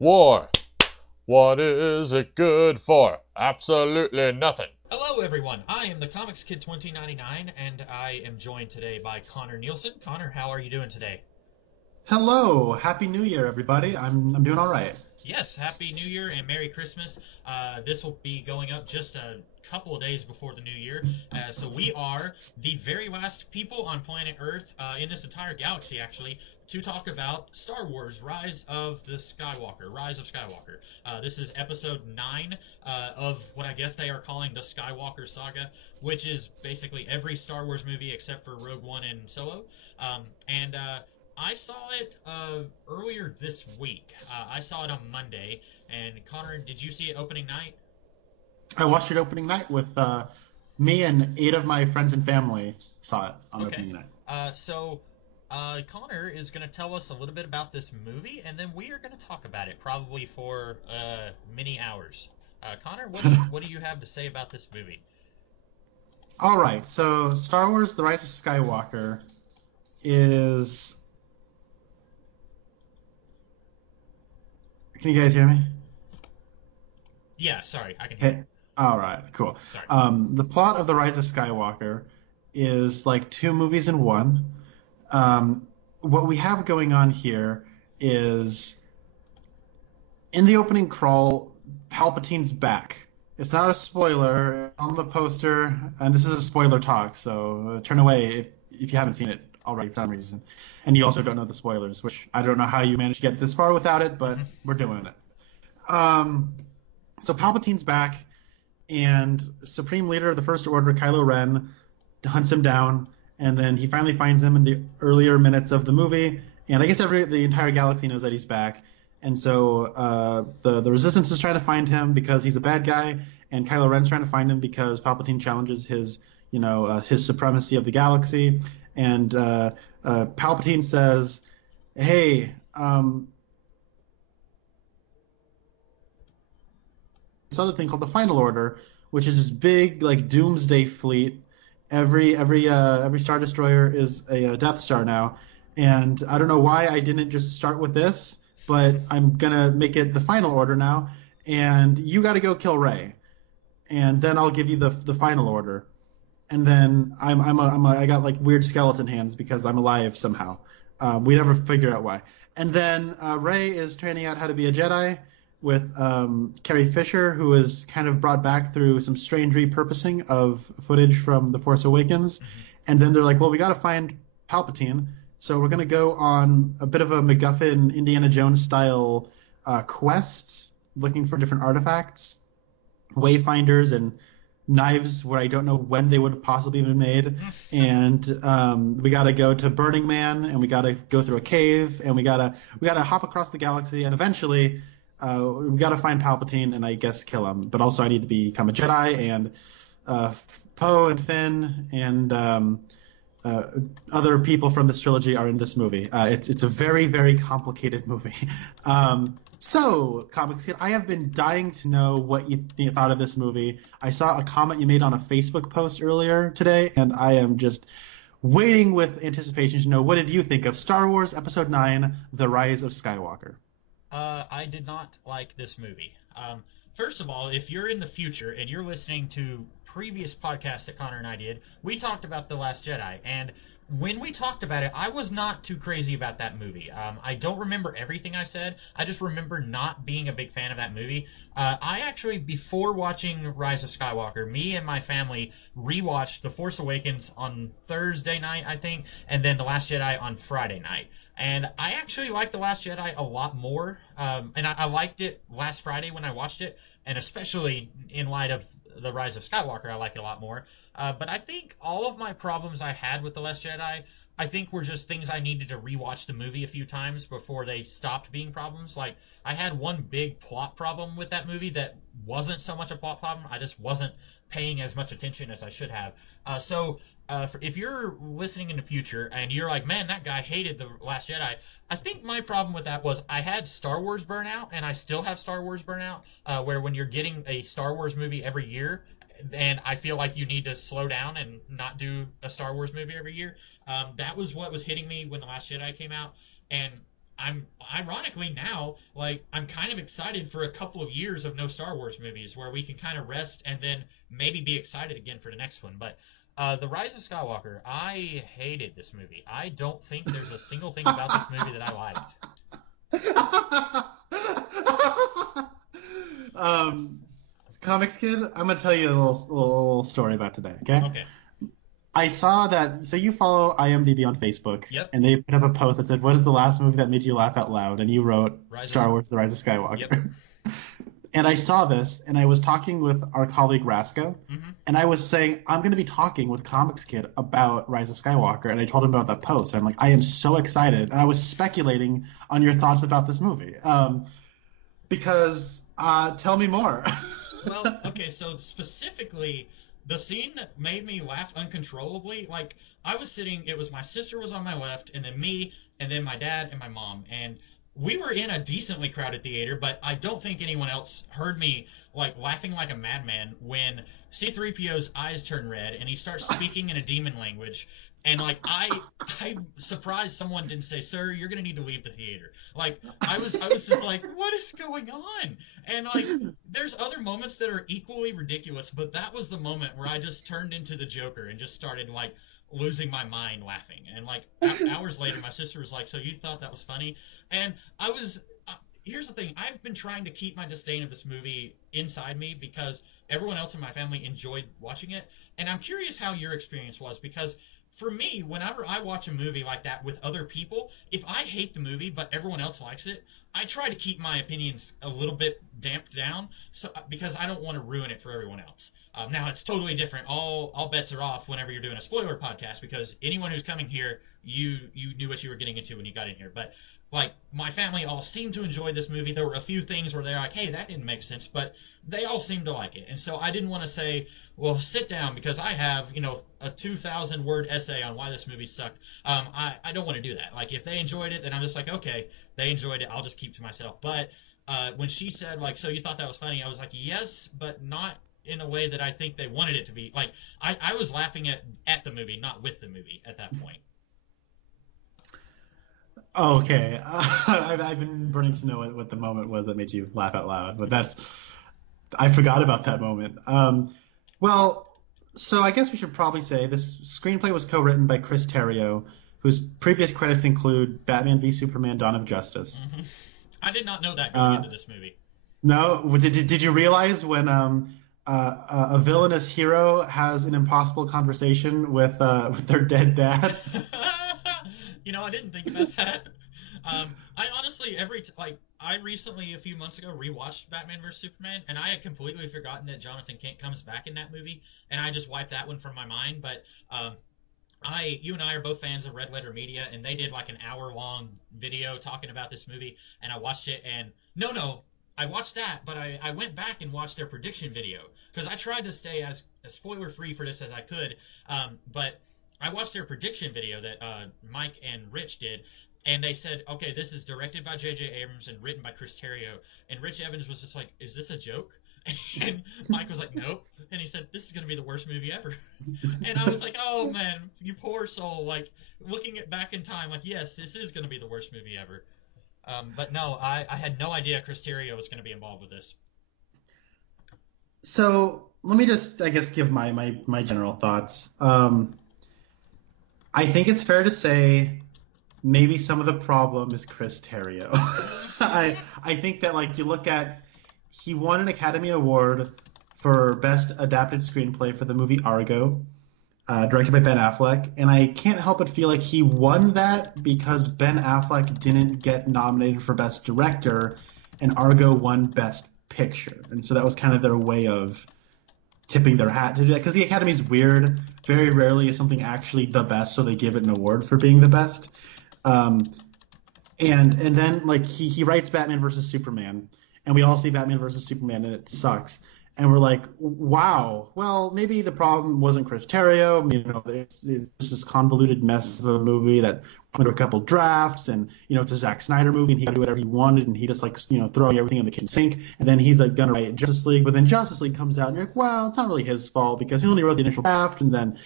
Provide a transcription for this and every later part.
War. What is it good for? Absolutely nothing. Hello, everyone. I am the Comics Kid 2099, and I am joined today by Connor Nielsen. Connor, how are you doing today? Hello, Happy New Year, everybody. I'm doing all right. Yes, Happy New Year and Merry Christmas. This will be going up just a couple of days before the New Year. So we are the very last people on planet Earth, in this entire galaxy, actually, to talk about Star Wars: Rise of Skywalker. This is Episode 9 of what I guess they are calling the Skywalker Saga, which is basically every Star Wars movie except for Rogue One and Solo. And I saw it earlier this week. I saw it on Monday. And Connor, did you see it opening night? I watched it opening night with me and 8 of my friends and family saw it on Okay. opening night. Connor is going to tell us a little bit about this movie, and then we are going to talk about it probably for many hours. Connor, what do you have to say about this movie? All right, so Star Wars: The Rise of Skywalker is. Can you guys hear me? Yeah, sorry, I can hear Hey. you. All right, cool. Sorry. The plot of The Rise of Skywalker is like 2 movies in one. What we have going on here is in the opening crawl, Palpatine's back. It's not a spoiler on the poster, and this is a spoiler talk, so turn away if you haven't seen it already for some reason. And you also don't know the spoilers, which I don't know how you managed to get this far without it, but we're doing it. Um, so Palpatine's back, and Supreme Leader of the First Order, Kylo Ren, hunts him down, and then he finally finds him in the earlier minutes of the movie. And I guess the entire galaxy knows that he's back. And so the Resistance is trying to find him because he's a bad guy, and Kylo Ren's trying to find him because Palpatine challenges his supremacy of the galaxy. And Palpatine says, "Hey, this other thing called the Final Order, which is this big like doomsday fleet. Every Star Destroyer is a Death Star now, and I don't know why I didn't just start with this, but I'm gonna make it the Final Order now, and you got to go kill Rey, and then I'll give you the Final Order, and then I got like weird skeleton hands because I'm alive somehow. We never figure out why. And then Rey is training out how to be a Jedi with Carrie Fisher, who is kind of brought back through some strange repurposing of footage from The Force Awakens. And then they're like, well, we got to find Palpatine, so we're going to go on a bit of a MacGuffin, Indiana Jones style quest, looking for different artifacts, wayfinders, and knives where I don't know when they would have possibly been made. And we got to go to Burning Man, and we got to go through a cave, and we got to hop across the galaxy, and eventually we got to find Palpatine and I guess kill him. But also I need to become a Jedi, and Poe and Finn and other people from this trilogy are in this movie. It's a very, very complicated movie. So, Comics Kid, I have been dying to know what you thought of this movie. I saw a comment you made on a Facebook post earlier today, and I am just waiting with anticipation to know, what did you think of Star Wars Episode 9, The Rise of Skywalker? I did not like this movie. First of all, if you're in the future and you're listening to previous podcasts that Connor and I did, we talked about The Last Jedi, and when we talked about it, I was not too crazy about that movie. I don't remember everything I said. I just remember not being a big fan of that movie. I actually, before watching Rise of Skywalker, me and my family rewatched The Force Awakens on Thursday night, I think, and then The Last Jedi on Friday night. And I actually liked The Last Jedi a lot more, and I liked it last Friday when I watched it, and especially in light of The Rise of Skywalker, I like it a lot more. But I think all of my problems I had with The Last Jedi, I think were just things I needed to rewatch the movie a few times before they stopped being problems. Like, I had one big plot problem with that movie that wasn't so much a plot problem. I just wasn't paying as much attention as I should have. If you're listening in the future and you're like, man, that guy hated The Last Jedi, I think my problem with that was I had Star Wars burnout, and I still have Star Wars burnout, where when you're getting a Star Wars movie every year, and I feel like you need to slow down and not do a Star Wars movie every year. That was what was hitting me when The Last Jedi came out, and I'm ironically now, like, I'm kind of excited for a couple of years of no Star Wars movies where we can kind of rest and then maybe be excited again for the next one. But The Rise of Skywalker, I hated this movie. I don't think there's a single thing about this movie that I liked. um, Comics Kid, I'm gonna tell you a little story about today. Okay. Okay. I saw that. So you follow IMDb on Facebook, Yep. and they put up a post that said, "What is the last movie that made you laugh out loud?" And you wrote Rise of- Star Wars: The Rise of Skywalker. Yep. And I saw this, and I was talking with our colleague Rasco, Mm-hmm. and I was saying, I'm going to be talking with Comics Kid about Rise of Skywalker, and I told him about that post. I'm like, I am so excited, and I was speculating on your thoughts about this movie, because tell me more. Well, okay, so specifically, the scene that made me laugh uncontrollably, like, I was sitting, it was my sister was on my left, and then me, and then my dad and my mom, and we were in a decently crowded theater, but I don't think anyone else heard me, like, laughing like a madman when C-3PO's eyes turn red, and he starts speaking in a demon language, and, like, I'm surprised someone didn't say, "Sir, you're gonna need to leave the theater." Like, I was just like, what is going on? And, like, there's other moments that are equally ridiculous, but that was the moment where I just turned into the Joker and just started, like, losing my mind laughing. And, like, hours later, my sister was like, "So you thought that was funny?" And I was. Here's the thing: I've been trying to keep my disdain of this movie inside me because everyone else in my family enjoyed watching it, and I'm curious how your experience was because for me, whenever I watch a movie like that with other people, if I hate the movie but everyone else likes it, I try to keep my opinions a little bit damped down, so because I don't want to ruin it for everyone else. Now it's totally different. All bets are off whenever you're doing a spoiler podcast because anyone who's coming here, you knew what you were getting into when you got in here. But like my family all seemed to enjoy this movie. There were a few things where they're like, "Hey, that didn't make sense," but they all seemed to like it. And so I didn't want to say, "Well, sit down," because I have, a 2,000 word essay on why this movie sucked. I don't want to do that. Like if they enjoyed it, then I'm just like, okay, they enjoyed it. I'll just keep to myself. But when she said like, "So you thought that was funny?" I was like, yes, but not in a way that I think they wanted it to be. Like I was laughing at the movie, not with the movie at that point. Okay, I've been burning to know what the moment was that made you laugh out loud, but I forgot about that moment. Well, so I guess we should probably say this screenplay was co-written by Chris Terrio, whose previous credits include Batman v Superman: Dawn of Justice. Mm-hmm. I did not know that going into this movie. No, did you realize when a villainous hero has an impossible conversation with their dead dad? I didn't think about that. I honestly I recently a few months ago rewatched Batman vs Superman, and I had completely forgotten that Jonathan Kent comes back in that movie, and I just wiped that one from my mind. But you and I are both fans of Red Letter Media, and they did like an hour-long video talking about this movie, and I watched it, and no, I watched that, but I went back and watched their prediction video because I tried to stay as spoiler-free for this as I could, but I watched their prediction video that Mike and Rich did, and they said, okay, this is directed by J.J. Abrams and written by Chris Terrio, and Rich Evans was just like, is this a joke? And Mike was like, nope, and he said, this is going to be the worst movie ever. And I was like, oh man, you poor soul, like, looking it back in time, like, yes, this is going to be the worst movie ever. But no, I had no idea Chris Terrio was going to be involved with this. So let me just, I guess, give my general thoughts. I think it's fair to say maybe some of the problem is Chris Terrio. I think that, like, you look at, he won an Academy Award for Best Adapted Screenplay for the movie Argo, directed by Ben Affleck, and I can't help but feel like he won that because Ben Affleck didn't get nominated for Best Director, and Argo won Best Picture. And so that was kind of their way of tipping their hat to do that, because the Academy's weird. Very rarely is something actually the best, so they give it an award for being the best. And then like he writes Batman versus Superman, and we all see Batman versus Superman, and it sucks. And we're like, wow, well, maybe the problem wasn't Chris Terrio. It's this convoluted mess of a movie that went to a couple drafts, and it's a Zack Snyder movie, and he got to do whatever he wanted, and he just like throwing everything in the kitchen sink, and then he's like gonna write Justice League, but then Justice League comes out, and you're like, well, it's not really his fault because he only wrote the initial draft, and then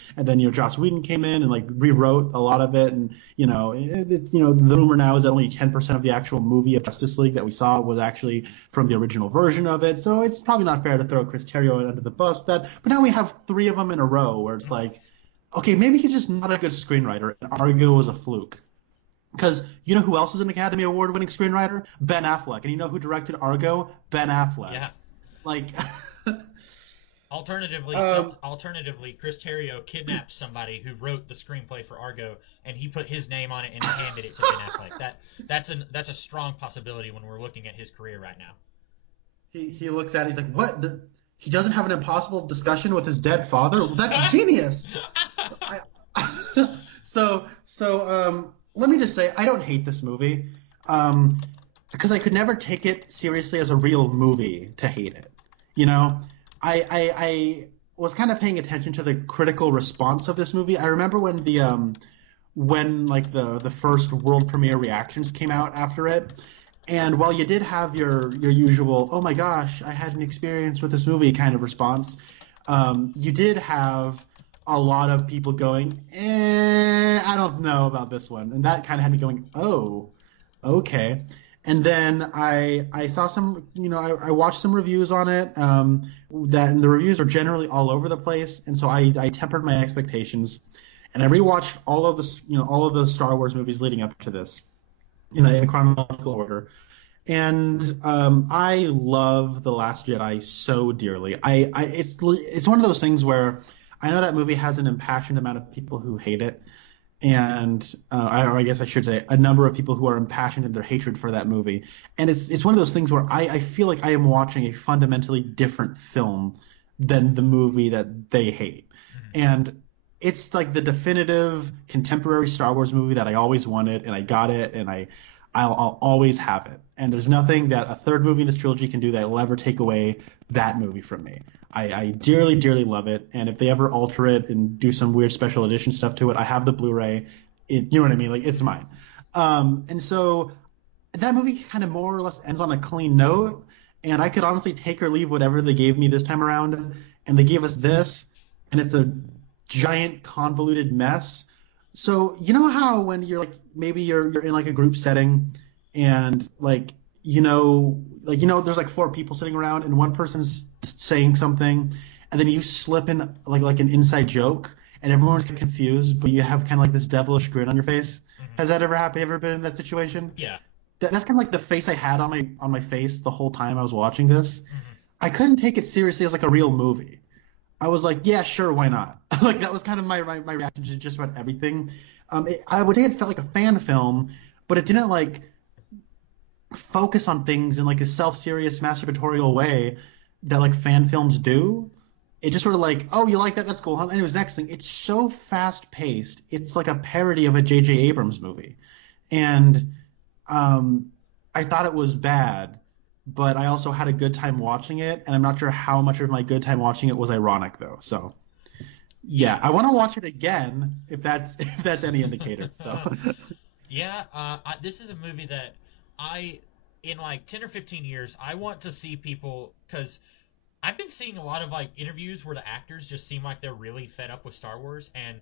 Joss Whedon came in and like rewrote a lot of it, and the rumor now is that only 10% of the actual movie of Justice League that we saw was actually from the original version of it, so it's probably not fair to throw Chris Terrio under the bus with that. But now we have 3 of them in a row where it's like, okay, maybe he's just not a good screenwriter, and Argo was a fluke. Because you know who else is an Academy Award-winning screenwriter? Ben Affleck. And you know who directed Argo? Ben Affleck. Yeah. Like, alternatively, Chris Terrio kidnapped somebody who wrote the screenplay for Argo, and he put his name on it and handed it to Ben Affleck. That's a strong possibility when we're looking at his career right now. He looks at it, he's like, what? He doesn't have an impossible discussion with his dead father? That's genius. So let me just say, I don't hate this movie, because I could never take it seriously as a real movie to hate it. I was kind of paying attention to the critical response of this movie. I remember when the first world premiere reactions came out after it, and while you did have your usual, oh my gosh, I had an experience with this movie kind of response, you did have a lot of people going, I don't know about this one. And that kind of had me going, oh, okay. And then I saw some, I watched some reviews on it, and the reviews are generally all over the place. And so I tempered my expectations, and I rewatched all of the Star Wars movies leading up to this, in chronological order. And I love The Last Jedi so dearly. It's one of those things where I know that movie has an impassioned amount of people who hate it, and I guess I should say a number of people who are impassioned in their hatred for that movie. And it's one of those things where I feel like I am watching a fundamentally different film than the movie that they hate. Mm-hmm. And it's like the definitive contemporary Star Wars movie that I always wanted, and I got it, and I'll always have it. And there's nothing that a third movie in this trilogy can do that will ever take away that movie from me. I dearly, dearly love it. And if they ever alter it and do some weird special edition stuff to it, I have the Blu-ray. You know what I mean? Like, it's mine. And so that movie kind of more or less ends on a clean note. And I could honestly take or leave whatever they gave me this time around. And they gave us this, and it's a giant convoluted mess. So you know how when you're like, maybe you're in like a group setting, and there's like 4 people sitting around, and one person's saying something, and then you slip in like an inside joke, and everyone's confused, but you have kind of like this devilish grin on your face. Mm-hmm. Has that ever happened? Ever been in that situation? Yeah. That's kind of like the face I had on my face the whole time I was watching this. Mm-hmm. I couldn't take it seriously as like a real movie. I was like, yeah, sure, why not? Like, that was kind of my reaction to just about everything. I would say it felt like a fan film, but it didn't like focus on things in like a self-serious masturbatorial way that like fan films do. It just sort of like, oh, you like that? That's cool. Anyways, next thing. It's so fast-paced. It's like a parody of a J.J. Abrams movie. And I thought it was bad, but I also had a good time watching it, and I'm not sure how much of my good time watching it was ironic, though. So, yeah, I want to watch it again if that's any indicator. So, yeah, this is a movie that in like 10 or 15 years, I want to see people, because I've been seeing a lot of like interviews where the actors just seem like they're really fed up with Star Wars, and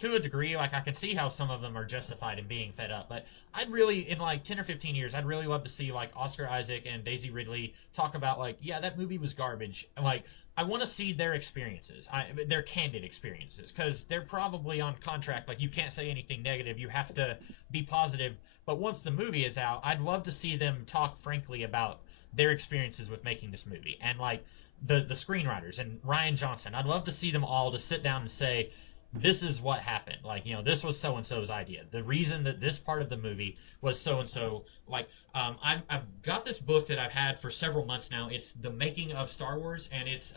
to a degree, like I can see how some of them are justified in being fed up, but I'd really, in like 10 or 15 years, I'd really love to see like Oscar Isaac and Daisy Ridley talk about like, yeah, that movie was garbage. Like, I want to see their experiences, their candid experiences, because they're probably on contract. Like, you can't say anything negative. You have to be positive. But once the movie is out, I'd love to see them talk frankly about their experiences with making this movie. And like the screenwriters and Rian Johnson, I'd love to see them all to sit down and say, this is what happened. Like, this was so-and-so's idea. The reason that this part of the movie was so-and-so. Like, I've got this book that I've had for several months now. It's The Making of Star Wars, and it's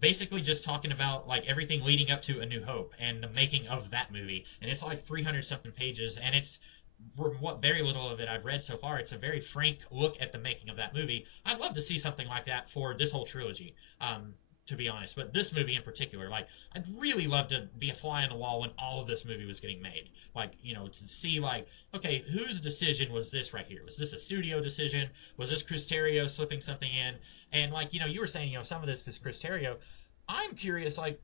basically just talking about, like, everything leading up to A New Hope and the making of that movie. And it's like 300-something pages, and it's, for what very little of it I've read so far, it's a very frank look at the making of that movie. I'd love to see something like that for this whole trilogy. to be honest, but this movie in particular, like, I'd really love to be a fly on the wall when all of this movie was getting made. Like, to see, like, okay, whose decision was this right here? Was this a studio decision? Was this Chris Terrio slipping something in? And, like, you were saying, some of this is Chris Terrio. I'm curious, like,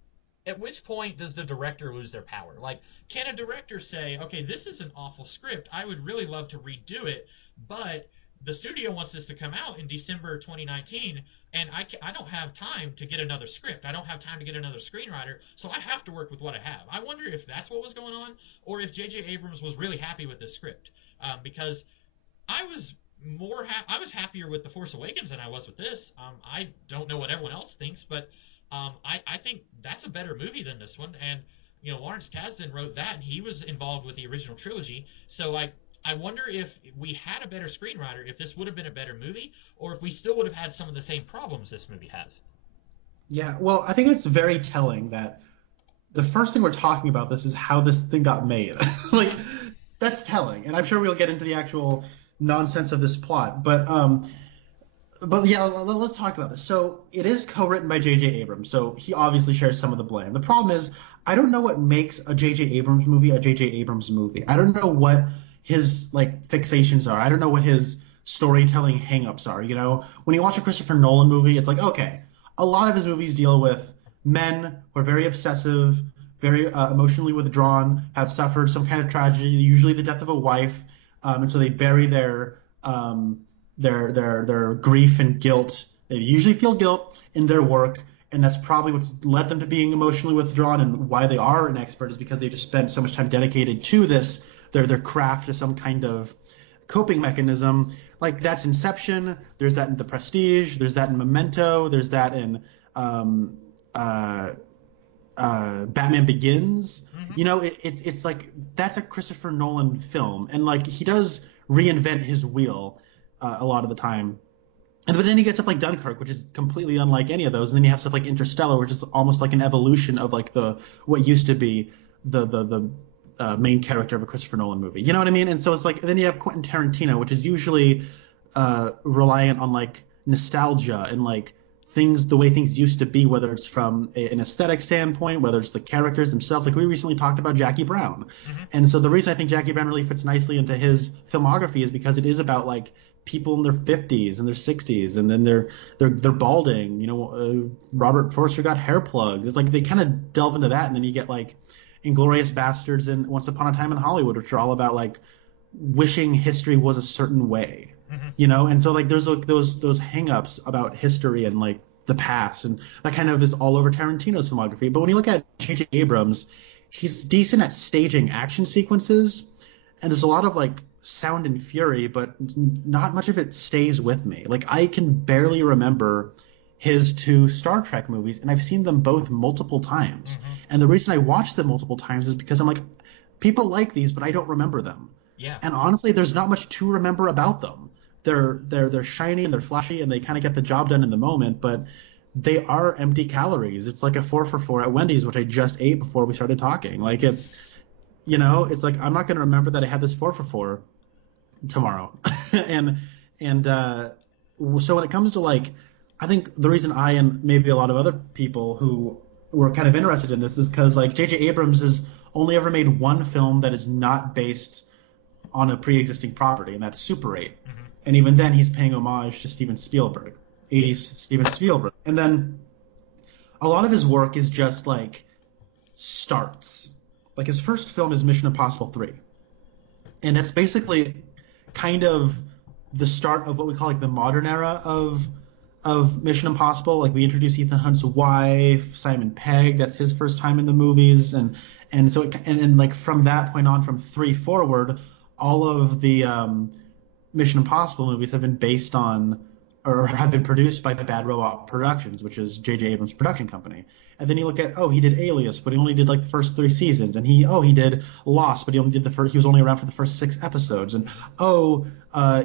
at which point does the director lose their power? Like, can a director say, okay, this is an awful script. I would really love to redo it, but the studio wants this to come out in December 2019, and I don't have time to get another script. I don't have time to get another screenwriter, so I have to work with what I have. I wonder if that's what was going on, or if J.J. Abrams was really happy with this script, because I was I was happier with The Force Awakens than I was with this. I don't know what everyone else thinks, but I think that's a better movie than this one. And Lawrence Kasdan wrote that, and he was involved with the original trilogy. So I wonder if we had a better screenwriter, if this would have been a better movie, or if we still would have had some of the same problems this movie has. Yeah, well, I think it's very telling that the first thing we're talking about this is how this thing got made. Like, that's telling, and I'm sure we'll get into the actual nonsense of this plot. But yeah, let's talk about this. So it is co-written by J.J. Abrams, so he obviously shares some of the blame. The problem is, I don't know what makes a J.J. Abrams movie a J.J. Abrams movie. I don't know what his fixations are. I don't know what his storytelling hangups are. When you watch a Christopher Nolan movie, it's like, okay, a lot of his movies deal with men who are very obsessive, very emotionally withdrawn, have suffered some kind of tragedy, usually the death of a wife, and so they bury their grief and guilt. They usually feel guilt in their work, and that's probably what's led them to being emotionally withdrawn, and why they are an expert is because they just spent so much time dedicated to this, their craft as some kind of coping mechanism. Like, that's Inception. There's that in The Prestige. There's that in Memento. There's that in Batman Begins. Mm-hmm. It's like, that's a Christopher Nolan film, and like, he does reinvent his wheel a lot of the time. But then he gets up like Dunkirk, which is completely unlike any of those, and then you have stuff like Interstellar, which is almost like an evolution of like what used to be the main character of a Christopher Nolan movie. You know what I mean? And so it's like, then you have Quentin Tarantino, which is usually reliant on like nostalgia and like the way things used to be, whether it's from an aesthetic standpoint, whether it's the characters themselves. Like, we recently talked about Jackie Brown. Mm-hmm. And so the reason I think Jackie Brown really fits nicely into his filmography is because it is about like people in their 50s and their 60s, and then they're balding. Robert Forster got hair plugs. It's like they kind of delve into that, and then you get like Inglourious Bastards and Once Upon a Time in Hollywood, which are all about like wishing history was a certain way. Mm-hmm. And so like there's like those hang-ups about history and like the past, and that kind of is all over Tarantino's filmography. But when you look at J.J. Abrams, he's decent at staging action sequences, and there's a lot of like sound and fury, but not much of it stays with me. Like, I can barely remember his two Star Trek movies, and I've seen them both multiple times. Mm-hmm. And the reason I watched them multiple times is because I'm like, people like these, but I don't remember them. Yeah. And honestly, there's not much to remember about them. They're shiny and they're flashy, and they kind of get the job done in the moment, but they are empty calories. It's like a 4 for 4 at Wendy's, which I just ate before we started talking. Like, it's like, I'm not going to remember that I had this 4 for 4 tomorrow. and so when it comes to like, I think the reason I and maybe a lot of other people who were kind of interested in this is because like J.J. Abrams has only ever made one film that is not based on a pre-existing property, and that's Super 8. Mm-hmm. And even then, he's paying homage to Steven Spielberg, 80s Steven Spielberg. And then a lot of his work is just like starts. Like, his first film is Mission Impossible 3. And that's basically kind of the start of what we call like the modern era of Mission Impossible. Like, we introduce Ethan Hunt's wife, Simon Pegg. That's his first time in the movies, and so like from that point on, from 3 forward, all of the Mission Impossible movies have been based on or have been produced by Bad Robot Productions, which is J.J. Abrams' production company. And then you look at, he did Alias, but he only did like the first 3 seasons. And he did Lost, but he was only around for the first 6 episodes. And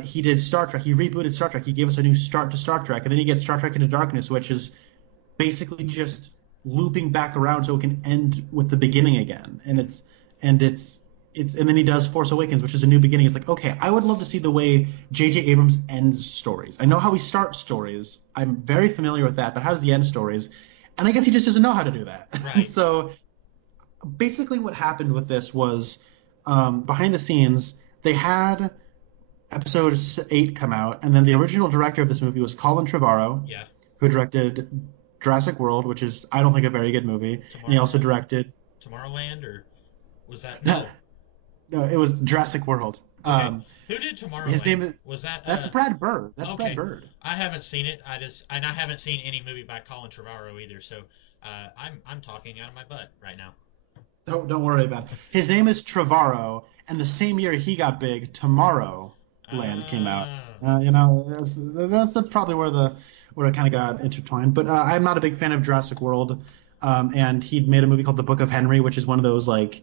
he did Star Trek. He rebooted Star Trek. He gave us a new start to Star Trek. And then you get Star Trek Into Darkness, which is basically just looping back around so it can end with the beginning again. And then he does Force Awakens, which is a new beginning. It's like, okay, I would love to see the way J.J. Abrams ends stories. I know how he starts stories. I'm very familiar with that, but how does he end stories? And I guess he just doesn't know how to do that. Right. So basically what happened with this was behind the scenes, they had episode 8 come out, and then the original director of this movie was Colin Trevorrow, Yeah. who directed Jurassic World, which is, I don't think, a very good movie. And he also directed... Tomorrowland, or was that... No. No, it was Jurassic World. Okay. Who did Tomorrowland? His name is... Was that... That's Brad Bird. That's okay. Brad Bird. I haven't seen it. I haven't seen any movie by Colin Trevorrow either, so I'm talking out of my butt right now. Don't worry about it. His name is Trevorrow, and the same year he got big, Tomorrowland came out. That's probably where it kind of got intertwined. But I'm not a big fan of Jurassic World, and he made a movie called The Book of Henry, which is one of those like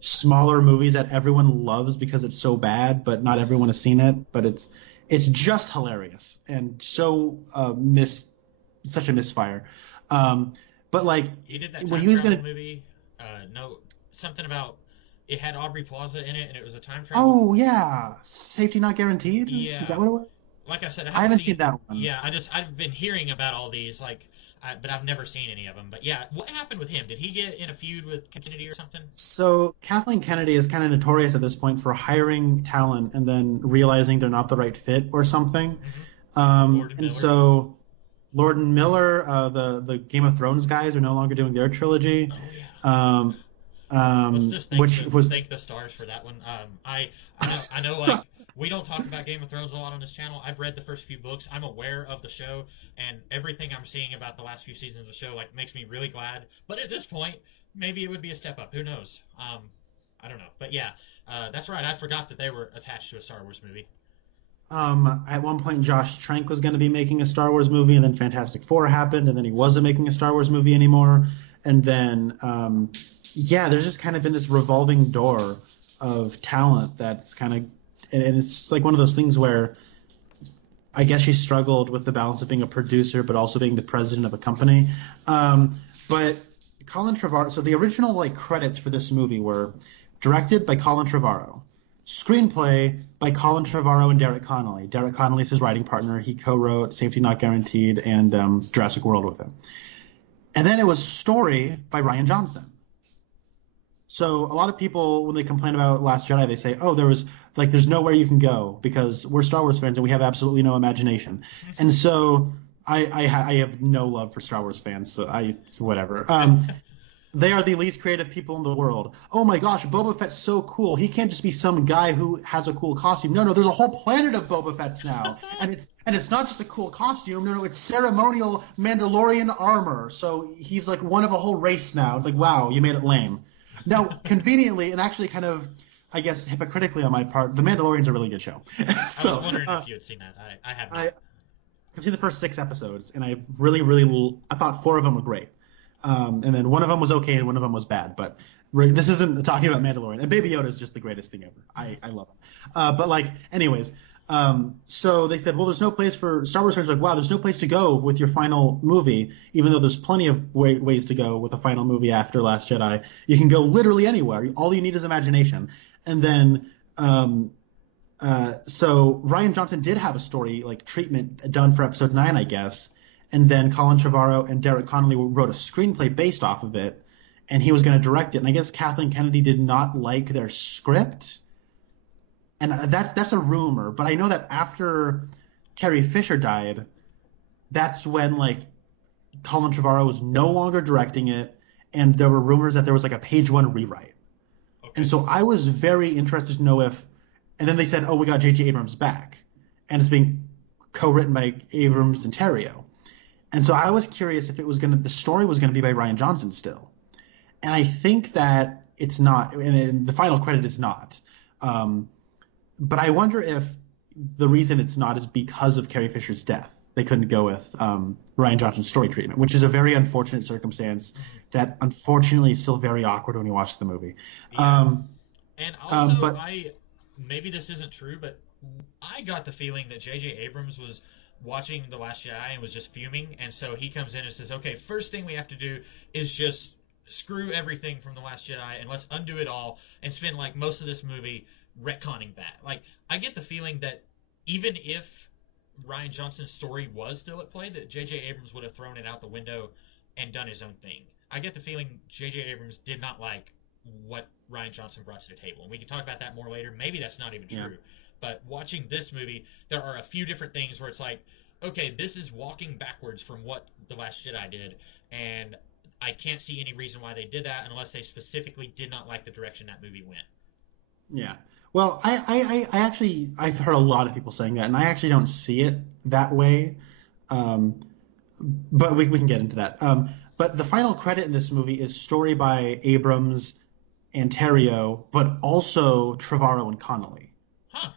smaller movies that everyone loves because it's so bad, but not everyone has seen it. But it's just hilarious and so such a misfire. But like he did that when he was gonna movie, something about it had Aubrey Plaza in it and it was a time travel. Oh yeah, Safety Not Guaranteed. Yeah, is that what it was? Like I said, I haven't seen that one. Yeah, I've been hearing about all these but I've never seen any of them. But yeah, what happened with him? Did he get in a feud with Kennedy or something? So Kathleen Kennedy is kind of notorious at this point for hiring talent and then realizing they're not the right fit or something. Mm-hmm. And so Lord and Miller, the Game of Thrones guys, are no longer doing their trilogy. Oh yeah. Let's just thank the stars for that one. I know like we don't talk about Game of Thrones a lot on this channel. I've read the first few books. I'm aware of the show, and everything I'm seeing about the last few seasons of the show like makes me really glad. But at this point, maybe it would be a step up. Who knows? I don't know. But yeah, that's right. I forgot that they were attached to a Star Wars movie. At one point, Josh Trank was going to be making a Star Wars movie, and then Fantastic Four happened, and then he wasn't making a Star Wars movie anymore. And then, there's just kind of been this revolving door of talent that's kind of, and it's like one of those things where I guess she struggled with the balance of being a producer but also being the president of a company. But Colin Trevorrow, so the original like credits for this movie were directed by Colin Trevorrow, screenplay by Colin Trevorrow and Derek Connolly. Derek Connolly is his writing partner. He co-wrote Safety Not Guaranteed and Jurassic World with him. And then it was story by Rian Johnson. So a lot of people, when they complain about Last Jedi, they say, oh, there's nowhere you can go because we're Star Wars fans and we have absolutely no imagination. And so I have no love for Star Wars fans, so whatever. They are the least creative people in the world. Oh my gosh, Boba Fett's so cool. He can't just be some guy who has a cool costume. No, there's a whole planet of Boba Fett's now. and it's not just a cool costume. No, it's ceremonial Mandalorian armor. So he's like one of a whole race now. It's like, wow, you made it lame. Now, conveniently, and actually kind of, I guess, hypocritically on my part, The Mandalorian's a really good show. So, I was wondering if you had seen that. I haven't. I've seen the first 6 episodes, and I I thought 4 of them were great. And then one of them was okay, and one of them was bad. But this isn't talking about Mandalorian. And Baby Yoda is just the greatest thing ever. I love him. But, like, anyways, so they said, well, there's no place for Star Wars fans. Like, wow, there's no place to go with your final movie, even though there's plenty of ways to go with a final movie after Last Jedi. You can go literally anywhere. All you need is imagination. And then so Rian Johnson did have a story, like, treatment done for episode 9, I guess. And then Colin Trevorrow and Derek Connolly wrote a screenplay based off of it, and he was going to direct it. And I guess Kathleen Kennedy did not like their script. And that's a rumor, but I know that after Carrie Fisher died, that's when like Colin Trevorrow was no longer directing it, and there were rumors that there was like a page 1 rewrite. Okay. And so I was very interested to know if, and then they said, oh, we got J.J. Abrams back, and it's being co-written by Abrams and Terrio. And so I was curious if the story was gonna be by Rian Johnson still, and I think that it's not, and the final credit is not. But I wonder if the reason it's not is because of Carrie Fisher's death. They couldn't go with Rian Johnson's story treatment, which is a very unfortunate circumstance that unfortunately is still very awkward when you watch the movie. Yeah. And also, maybe this isn't true, but I got the feeling that J.J. Abrams was watching The Last Jedi and was just fuming, and so he comes in and says, okay, first thing we have to do is just screw everything from The Last Jedi and let's undo it all and spend like most of this movie retconning that. Like, I get the feeling that even if Rian Johnson's story was still at play, that J.J. Abrams would have thrown it out the window and done his own thing. I get the feeling J.J. Abrams did not like what Ryan Johnson brought to the table, and we can talk about that more later. Maybe that's not even Yeah. true, but watching this movie, there are a few different things where it's like, okay, this is walking backwards from what The Last Jedi did, and I can't see any reason why they did that unless they specifically did not like the direction that movie went. Yeah. Well, I actually I've heard a lot of people saying that, and I actually don't see it that way. Um, but we can get into that. But the final credit in this movie is story by Abrams and Terrio, but also Trevorrow and Connolly. Huh.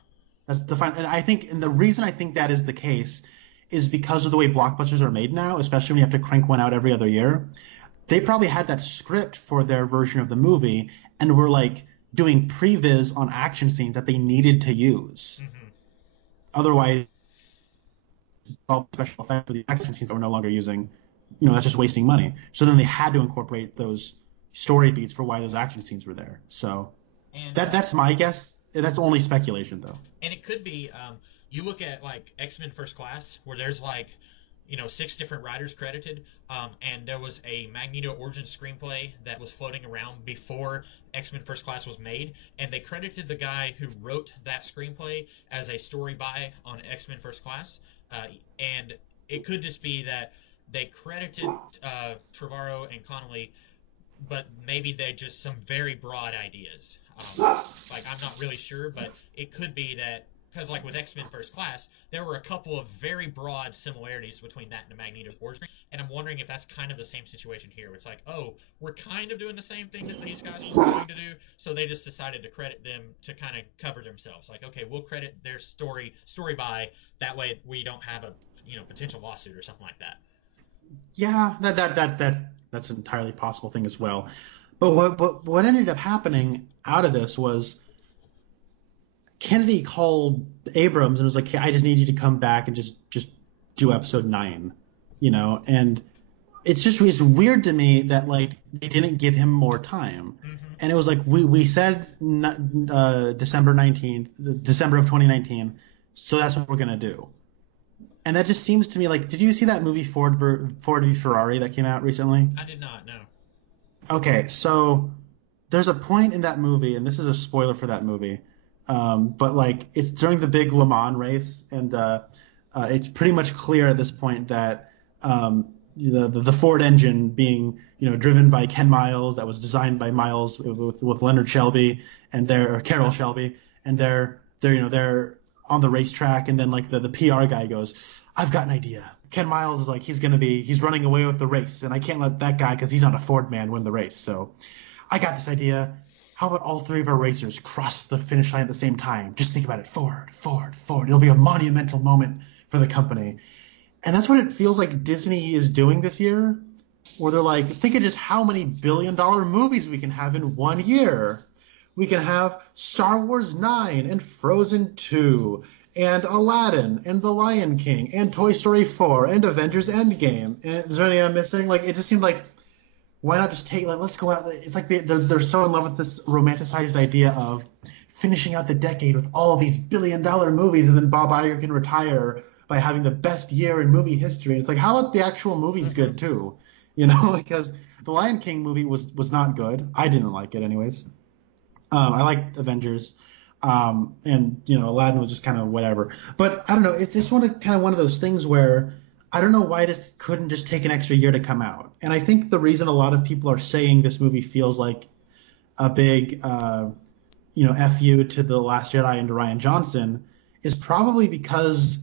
That's the final, and I think, and the reason I think that is the case is because of the way blockbusters are made now, especially when you have to crank one out every other year. They probably had that script for their version of the movie and were like doing previs on action scenes that they needed to use. Mm-hmm. Otherwise, all special effects for the action scenes that we're no longer using, that's just wasting money. So then they had to incorporate those story beats for why those action scenes were there. So And that's my guess. That's only speculation, though. and it could be you look at like X-Men First Class where there's like 6 different writers credited, and there was a Magneto origin screenplay that was floating around before X-Men First Class was made, and they credited the guy who wrote that screenplay as a story by on X-Men First Class, and it could just be that they credited Trevorrow and Connolly, but maybe they just some very broad ideas. Like I'm not really sure, but it could be that because like with X-Men First Class, there were a couple of very broad similarities between that and the Magneto origin, and I'm wondering if that's kind of the same situation here. Where it's like, oh, we're kind of doing the same thing that these guys were going to do, so they just decided to credit them to kind of cover themselves. Like, okay, we'll credit their story by that way we don't have a potential lawsuit or something like that. Yeah, that's an entirely possible thing as well. But what ended up happening out of this was Kennedy called Abrams and was like, hey, I just need you to come back and just do episode 9, and it's weird to me that like they didn't give him more time. Mm-hmm. And it was like we said December 19th, December of 2019, so that's what we're gonna do. And that just seems to me like, did you see that movie Ford v Ferrari that came out recently? I did not know. Okay, so there's a point in that movie, and this is a spoiler for that movie, but like it's during the big Le Mans race, and it's pretty much clear at this point that the Ford engine being driven by Ken Miles, that was designed by Miles with Leonard Shelby and Carroll Shelby, and they're on the racetrack, and then like the PR guy goes, I've got an idea. Ken Miles is like, he's running away with the race, and I can't let that guy, because he's not a Ford man, win the race. So I got this idea. How about all 3 of our racers cross the finish line at the same time? Just think about it. Ford, Ford, Ford. It'll be a monumental moment for the company. And that's what it feels like Disney is doing this year, where they're like, think of just how many billion-dollar movies we can have in one year. We can have Star Wars 9 and Frozen 2 and Aladdin and The Lion King and Toy Story 4 and Avengers Endgame. And is there anything I'm missing? Like, it just seemed like, why not just let's go out. It's like they're so in love with this romanticized idea of finishing out the decade with all these billion-dollar movies, and then Bob Iger can retire by having the best year in movie history. And it's like, how about the actual movie's good too? Because the Lion King movie was not good. I didn't like it anyways. I liked Avengers, and Aladdin was just kind of whatever. But I don't know. It's just one of those things where I don't know why this couldn't just take an extra year to come out. And I think the reason a lot of people are saying this movie feels like a big, FU to The Last Jedi and to Rian Johnson is probably because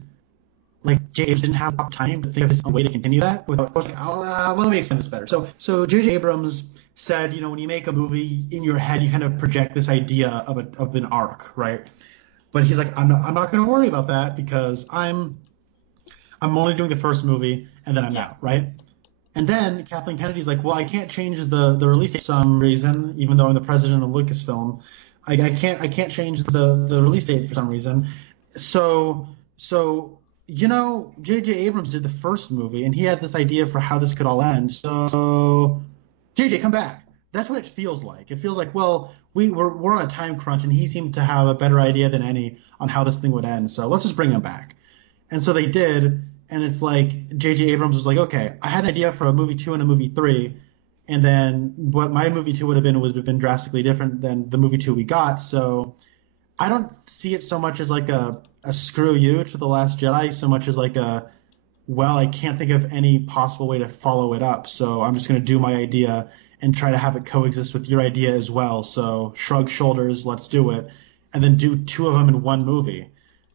like James didn't have time to think of a way to continue that. Let me explain this better. So J.J. Abrams said, when you make a movie in your head, you kind of project this idea of an arc, right? But he's like, I'm not going to worry about that because I'm only doing the first movie and then I'm out, right? And then Kathleen Kennedy's like, well, I can't change the release date for some reason, even though I'm the president of Lucasfilm. I can't change the release date for some reason. So J.J. Abrams did the first movie, and he had this idea for how this could all end. So, J.J., come back. That's what it feels like. It feels like, well, we're on a time crunch, and he seemed to have a better idea than any on how this thing would end. So let's just bring him back. And so they did, and it's like J.J. Abrams was like, okay, I had an idea for a movie 2 and a movie 3, and then what my movie 2 would have been drastically different than the movie 2 we got. So I don't see it so much as like a screw you to The Last Jedi, so much as like well, I can't think of any possible way to follow it up, so I'm just going to do my idea and try to have it coexist with your idea as well. So shrug shoulders, let's do it, and then do 2 of them in one movie.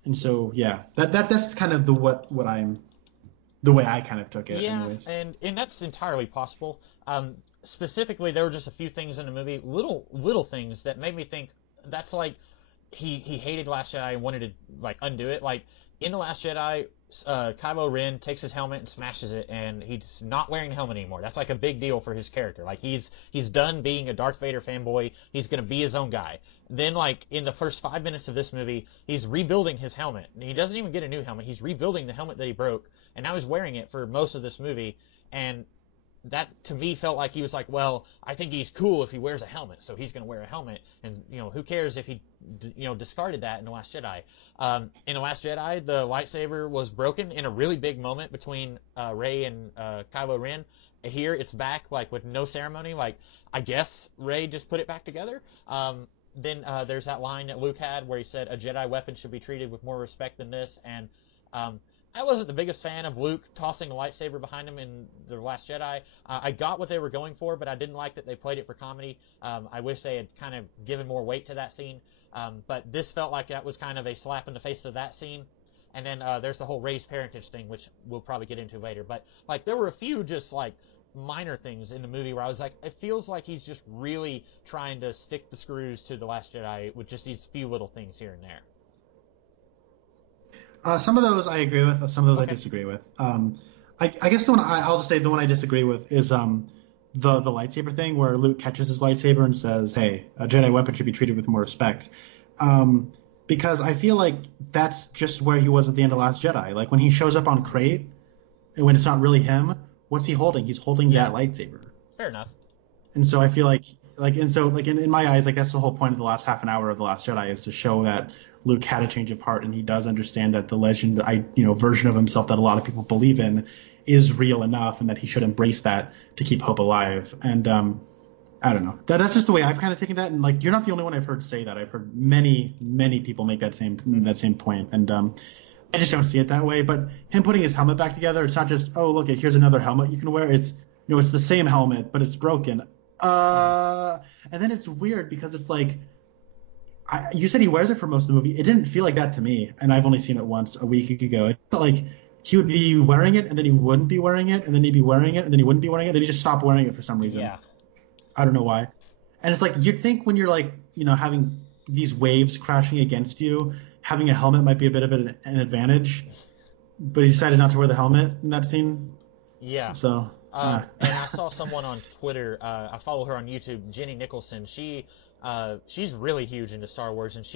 And so yeah, that's kind of the way I kind of took it. Yeah, Anyways. and that's entirely possible. Specifically, there were just a few things in the movie, little things that made me think that's like he hated Last Jedi and wanted to like undo it. Like in The Last Jedi, Kylo Ren takes his helmet and smashes it, and he's not wearing the helmet anymore. That's like a big deal for his character. Like he's done being a Darth Vader fanboy. He's gonna be his own guy. Then like in the first 5 minutes of this movie, he's rebuilding his helmet. And he doesn't even get a new helmet. He's rebuilding the helmet that he broke, and now he's wearing it for most of this movie. And that to me felt like he was like, well, I think he's cool if he wears a helmet, so he's going to wear a helmet, and who cares if he discarded that in The Last Jedi. In The Last Jedi, the lightsaber was broken in a really big moment between Rey and Kylo Ren. Here it's back like with no ceremony. Like I guess Rey just put it back together. Then there's that line that Luke had where he said a Jedi weapon should be treated with more respect than this, and I wasn't the biggest fan of Luke tossing a lightsaber behind him in The Last Jedi. I got what they were going for, but I didn't like that they played it for comedy. I wish they had kind of given more weight to that scene. But this felt like that was kind of a slap in the face of that scene. And then there's the whole raised parentage thing, which we'll probably get into later. But like there were a few just like minor things in the movie where I was like, it feels like he's just really trying to stick the screws to The Last Jedi with just these few little things here and there. Some of those I agree with. Some of those I disagree with. I guess the one I'll just say the one I disagree with is the lightsaber thing, where Luke catches his lightsaber and says, "Hey, a Jedi weapon should be treated with more respect." Because I feel like that's just where he was at the end of Last Jedi. Like when he shows up on Crate, and when it's not really him, what's he holding? He's holding that lightsaber. Fair enough. And so I feel like in my eyes, like that's the whole point of the last half an hour of The Last Jedi, is to show that Luke had a change of heart, and he does understand that the legend, version of himself that a lot of people believe in is real enough, and that he should embrace that to keep hope alive. And I don't know. That's just the way I've kind of taken that. And like, you're not the only one I've heard say that. I've heard many people make that same point. And I just don't see it that way. But him putting his helmet back together, it's not just, oh, look, here's another helmet you can wear. It's it's the same helmet, but it's broken. And then it's weird because it's like, you said he wears it for most of the movie. It didn't feel like that to me, and I've only seen it once a week ago. It felt like he would be wearing it, and then he wouldn't be wearing it, and then he'd be wearing it, and then he wouldn't be wearing it, then he just stopped wearing it for some reason. Yeah. I don't know why. And it's like, you'd think when you're like, having these waves crashing against you, having a helmet might be a bit of an advantage, but he decided not to wear the helmet in that scene. Yeah. So. And I saw someone on Twitter. I follow her on YouTube, Jenny Nicholson. She's really huge into Star Wars, and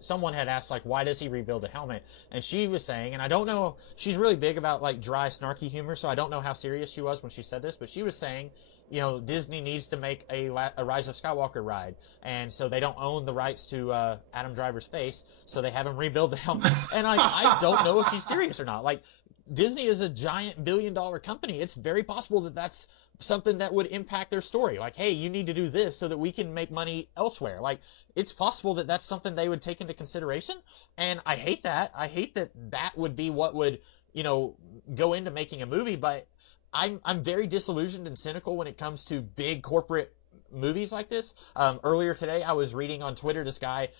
someone had asked like, why does he rebuild a helmet? And she was saying, and I don't know, she's really big about like dry, snarky humor, so I don't know how serious she was when she said this, but she was saying, Disney needs to make a Rise of Skywalker ride, and so they don't own the rights to Adam Driver's face, so they have him rebuild the helmet. And I don't know if she's serious or not. Like, Disney is a giant billion-dollar company. It's very possible that that's something that would impact their story. Like, hey, you need to do this so that we can make money elsewhere. Like, it's possible that that's something they would take into consideration. And I hate that. I hate that that would be what would, go into making a movie. But I'm very disillusioned and cynical when it comes to big corporate movies like this. Earlier today, I was reading on Twitter this guy.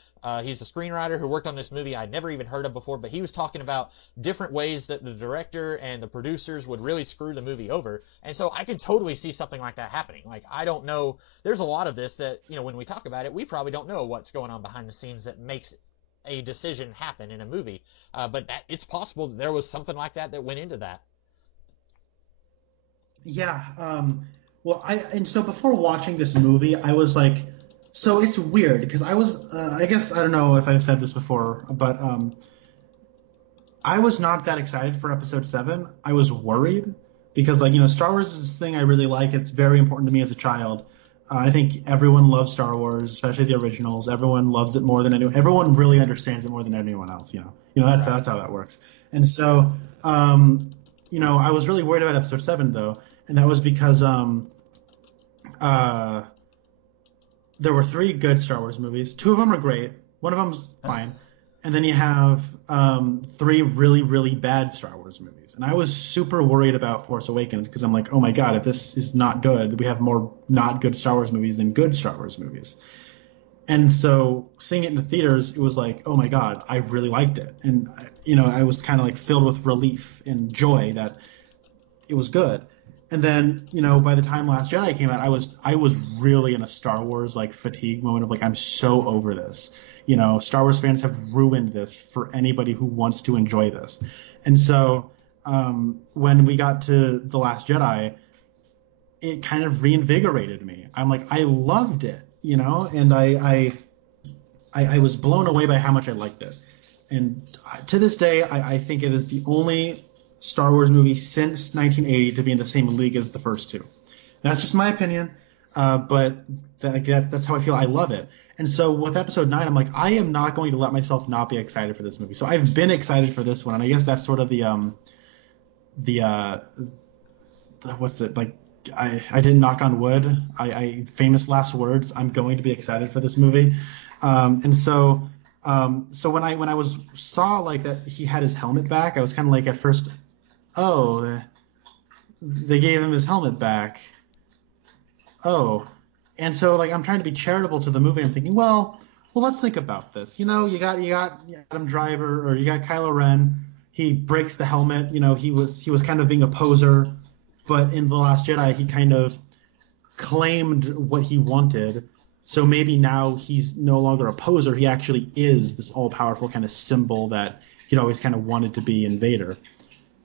He's a screenwriter who worked on this movie I'd never even heard of before, but he was talking about different ways that the director and the producers would really screw the movie over. And so I could totally see something like that happening. Like, I don't know. There's a lot of this that, when we talk about it, we probably don't know what's going on behind the scenes that makes a decision happen in a movie. But it's possible that there was something like that went into that. Yeah. And so before watching this movie, I was like, so it's weird because I was, I guess, I don't know if I've said this before, but I was not that excited for episode 7. I was worried because, Star Wars is this thing I really like. It's very important to me as a child. I think everyone loves Star Wars, especially the originals. Everyone loves it more than anyone. Everyone really understands it more than anyone else, that's how that works. And so I was really worried about Episode 7 though, and that was because uh, there were three good Star Wars movies. Two of them are great. One of them's fine. And then you have three really, really bad Star Wars movies. And I was super worried about Force Awakens because I'm like, oh my god, if this is not good, we have more not good Star Wars movies than good Star Wars movies. And so seeing it in the theaters, it was like, oh my god, I really liked it. And, I was kind of like filled with relief and joy that it was good. And then, by the time Last Jedi came out, I was really in a Star Wars like fatigue moment of like, I'm so over this. Star Wars fans have ruined this for anybody who wants to enjoy this. And so when we got to The Last Jedi, it kind of reinvigorated me. I'm like, I loved it, and I was blown away by how much I liked it. And to this day, I think it is the only Star Wars movie since 1980 to be in the same league as the first two. That's just my opinion, but that's how I feel. I love it. And so with Episode 9, I'm like, I am not going to let myself not be excited for this movie. So I've been excited for this one, and I guess that's sort of the what's it like? I didn't knock on wood. I famous last words. I'm going to be excited for this movie, and so when I saw like that he had his helmet back, I was kind of like at first, oh, they gave him his helmet back. Oh, and so like I'm trying to be charitable to the movie. I'm thinking, well, let's think about this. You got Adam Driver or you got Kylo Ren. He breaks the helmet. He was kind of being a poser, but in The Last Jedi he kind of claimed what he wanted. So maybe now he's no longer a poser. He actually is this all-powerful kind of symbol that he'd always kind of wanted to be in Vader.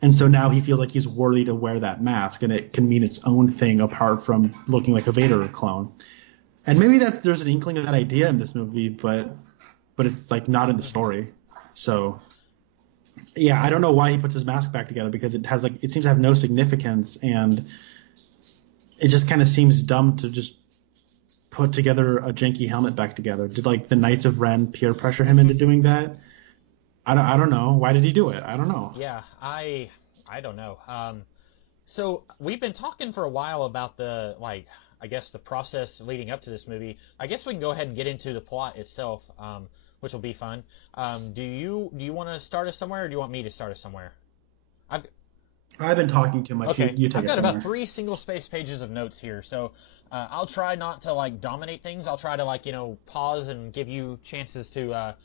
And so now he feels like he's worthy to wear that mask, and it can mean its own thing apart from looking like a Vader clone. And maybe there's an inkling of that idea in this movie, but it's like not in the story. So yeah, I don't know why he puts his mask back together because it seems to have no significance, and it just kind of seems dumb to just put together a janky helmet back together. Did like the Knights of Ren peer pressure him into doing that? I don't know. Why did he do it? I don't know. Yeah, I don't know. So we've been talking for a while about the I guess the process leading up to this movie. I guess we can go ahead and get into the plot itself, which will be fun. Do you want to start us somewhere, or do you want me to start us somewhere? I've been talking too much. Okay. You take I've got somewhere. about 3 single-spaced pages of notes here, so I'll try not to dominate things. I'll try to pause and give you chances to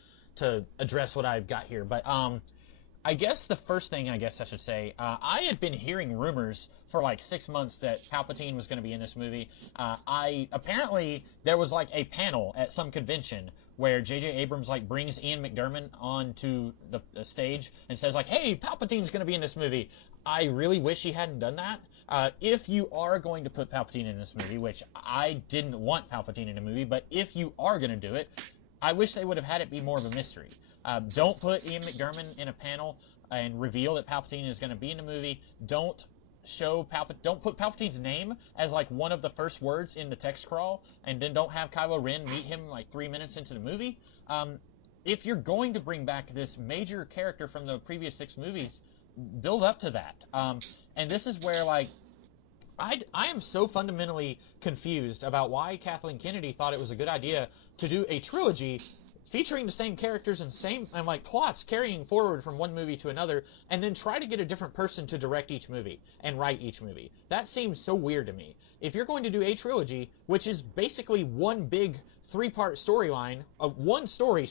address what I've got here. But I guess the first thing I should say, I had been hearing rumors for 6 months that Palpatine was going to be in this movie. Apparently there was a panel at some convention where J.J. Abrams brings Ian McDiarmid onto the stage and says hey, Palpatine's going to be in this movie. I really wish he hadn't done that. If you are going to put Palpatine in this movie, which I didn't want Palpatine in a movie, but if you are going to do it, I wish they would have had it be more of a mystery. Don't put Ian McDiarmid in a panel and reveal that Palpatine is going to be in the movie. Don't put Palpatine's name as one of the first words in the text crawl, and then don't have Kylo Ren meet him 3 minutes into the movie. If you're going to bring back this major character from the previous 6 movies, build up to that. And this is where I am so fundamentally confused about why Kathleen Kennedy thought it was a good idea to do a trilogy featuring the same characters and plots carrying forward from one movie to another, and then try to get a different person to direct each movie and write each movie. That seems so weird to me. If you're going to do a trilogy, which is basically one big 3-part storyline, one story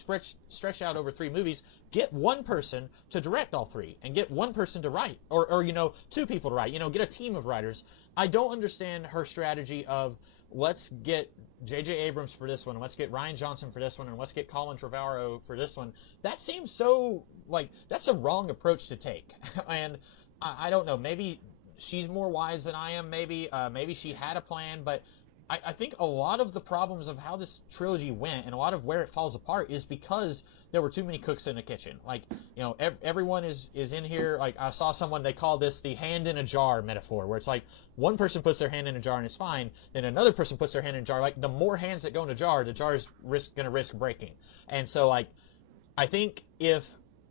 stretched out over 3 movies, get one person to direct all 3 and get one person to write, or 2 people to write, get a team of writers. I don't understand her strategy of let's get J.J. Abrams for this one, and let's get Rian Johnson for this one, and let's get Colin Trevorrow for this one. That seems so that's a wrong approach to take. And I don't know, maybe she's more wise than I am, maybe she had a plan, but I think a lot of the problems of how this trilogy went and a lot of where it falls apart is because there were too many cooks in the kitchen. Everyone is in here. I saw someone, they call this the hand in a jar metaphor, where it's one person puts their hand in a jar and it's fine, then another person puts their hand in a jar. The more hands that go in a jar, the jar is going to risk breaking. And so I think if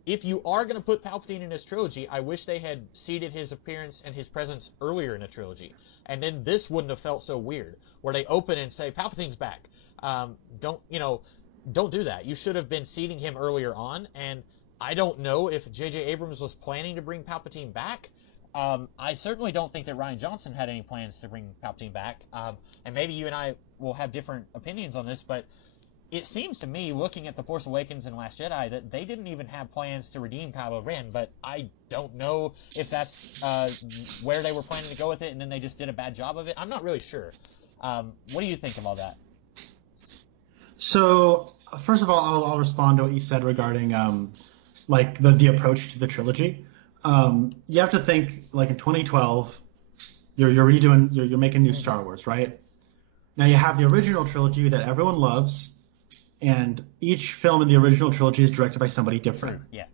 if you are going to put Palpatine in this trilogy, I wish they had seeded his appearance and his presence earlier in the trilogy, and then this wouldn't have felt so weird, where they open and say Palpatine's back. Don't do that. You should have been seeding him earlier on, and I don't know if J.J. Abrams was planning to bring Palpatine back. I certainly don't think that Rian Johnson had any plans to bring Palpatine back. And maybe you and I will have different opinions on this, but it seems to me, looking at The Force Awakens and Last Jedi, that they didn't even have plans to redeem Kylo Ren, but I don't know if that's where they were planning to go with it, and then they just did a bad job of it. I'm not really sure. What do you think of all that? So, first of all, I'll respond to what you said regarding like the approach to the trilogy. You have to think, like, in 2012, you're making new Star Wars, right? Now you have the original trilogy that everyone loves, and each film in the original trilogy is directed by somebody different. Yeah.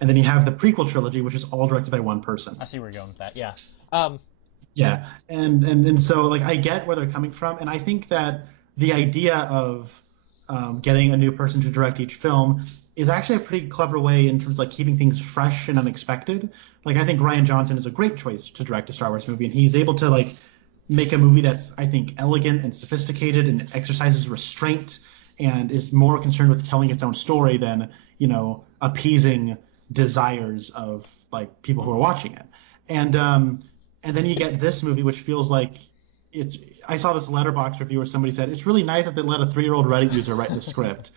And then you have the prequel trilogy, which is all directed by one person. I see where you're going with that. Yeah. Yeah, and so, like, I get where they're coming from, and I think that the idea of getting a new person to direct each film is actually a pretty clever way in terms of, like, keeping things fresh and unexpected. Like, I think Rian Johnson is a great choice to direct a Star Wars movie, and he's able to, like, make a movie that's, I think, elegant and sophisticated and exercises restraint and is more concerned with telling its own story than, appeasing desires of, like, people who are watching it. And then you get this movie, which feels like I saw this Letterboxd review where somebody said it's really nice that they let a 3-year-old Reddit user write the script,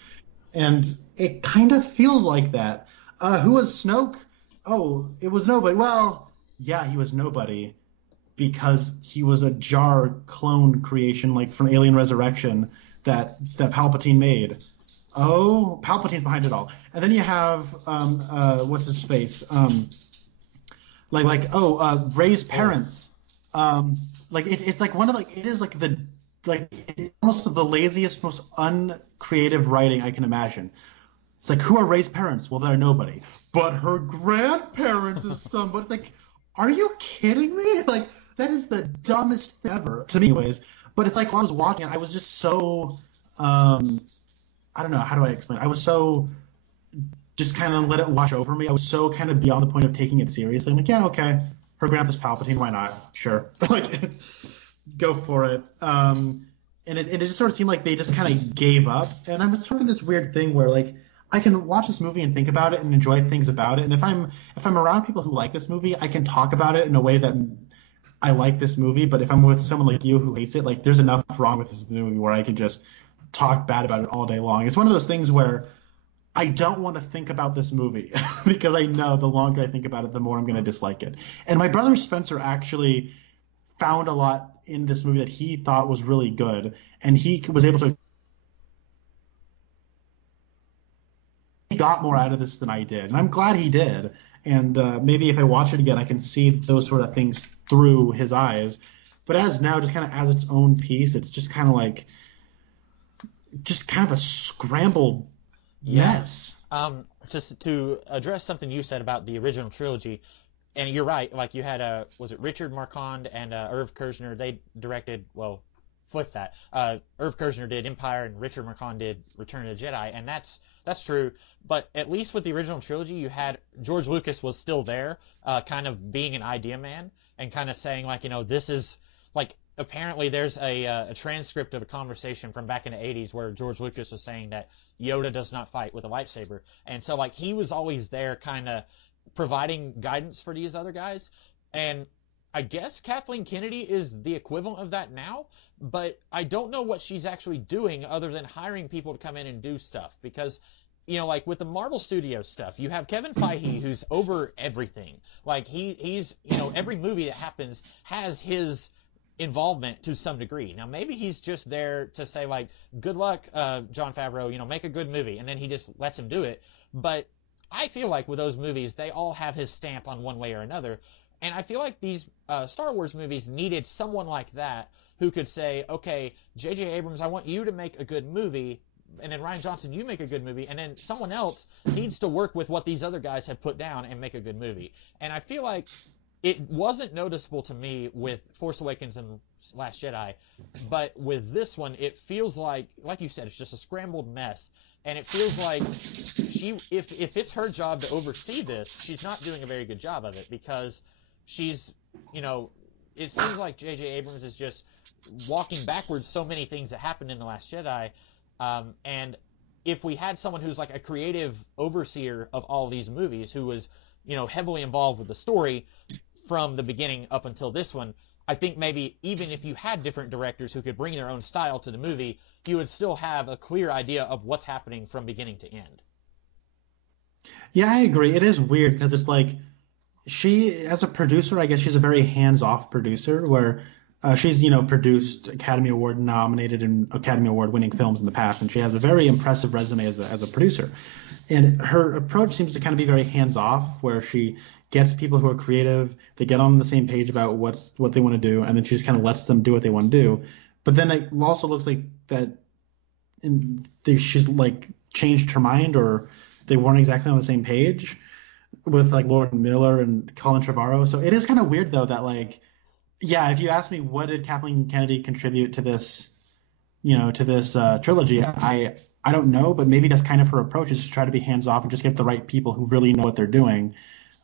and it kind of feels like that. Who was Snoke? Oh, it was nobody. Well, yeah, he was nobody because he was a Jar clone creation, like from Alien Resurrection, that Palpatine made. Oh, Palpatine's behind it all. And then you have what's his face? Rey's parents. It's like one of, like, it is like almost the laziest, most uncreative writing I can imagine. It's like, who are Rey's parents? Well, they're nobody. But her grandparents is somebody. Like, are you kidding me? Like, that is the dumbest thing ever to me, anyways. But it's like, while I was watching it, I was just so I don't know, how do I explain it? I was so just kind of let it wash over me. I was so kind of beyond the point of taking it seriously. I'm like, yeah, okay. Her grandpa's Palpatine, why not? Sure. Like, go for it. And it just sort of seemed like they just kind of gave up. And I'm sort of this weird thing where, like, I can watch this movie and think about it and enjoy things about it. And if I'm around people who like this movie, I can talk about it in a way that I like this movie. But if I'm with someone like you who hates it, like, there's enough wrong with this movie where I can just talk bad about it all day long. It's one of those things where I don't want to think about this movie because I know the longer I think about it, the more I'm going to dislike it. And my brother Spencer actually found a lot in this movie that he thought was really good, and he was able to he got more out of this than I did, and I'm glad he did. And maybe if I watch it again, I can see those sort of things through his eyes. But as now, just kind of as its own piece, it's just kind of like a scrambled mess. Just to address something you said about the original trilogy, and you're right, like, you had was it Richard Marquand and Irv Kersner? They directed, well, flip that. Irv Kersner did Empire and Richard Marquand did Return of the Jedi, and that's true. But at least with the original trilogy, you had George Lucas was still there, kind of being an idea man and kind of saying, like, this is, like, apparently there's a transcript of a conversation from back in the 80s where George Lucas was saying that Yoda does not fight with a lightsaber. And so, like, he was always there kind of providing guidance for these other guys. And I guess Kathleen Kennedy is the equivalent of that now, but I don't know what she's actually doing other than hiring people to come in and do stuff. Because, like with the Marvel Studios stuff, you have Kevin Feige who's over everything. Like, he's every movie that happens has his involvement to some degree. Now, maybe he's just there to say, like, good luck, Jon Favreau, make a good movie, and then he just lets him do it. But I feel like with those movies, they all have his stamp on one way or another. And I feel like these Star Wars movies needed someone like that who could say, okay, J.J. Abrams, I want you to make a good movie, and then Rian Johnson, you make a good movie, and then someone else needs to work with what these other guys have put down and make a good movie. And I feel like it wasn't noticeable to me with Force Awakens and Last Jedi, but with this one, it feels like you said, it's just a scrambled mess, and it feels like if it's her job to oversee this, she's not doing a very good job of it, because she's, it seems like J.J. Abrams is just walking backwards so many things that happened in The Last Jedi, and if we had someone who's like a creative overseer of all these movies, who was, heavily involved with the story from the beginning up until this one, I think maybe even if you had different directors who could bring their own style to the movie, you would still have a clear idea of what's happening from beginning to end. Yeah, I agree. It is weird because it's like she, as a producer, I guess she's a very hands-off producer where she's, produced Academy Award nominated and Academy Award winning films in the past, and she has a very impressive resume as a producer. And her approach seems to kind of be very hands-off, where she gets people who are creative, they get on the same page about what they want to do, and then she just kind of lets them do what they want to do. But then it also looks like that she's like changed her mind, or they weren't exactly on the same page with like Lord Miller and Colin Trevorrow. So it is kind of weird though that like, yeah, if you ask me what did Kathleen Kennedy contribute to this, trilogy, I don't know, but maybe that's kind of her approach, is to try to be hands off and just get the right people who really know what they're doing.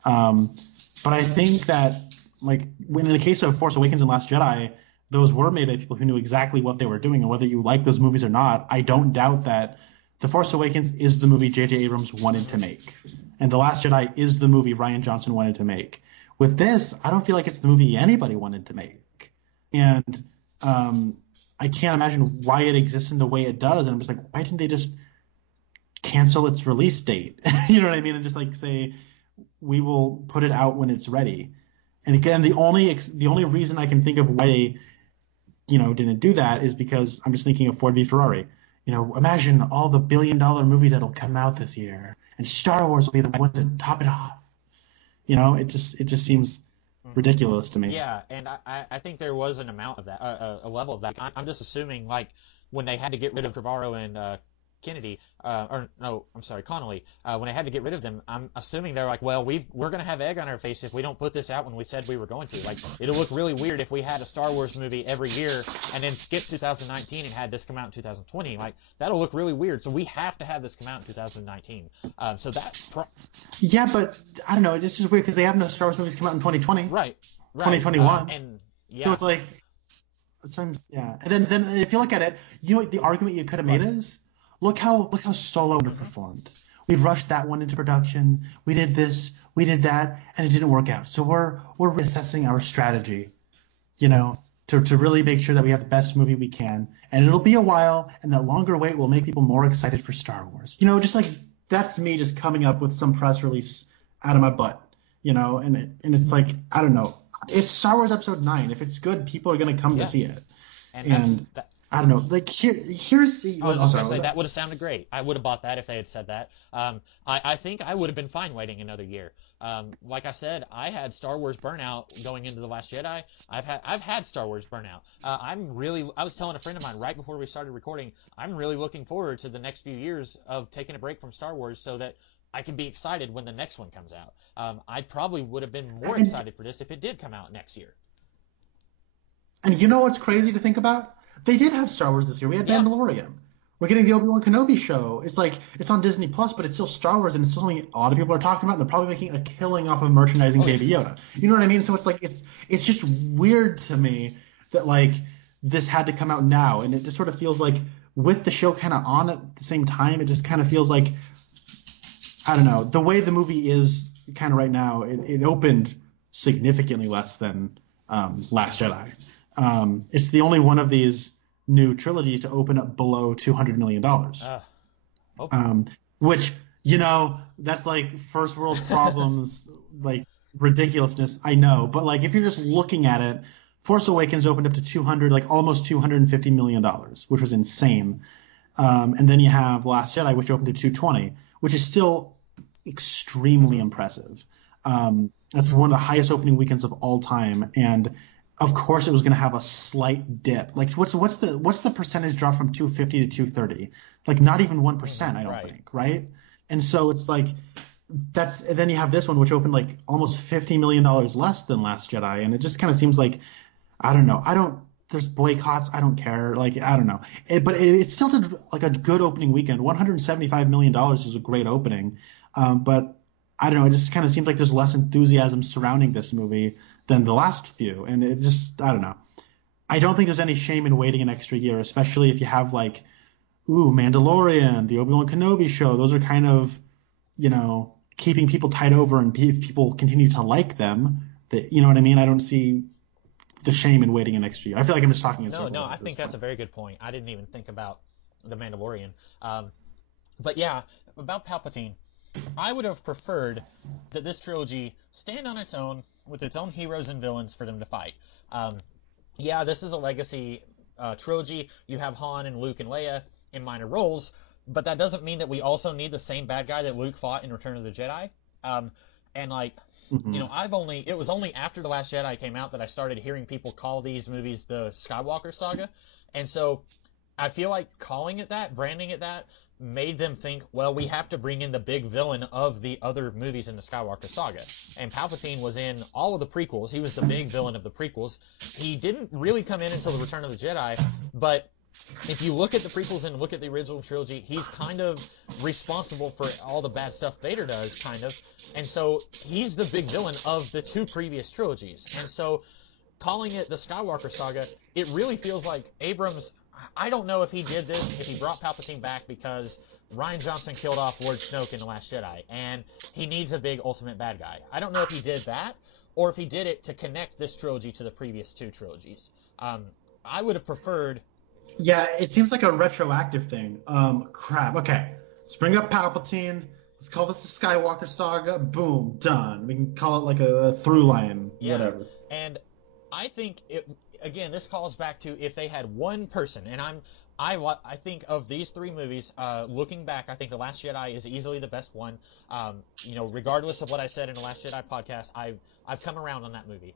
But I think that like when in the case of Force Awakens and Last Jedi, those were made by people who knew exactly what they were doing, and whether you like those movies or not, I don't doubt that The Force Awakens is the movie J.J. Abrams wanted to make, and The Last Jedi is the movie Rian Johnson wanted to make. With this, I don't feel like it's the movie anybody wanted to make, and I can't imagine why it exists in the way it does. And I'm just like, why didn't they just cancel its release date? You know what I mean? And just like say, we will put it out when it's ready. And again, the only reason I can think of why they, didn't do that is because I'm just thinking of Ford v Ferrari. Imagine all the billion-dollar movies that'll come out this year, and Star Wars will be the one to top it off. It just seems ridiculous to me. Yeah, and I think there was an amount of that, a level of that. I'm just assuming, like, when they had to get rid of Trevorrow and Kennedy, Connolly, when they had to get rid of them, I'm assuming they're like, well, we're going to have egg on our face if we don't put this out when we said we were going to. Like, it'll look really weird if we had a Star Wars movie every year and then skip 2019 and had this come out in 2020. Like, that'll look really weird. So we have to have this come out in 2019. Yeah, but I don't know. It's just weird because they have no Star Wars movies come out in 2020. Right. 2021. And yeah. So it's like, sometimes, yeah. And then if you look at it, what the argument you could have made is, Look how Solo underperformed. We rushed that one into production. We did this, we did that, and it didn't work out. So we're reassessing our strategy, to really make sure that we have the best movie we can. And it'll be a while, and that longer wait will make people more excited for Star Wars. Just like that's me just coming up with some press release out of my butt, and it's like, I don't know. It's Star Wars Episode 9. If it's good, people are going to come to see it. And I don't know. Like here's the. I was just gonna say that would have sounded great. I would have bought that if they had said that. I think I would have been fine waiting another year. Like I said, I had Star Wars burnout going into The Last Jedi. I've had Star Wars burnout. I was telling a friend of mine right before we started recording, I'm really looking forward to the next few years of taking a break from Star Wars so that I can be excited when the next one comes out. I probably would have been more excited for this if it did come out next year. And you know what's crazy to think about? They did have Star Wars this year. We had Mandalorian. We're getting the Obi-Wan Kenobi show. It's like, it's on Disney Plus, but it's still Star Wars, and it's still something a lot of people are talking about. And they're probably making a killing off of merchandising Baby Yoda. You know what I mean? So it's like, it's just weird to me that like this had to come out now, and it just sort of feels like with the show kind of on at the same time, it just kind of feels like, I don't know, the way the movie is kind of right now, it opened significantly less than Last Jedi. It's the only one of these new trilogies to open up below $200 million. Which, that's like first world problems, like ridiculousness, I know. But like if you're just looking at it, Force Awakens opened up to almost $250 million, which was insane. And then you have Last Jedi, which opened to 220, which is still extremely impressive. That's one of the highest opening weekends of all time. And of course, it was going to have a slight dip. Like, what's the percentage drop from 250 to 230? Like, not even 1%, I don't think, right? And so it's like and then you have this one, which opened like almost $50 million less than Last Jedi, and it just kind of seems like, I don't know. there's boycotts. I don't care. Like, I don't know. But it still did like a good opening weekend. $175 million is a great opening. But I don't know. It just kind of seems like there's less enthusiasm surrounding this movie than the last few. And it just, I don't know. I don't think there's any shame in waiting an extra year, especially if you have like, Mandalorian, the Obi-Wan Kenobi show. Those are kind of, keeping people tied over, and if people continue to like them, you know what I mean? I don't see the shame in waiting an extra year. I feel like I'm just talking in circles. No, I think that's a very good point. I didn't even think about the Mandalorian. But yeah, about Palpatine, I would have preferred that this trilogy stand on its own with its own heroes and villains for them to fight. Yeah, this is a legacy trilogy. You have Han and Luke and Leia in minor roles, but that doesn't mean that we also need the same bad guy that Luke fought in Return of the Jedi. And like, it was only after The Last Jedi came out that I started hearing people call these movies the Skywalker saga. And so I feel like calling it that, branding it that, made them think, well, we have to bring in the big villain of the other movies in the Skywalker saga. And Palpatine was in all of the prequels. He was the big villain of the prequels. He didn't really come in until the Return of the Jedi, but if you look at the prequels and look at the original trilogy, he's kind of responsible for all the bad stuff Vader does, kind of. And so he's the big villain of the two previous trilogies. And so calling it the Skywalker saga, it really feels like Abrams, I don't know if he did this, if he brought Palpatine back because Rian Johnson killed off Lord Snoke in The Last Jedi, and he needs a big ultimate bad guy. I don't know if he did that, or if he did it to connect this trilogy to the previous two trilogies. I would have preferred... Yeah, it seems like a retroactive thing. Crap. Okay, let's bring up Palpatine. Let's call this the Skywalker saga. Boom, done. We can call it like a through line, whatever. And I think this calls back to if they had one person, and I think of these three movies, looking back, I think The Last Jedi is easily the best one. Regardless of what I said in The Last Jedi podcast, I've come around on that movie.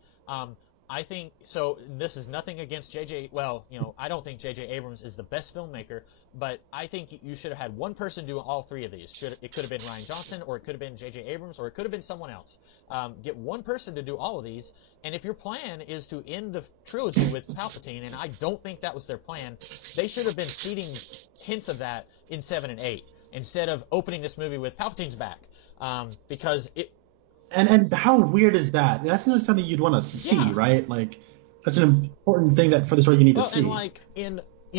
I think, so this is nothing against J.J., I don't think J.J. Abrams is the best filmmaker, but I think you should have had one person do all three of these. It could have been Rian Johnson, or it could have been J.J. Abrams, or it could have been someone else. Get one person to do all of these, and if your plan is to end the trilogy with Palpatine, and I don't think that was their plan, they should have been seeding hints of that in 7 and 8, instead of opening this movie with Palpatine's back, because it... And how weird is that? That's not something you'd want to see, right? Like, that's an important thing that for the story you need to see. And like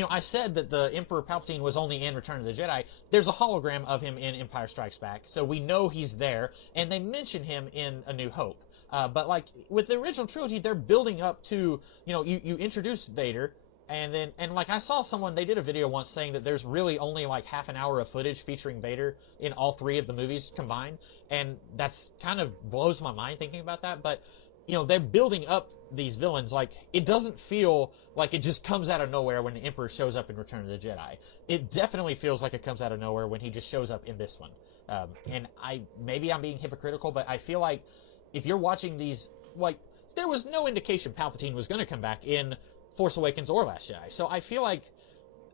I said that the Emperor Palpatine was only in Return of the Jedi. There's a hologram of him in Empire Strikes Back, so we know he's there, and they mention him in A New Hope. But like with the original trilogy, they're building up to, you introduce Vader, and like I saw they did a video once saying that there's really only like half an hour of footage featuring Vader in all three of the movies combined, and that's kind of blows my mind thinking about that. But they're building up these villains. Like, it doesn't feel like it just comes out of nowhere when the Emperor shows up in Return of the Jedi. It definitely feels like it comes out of nowhere when he just shows up in this one. And maybe I'm being hypocritical, but I feel like if you're watching these, like, there was no indication Palpatine was going to come back in Force Awakens or Last Jedi. So I feel like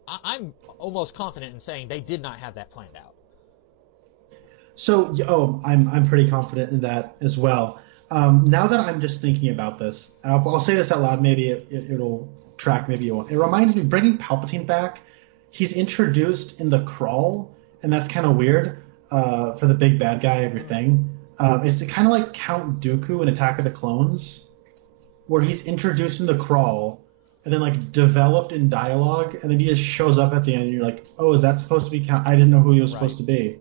I'm almost confident in saying they did not have that planned out. So, I'm pretty confident in that as well. Now that I'm just thinking about this, I'll say this out loud. Maybe it'll track. Maybe it won't. It reminds me, bringing Palpatine back. He's introduced in the crawl, and that's kind of weird for the big bad guy. Everything. It's kind of like Count Dooku in Attack of the Clones, where he's introduced in the crawl, and then like developed in dialogue, and then he just shows up at the end, and you're like, oh, is that supposed to be Count? I didn't know who he was supposed to be.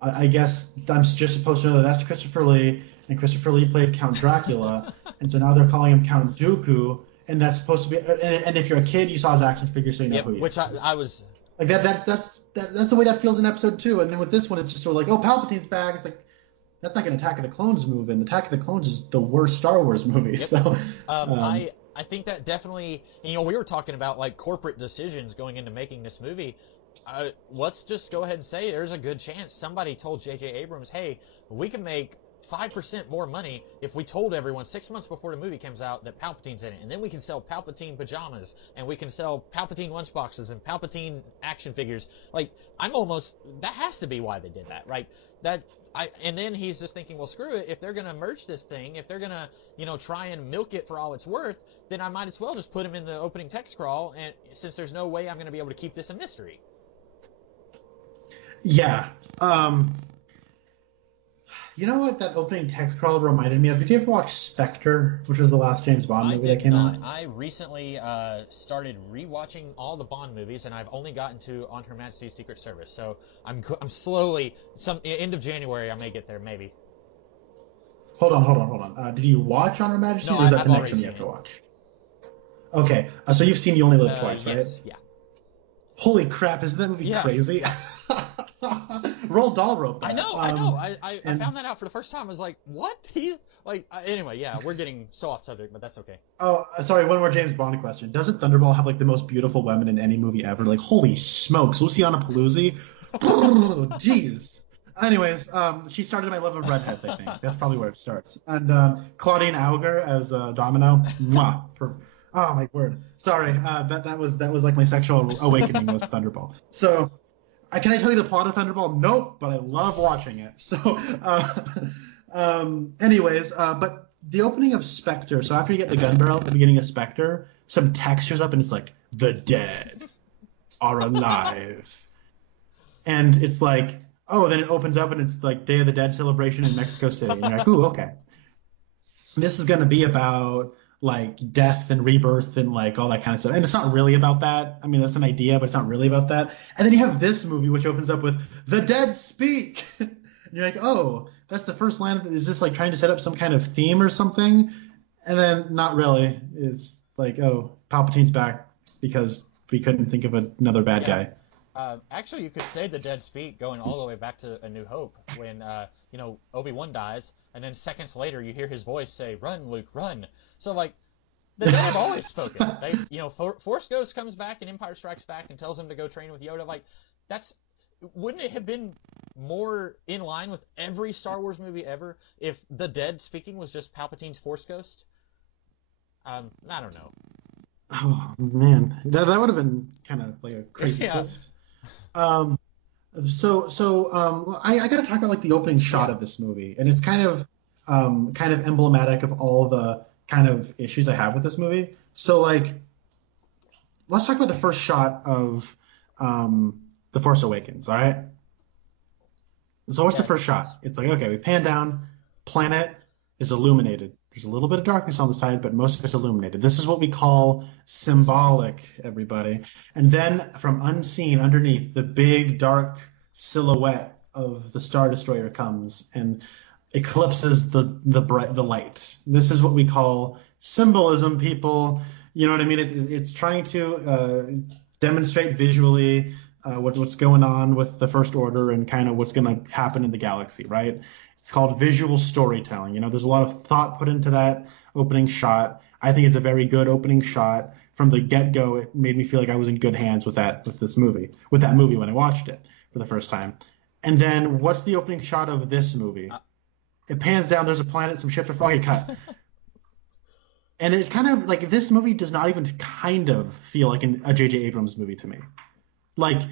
I guess I'm just supposed to know that that's Christopher Lee, and Christopher Lee played Count Dracula, and so now they're calling him Count Dooku, and that's supposed to be. And if you're a kid, you saw his action figure, so you know who he is. Which I was like that. That's the way that feels in Episode 2, and then with this one, it's just sort of like, oh, Palpatine's back. It's like, that's like an Attack of the Clones movie, and Attack of the Clones is the worst Star Wars movie. Yep. So I think that definitely, we were talking about like corporate decisions going into making this movie. Let's just go ahead and say there's a good chance somebody told J.J. Abrams, hey, we can make 5% more money if we told everyone 6 months before the movie comes out that Palpatine's in it, and then we can sell Palpatine pajamas, and we can sell Palpatine lunchboxes and Palpatine action figures. Like, that has to be why they did that, right? That And then he's just thinking, well, screw it. If they're gonna merge this thing, if they're gonna, try and milk it for all it's worth, then I might as well just put him in the opening text crawl. And since there's no way I'm gonna be able to keep this a mystery. Yeah. You know what that opening text crawl reminded me of? Did you ever watch Spectre, which was the last James Bond movie that came out? I recently started rewatching all the Bond movies, and I've only gotten to On Her Majesty's Secret Service. So I'm slowly, end of January, I may get there, maybe. Hold on. Did you watch On Her Majesty's, No, or is that I've the next one you have to watch? Okay, so you've seen You Only Live Twice, right? Yes, yeah. Holy crap, isn't that movie crazy? Roald Dahl wrote that. I know. I found that out for the first time. I was like, what? Anyway, yeah, we're getting so off subject, but that's okay. Oh, sorry, one more James Bond question. Doesn't Thunderball have, like, the most beautiful women in any movie ever? Like, holy smokes, Luciana Paluzzi? Jeez. Anyways, she started my love of redheads, I think. That's probably where it starts. And Claudine Auger as Domino. Mwah. Oh, my word. Sorry, that was like my sexual awakening was Thunderball. So... can I tell you the plot of Thunderball? Nope, but I love watching it. So, anyways, but the opening of Spectre, so after you get the gun barrel at the beginning of Spectre, some text shows up and it's like, the dead are alive. And it's like, oh, then it opens up and it's like Day of the Dead celebration in Mexico City. And you're like, ooh, okay. This is going to be about like death and rebirth and like all that kind of stuff. And it's not really about that. I mean, that's an idea, but it's not really about that. And then you have this movie, which opens up with The Dead Speak. And you're like, oh, that's the first line. Is this like trying to set up some kind of theme or something? And then not really. It's like, oh, Palpatine's back because we couldn't think of another bad guy. Actually, you could say The Dead Speak going all the way back to A New Hope when, Obi-Wan dies. And then seconds later, you hear his voice say, "Run, Luke, run." So, like, the dead have always spoken. Force Ghost comes back in Empire Strikes Back and tells him to go train with Yoda. Like, wouldn't it have been more in line with every Star Wars movie ever if the dead speaking was just Palpatine's Force Ghost? I don't know. Oh, man. That would have been kind of like a crazy twist. I got to talk about like the opening shot of this movie, and it's kind of emblematic of all the kind of issues I have with this movie. So like, let's talk about the first shot of The Force Awakens. All right. So what's the first shot? It's like, okay, we pan down, planet is illuminated. There's a little bit of darkness on the side, but most of it's illuminated. This is what we call symbolic, everybody. And then from unseen, underneath, the big dark silhouette of the Star Destroyer comes and eclipses the light. This is what we call symbolism, people. You know what I mean? It's trying to demonstrate visually what's going on with the First Order and kind of what's going to happen in the galaxy, right? It's called visual storytelling. You know, there's a lot of thought put into that opening shot. I think it's a very good opening shot. From the get-go, it made me feel like I was in good hands with that movie when I watched it for the first time. And then what's the opening shot of this movie? It pans down, there's a planet, some ships are foggy cut. And it's kind of like this movie does not even kind of feel like a J.J. Abrams movie to me. Like,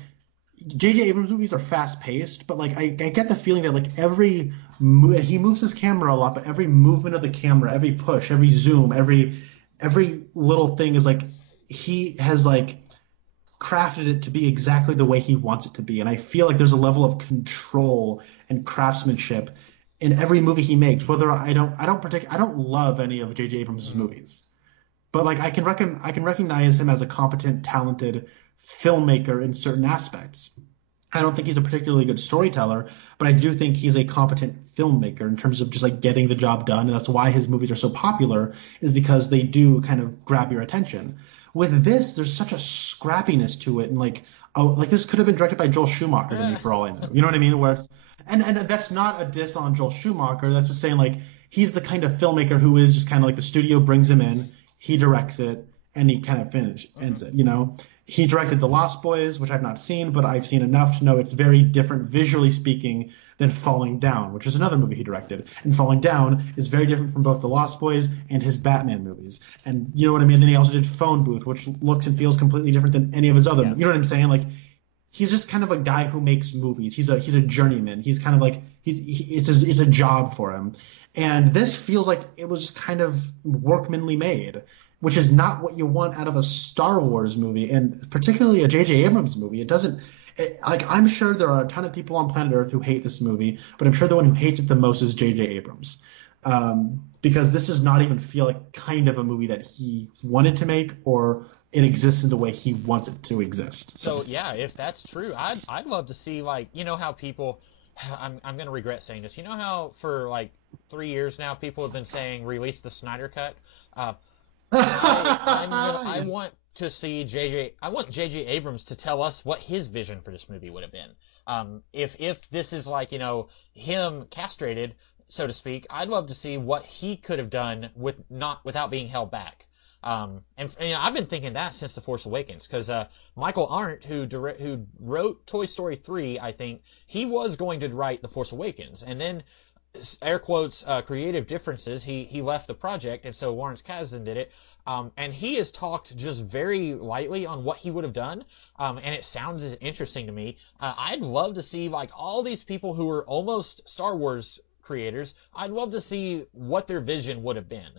J.J. Abrams movies are fast-paced, but like I get the feeling that like he moves his camera a lot, but every movement of the camera, every push, every zoom, every little thing is like he has like crafted it to be exactly the way he wants it to be. And I feel like there's a level of control and craftsmanship in every movie he makes. Whether I don't love any of J.J. Abrams' movies, but like I can recognize him as a competent, talented filmmaker in certain aspects. I don't think he's a particularly good storyteller, but I do think he's a competent filmmaker in terms of just like getting the job done. And that's why his movies are so popular, is because they do kind of grab your attention. With this, there's such a scrappiness to it, and like this could have been directed by Joel Schumacher to me, for all I know. You know what I mean? Where it's, and that's not a diss on Joel Schumacher. That's just saying like he's the kind of filmmaker who is just kind of like the studio brings him in, he directs it, and he kind of ends it. You know, he directed The Lost Boys, which I've not seen, but I've seen enough to know it's very different visually speaking than Falling Down, which is another movie he directed. And Falling Down is very different from both The Lost Boys and his Batman movies. And you know what I mean? Then he also did Phone Booth, which looks and feels completely different than any of his other. You know what I'm saying? Like, he's just kind of a guy who makes movies. He's a journeyman. He's kind of like it's a job for him. And this feels like it was just kind of workmanly made, which is not what you want out of a Star Wars movie, and particularly a J.J. Abrams movie. It doesn't like I'm sure there are a ton of people on planet Earth who hate this movie, but I'm sure the one who hates it the most is J.J. Abrams. Because this does not even feel like kind of a movie that he wanted to make, or it exists in the way he wants it to exist. So yeah, if that's true, I'd love to see, like, you know how people, I'm gonna regret saying this. You know how for like 3 years now people have been saying release the Snyder Cut. I want to see I want J.J. Abrams to tell us what his vision for this movie would have been. If this is like, you know, him castrated, so to speak, I'd love to see what he could have done without being held back. And you know, I've been thinking that since The Force Awakens, because Michael Arndt, who wrote Toy Story 3, I think, he was going to write The Force Awakens, and then, air quotes, creative differences, he left the project, and so Lawrence Kasdan did it. And he has talked just very lightly on what he would have done, and it sounds interesting to me. I'd love to see, like, all these people who are almost Star Wars creators, I'd love to see what their vision would have been.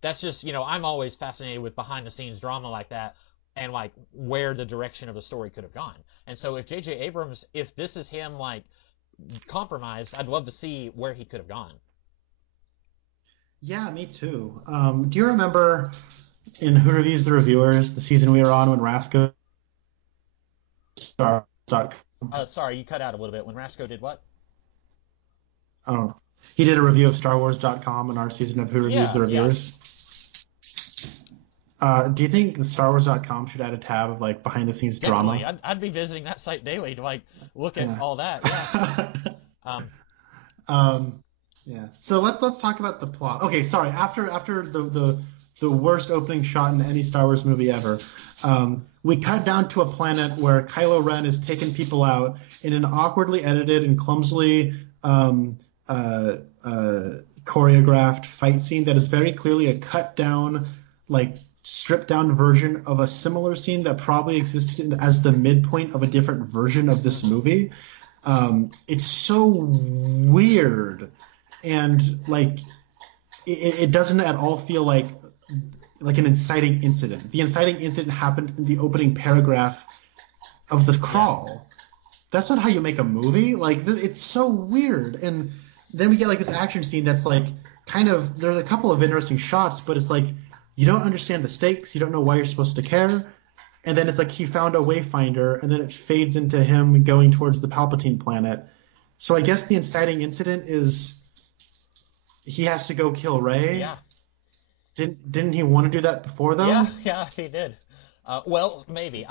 That's just, you know, I'm always fascinated with behind-the-scenes drama like that, and, like, where the direction of the story could have gone. And so if J.J. Abrams, if this is him, like, compromised, I'd love to see where he could have gone. Yeah, me too. Do you remember in Who Reviews the Reviewers, the season we were on when Rasco Sorry, you cut out a little bit. When Rasco did what? Oh, he did a review of StarWars.com in our season of Who Reviews the Reviewers. Yeah. Do you think StarWars.com should add a tab of like behind the scenes drama? I'd be visiting that site daily to like look at all that. Yeah. Yeah. So let's talk about the plot. Okay, sorry. After the worst opening shot in any Star Wars movie ever, we cut down to a planet where Kylo Ren is taking people out in an awkwardly edited and clumsily choreographed fight scene that is very clearly a cut down, like stripped down version of a similar scene that probably existed as the midpoint of a different version of this movie. It's so weird, and like it doesn't at all feel like an inciting incident. The inciting incident happened in the opening paragraph of the crawl. That's not how you make a movie. Like this, it's so weird. And then we get like this action scene that's like kind of, there's a couple of interesting shots, but it's like you don't understand the stakes. You don't know why you're supposed to care. And then it's like he found a wayfinder, and then it fades into him going towards the Palpatine planet. So I guess the inciting incident is he has to go kill Rey. Yeah. Didn't he want to do that before though? Yeah, he did. Well, maybe.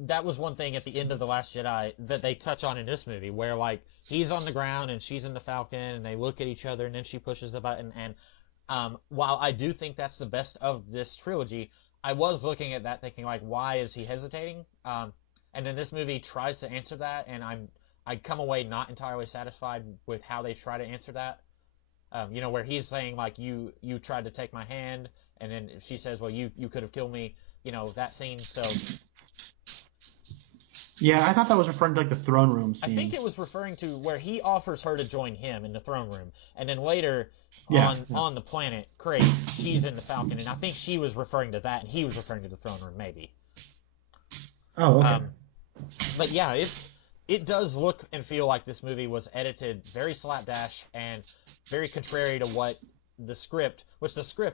That was one thing at the end of The Last Jedi that they touch on in this movie, where like he's on the ground and she's in the Falcon, and they look at each other, and then she pushes the button. And while I do think that's the best of this trilogy, I was looking at that thinking like, why is he hesitating? And then this movie tries to answer that, and I come away not entirely satisfied with how they try to answer that. You know, where he's saying like, you tried to take my hand, and then she says, well, you could have killed me. You know, that scene. So. Yeah, I thought that was referring to like the throne room scene. I think it was referring to where he offers her to join him in the throne room, and then later on the planet Crate, she's in the Falcon, and I think she was referring to that, and he was referring to the throne room, maybe. Oh, okay. But yeah, it does look and feel like this movie was edited very slapdash and very contrary to what the script,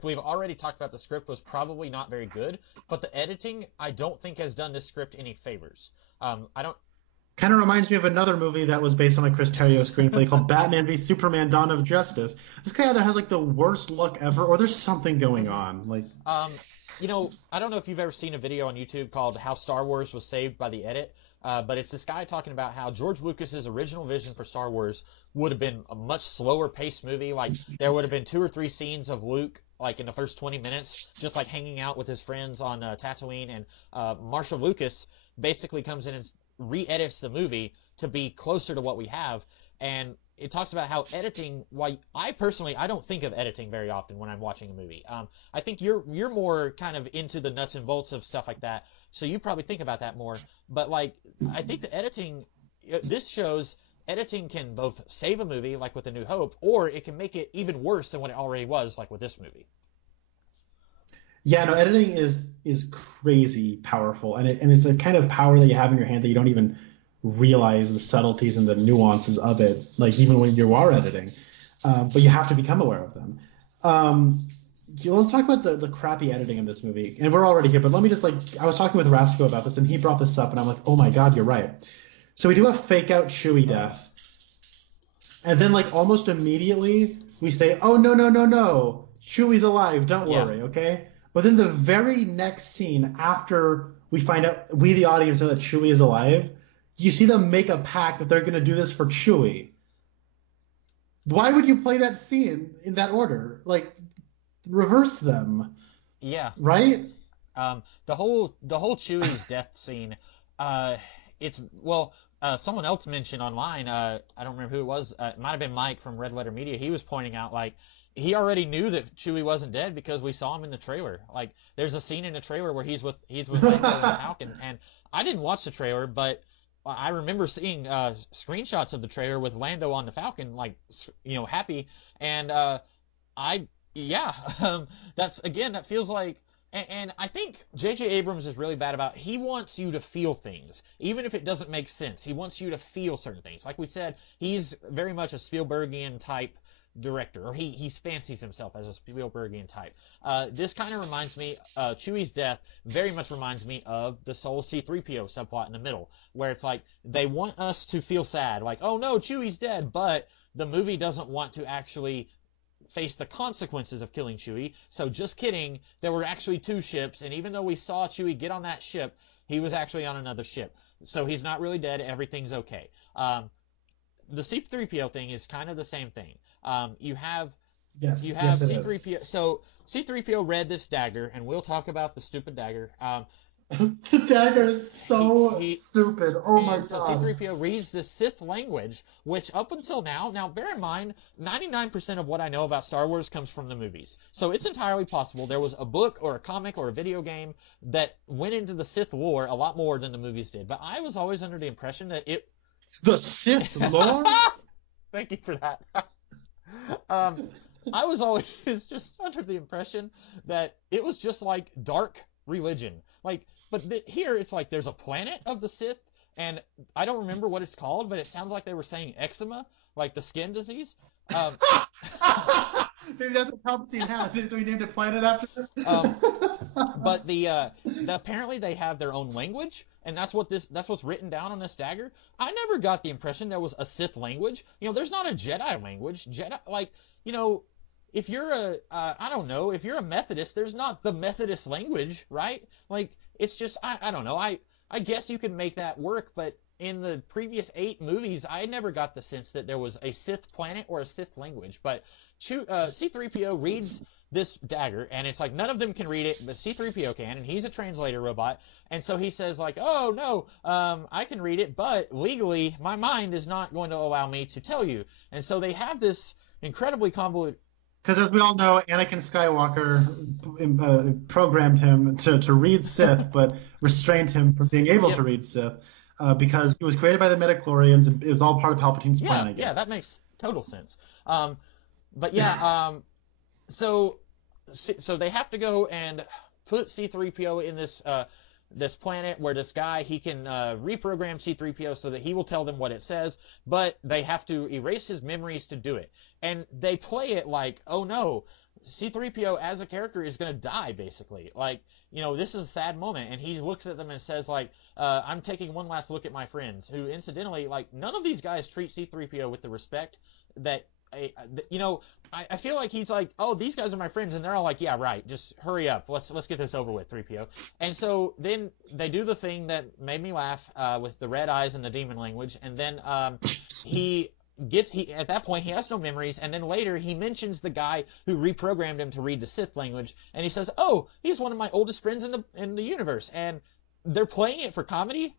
we've already talked about, the script was probably not very good, but the editing, I don't think has done this script any favors. Kind of reminds me of another movie that was based on a Chris Terrio screenplay called Batman v Superman: Dawn of Justice. This guy either has like the worst luck ever, or there's something going on. Like, you know, I don't know if you've ever seen a video on YouTube called "How Star Wars Was Saved by the Edit," but it's this guy talking about how George Lucas's original vision for Star Wars would have been a much slower paced movie. Like there would have been 2 or 3 scenes of Luke, like in the first 20 minutes, just like hanging out with his friends on Tatooine, and Marshall Lucas basically comes in and re-edits the movie to be closer to what we have. And it talks about how editing, why I don't think of editing very often when I'm watching a movie. I think you're more kind of into the nuts and bolts of stuff like that. so you probably think about that more. But like, I think the editing, this shows editing can both save a movie, like with A New Hope, or it can make it even worse than what it already was, like with this movie. Yeah, no, editing is crazy powerful, and it's a kind of power that you have in your hand that you don't even realize the subtleties and the nuances of it, like even when you are editing. But you have to become aware of them. Let's talk about the crappy editing in this movie, and we're already here, but let me just I was talking with Rasco about this, and he brought this up, and I'm like, oh my god, you're right. So we do a fake out Chewie death, and then like almost immediately we say, oh no, Chewie's alive, don't worry, okay? But then the very next scene after we find out, we the audience know that Chewie is alive, you see them make a pact that they're going to do this for Chewie. Why would you play that scene in that order? Like, reverse them. Yeah. Right? The whole Chewie's death scene, someone else mentioned online, I don't remember who it was, it might have been Mike from Red Letter Media, he was pointing out, like, he already knew that Chewie wasn't dead because we saw him in the trailer. Like, there's a scene in the trailer where he's with Lando and the Falcon, and I didn't watch the trailer, but I remember seeing screenshots of the trailer with Lando on the Falcon, like, happy, and that's, again, that feels like, and I think J.J. Abrams is really bad about, he wants you to feel things, even if it doesn't make sense. He wants you to feel certain things. Like we said, he's very much a Spielbergian type director, or he fancies himself as a Spielbergian type. This kind of reminds me, Chewie's death very much reminds me of the whole C-3PO subplot in the middle, where it's like, they want us to feel sad, like, oh no, Chewie's dead, but the movie doesn't want to actually face the consequences of killing Chewie, so just kidding, there were actually 2 ships, and even though we saw Chewie get on that ship, he was actually on another ship. So he's not really dead, everything's okay. The C-3PO thing is kind of the same thing. You have C-3PO. So C-3PO read this dagger, and we'll talk about the stupid dagger. The dagger is so stupid. Oh my god. So C-3PO reads the Sith language, which up until now bear in mind, 99% of what I know about Star Wars comes from the movies. So it's entirely possible there was a book or a comic or a video game that went into the Sith lore a lot more than the movies did. But I was always under the impression that it... The Sith lore? Thank you for that. I was always just under the impression that it was just like dark religion. Like, but here it's like there's a planet of the Sith, and I don't remember what it's called, but it sounds like they were saying eczema, like the skin disease. Maybe that's what Palpatine has, so he named a planet after it. But apparently they have their own language, and that's what's written down on this dagger. I never got the impression there was a Sith language. There's not a Jedi language. Jedi, like, if you're if you're a Methodist, there's not the Methodist language, right? Like, it's just, I don't know. I guess you could make that work, but in the previous 8 movies, I never got the sense that there was a Sith planet or a Sith language. But C-3PO reads this dagger, and it's like none of them can read it, but C-3PO can, and he's a translator robot. And so he says, like, oh, no, I can read it, but legally, my mind is not going to allow me to tell you. And so they have this incredibly convoluted... Because as we all know, Anakin Skywalker programmed him to read Sith, but restrained him from being able to read Sith because he was created by the midichlorians, and it was all part of Palpatine's plan, I guess. Yeah, that makes total sense. But yeah, so they have to go and put C-3PO in this planet where this guy, he can reprogram C-3PO so that he will tell them what it says, but they have to erase his memories to do it. And they play it like, oh no, C-3PO as a character is going to die, basically. Like, this is a sad moment. And he looks at them and says, like, I'm taking one last look at my friends, who, incidentally, like, none of these guys treat C-3PO with the respect that, I feel like he's like, oh, these guys are my friends, and they're all like, yeah, right, just hurry up, let's get this over with, 3PO. And so then they do the thing that made me laugh with the red eyes and the demon language, and then at that point he has no memories, and then later he mentions the guy who reprogrammed him to read the Sith language, and he says, oh, he's one of my oldest friends in the universe. And they're playing it for comedy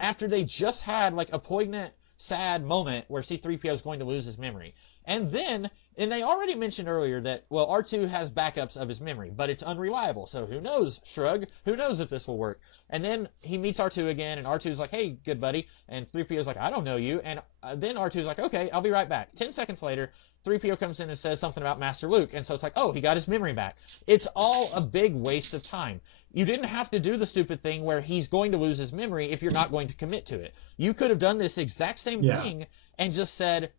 after they just had like a poignant, sad moment where C-3PO is going to lose his memory. And then And they already mentioned earlier that, well, R2 has backups of his memory, but it's unreliable. So who knows, Shrug? Who knows if this will work? And then he meets R2 again, and R2's like, hey, good buddy. And 3PO's like, I don't know you. And then R2's like, okay, I'll be right back. 10 seconds later, 3PO comes in and says something about Master Luke. And so it's like, oh, he got his memory back. It's all a big waste of time. You didn't have to do the stupid thing where he's going to lose his memory if you're not going to commit to it. You could have done this exact same thing and just said,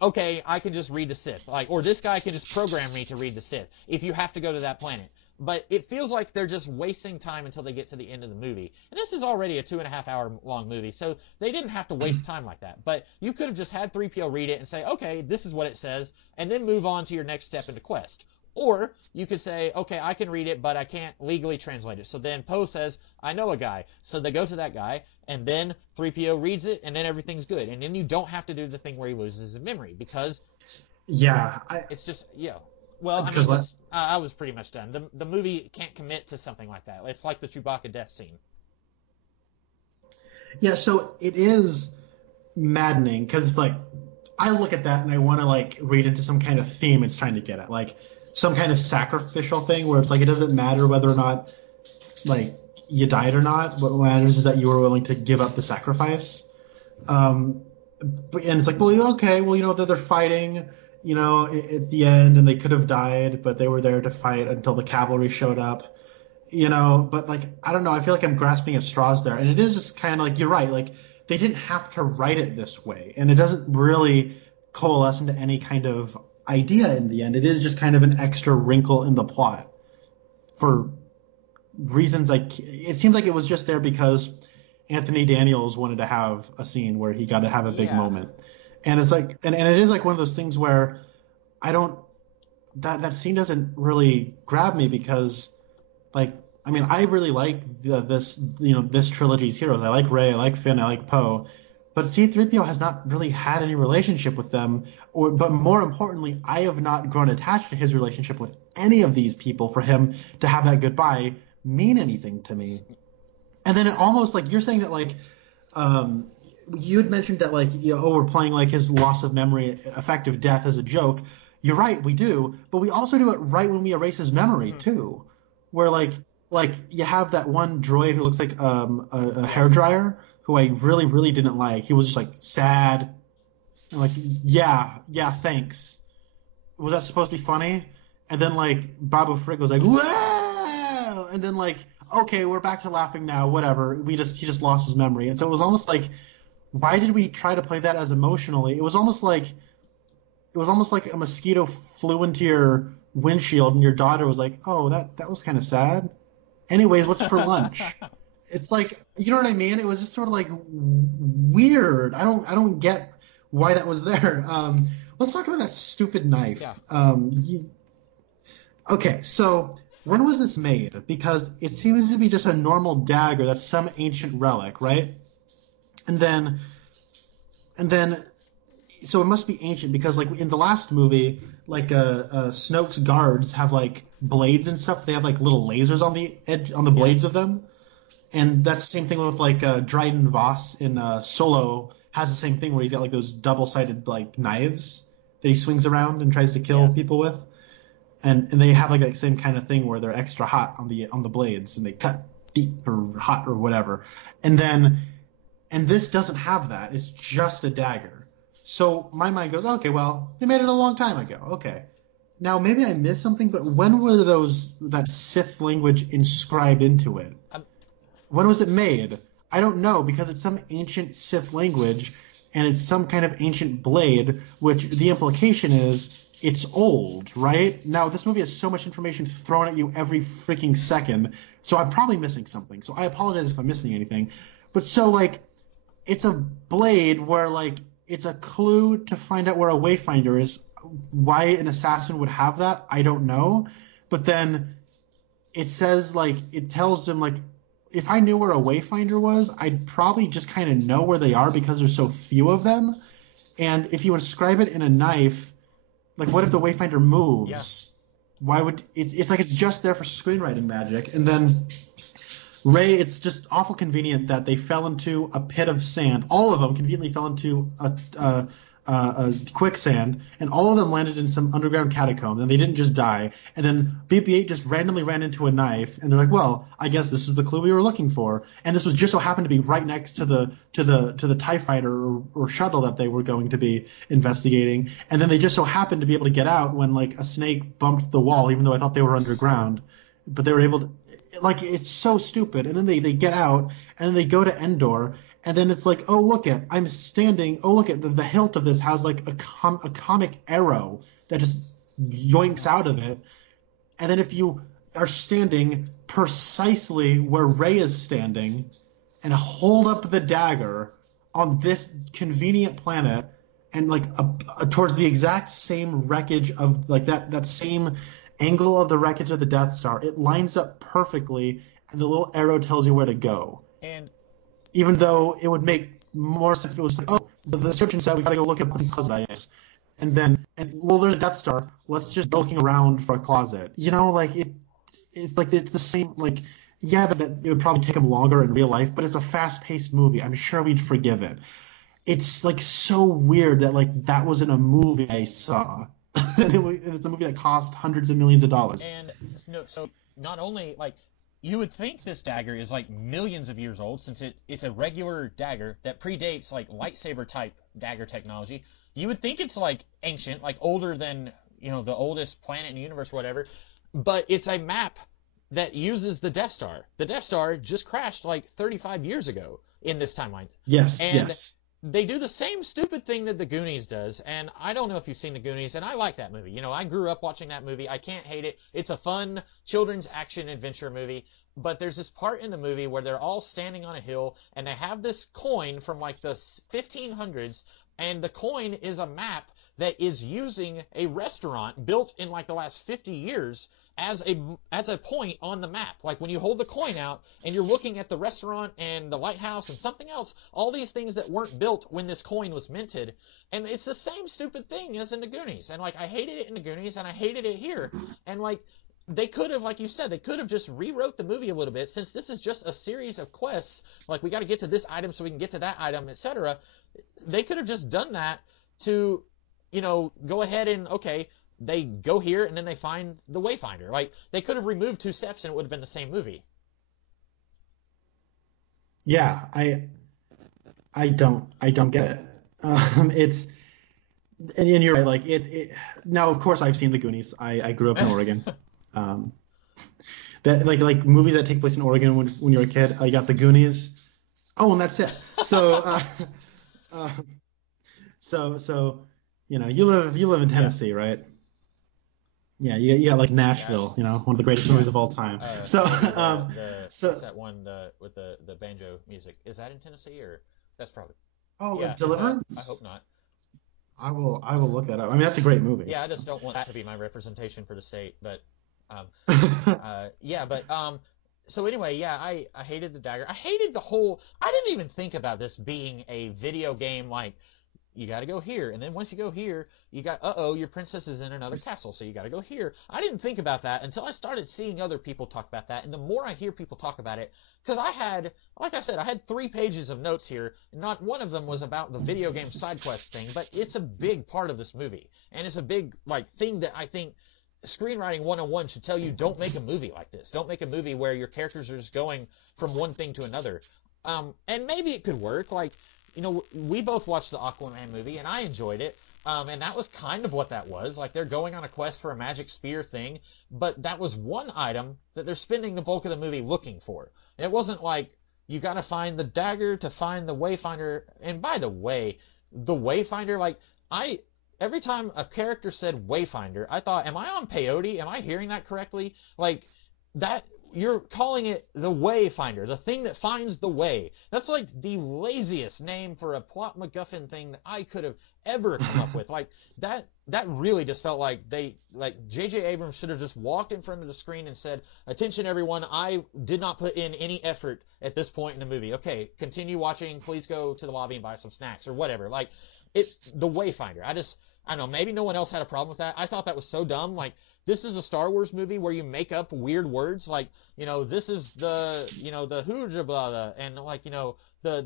okay, I can just read the Sith, or this guy can just program me to read the Sith if you have to go to that planet. But it feels like they're just wasting time until they get to the end of the movie. And this is already a 2.5 hour long movie, so they didn't have to waste time like that. But you could have just had 3PO read it and say, okay, this is what it says, and then move on to your next step in the quest. Or you could say, okay, I can read it, but I can't legally translate it. So then Poe says, I know a guy. So they go to that guy, and then 3PO reads it, and then everything's good. And then you don't have to do the thing where he loses his memory, because it's just, Well, I was pretty much done. The movie can't commit to something like that. It's like the Chewbacca death scene. Yeah, so it is maddening, because, I look at that and I want to, read into some kind of theme it's trying to get at. Some kind of sacrificial thing where it's it doesn't matter whether or not, you died or not. What matters is that you were willing to give up the sacrifice. And it's they're fighting, at the end, and they could have died, but they were there to fight until the cavalry showed up, but I don't know. I feel like I'm grasping at straws there. And it is just kind of you're right. They didn't have to write it this way. And it doesn't really coalesce into any kind of idea in the end. It is just kind of an extra wrinkle in the plot for reasons it seems like it was just there because Anthony Daniels wanted to have a scene where he got to have a big moment. And it's and it is one of those things where that scene doesn't really grab me because I really like this trilogy's heroes. I like Rey, I like Finn, I like Poe. But C-3PO has not really had any relationship with them, but more importantly, I have not grown attached to his relationship with any of these people for him to have that goodbye mean anything to me. And then it almost you're saying that you had mentioned that we're playing his loss of memory, effective death as a joke. You're right, we do, but we also do it right when we erase his memory too, where you have that one droid who looks like a hairdryer who I really, really didn't like. He was just sad. And yeah, thanks. Was that supposed to be funny? And then Babu Frick was whoa! And then okay, we're back to laughing now, whatever. He just lost his memory. And so it was almost why did we try to play that as emotionally? It was almost like a mosquito flew into your windshield and your daughter was oh, that was kind of sad. Anyways, what's for lunch? It's you know what I mean? It was just sort of weird. I don't get why that was there. Let's talk about that stupid knife. Yeah. Okay, so when was this made? Because it seems to be just a normal dagger that's some ancient relic, right? And then so it must be ancient because in the last movie, Snoke's guards have blades and stuff. They have little lasers on the edge, on the blades of them. And that's the same thing with Dryden Voss in Solo has the same thing where he's got those double-sided knives that he swings around and tries to kill people with. And they have that same kind of thing where they're extra hot on the blades and they cut deep or hot or whatever. And this doesn't have that. It's just a dagger. So my mind goes, okay, well, they made it a long time ago. Okay. Now maybe I missed something, but when were that Sith language inscribed into it? When was it made? I don't know, because it's some ancient Sith language, and it's some kind of ancient blade, which the implication is it's old, right? Now, this movie has so much information thrown at you every freaking second, so I'm probably missing something. So I apologize if I'm missing anything. But so, it's a blade where, it's a clue to find out where a Wayfinder is. Why an assassin would have that, I don't know. But then it says, it tells them, if I knew where a Wayfinder was, I'd probably just kind of know where they are because there's so few of them. And if you inscribe it in a knife, what if the Wayfinder moves? Yeah. Why would it's just there for screenwriting magic. And then Rey, it's just awful convenient that they fell into a pit of sand. All of them conveniently fell into quicksand, and all of them landed in some underground catacomb, and they didn't just die. And then BB-8 just randomly ran into a knife, and they're like, "Well, I guess this is the clue we were looking for." And this was just so happened to be right next to the TIE fighter or shuttle that they were going to be investigating. And then they just so happened to be able to get out when like a snake bumped the wall, even though I thought they were underground. But they were able to, like, it's so stupid. And then they get out, and then they go to Endor. And then it's like, oh, look at, I'm standing, oh, look at, the hilt of this has like a comic arrow that just yoinks out of it. And then if you are standing precisely where Rey is standing and hold up the dagger on this convenient planet and like towards the exact same wreckage of like that same angle of the wreckage of the Death Star, it lines up perfectly and the little arrow tells you where to go. And even though it would make more sense if it was like, oh, the description said we gotta go look at Bunny's closet, I guess. And well, there's a Death Star. Let's just go looking around for a closet. You know, like it's like it's the same. Like, yeah, that it would probably take them longer in real life, but it's a fast-paced movie. I'm sure we'd forgive it. It's like so weird that like that was in a movie I saw, and it's a movie that cost hundreds of millions of dollars. And so not only like. You would think this dagger is like millions of years old since it's a regular dagger that predates like lightsaber type dagger technology. You would think it's like ancient, like older than, you know, the oldest planet in the universe, whatever. But it's a map that uses the Death Star. The Death Star just crashed like 35 years ago in this timeline. Yes, and yes. They do the same stupid thing that the Goonies does, and I don't know if you've seen the Goonies, and I like that movie. You know, I grew up watching that movie. I can't hate it. It's a fun children's action adventure movie, but there's this part in the movie where they're all standing on a hill, and they have this coin from like the 1500s, and the coin is a map that is using a restaurant built in like the last 50 years as a point on the map. Like when you hold the coin out and you're looking at the restaurant and the lighthouse and something else, all these things that weren't built when this coin was minted. And it's the same stupid thing as in the Goonies. And like I hated it in the Goonies and I hated it here. And like they could have, like you said, they could have just rewrote the movie a little bit, since this is just a series of quests. Like we got to get to this item so we can get to that item, etc. They could have just done that to, you know, go ahead and okay, they go here and then they find the Wayfinder. Like they could have removed 2 steps and it would have been the same movie. Yeah, I don't get it. It's and you're right. Like it. Now, of course, I've seen the Goonies. I grew up in Oregon. That like movies that take place in Oregon when you're a kid. I got the Goonies. Oh, and that's it. So, so you know, you live in Tennessee, right? Yeah, you got like Nashville, you know, one of the greatest movies of all time. So what's that one with the banjo music? Is that in Tennessee or that's probably? Oh, yeah, Deliverance. I hope not. I will look that up. I mean, that's a great movie. Yeah, I just don't want that to be my representation for the state, but yeah, but so anyway, yeah, I hated the dagger. I hated the whole. I didn't even think about this being a video game. Like, you got to go here, and then once you go here, you got your princess is in another castle, so you got to go here. I didn't think about that until I started seeing other people talk about that, and the more I hear people talk about it, because I had, like I said, I had 3 pages of notes here. Not one of them was about the video game side quest thing, but it's a big part of this movie, and it's a big like thing that I think screenwriting 101 should tell you: don't make a movie like this. Don't make a movie where your characters are just going from one thing to another. And maybe it could work. Like, you know, we both watched the Aquaman movie, and I enjoyed it. And that was kind of what that was. Like, they're going on a quest for a magic spear thing, but that was one item that they're spending the bulk of the movie looking for. It wasn't like, you gotta find the dagger to find the Wayfinder. And by the way, the Wayfinder, like, every time a character said Wayfinder, I thought, am I on peyote? Am I hearing that correctly? Like, that, you're calling it the Wayfinder, the thing that finds the way. That's like the laziest name for a plot MacGuffin thing that I could have ever come up with. Like, that really just felt like J.J. Abrams should have just walked in front of the screen and said, attention everyone, I did not put in any effort at this point in the movie. Okay, continue watching, please go to the lobby and buy some snacks or whatever. Like, it's the Wayfinder. I don't know, maybe no one else had a problem with that. I thought that was so dumb. Like, this is a Star Wars movie where you make up weird words, like, you know, this is the, you know, the Hooja blah, blah, and like, you know,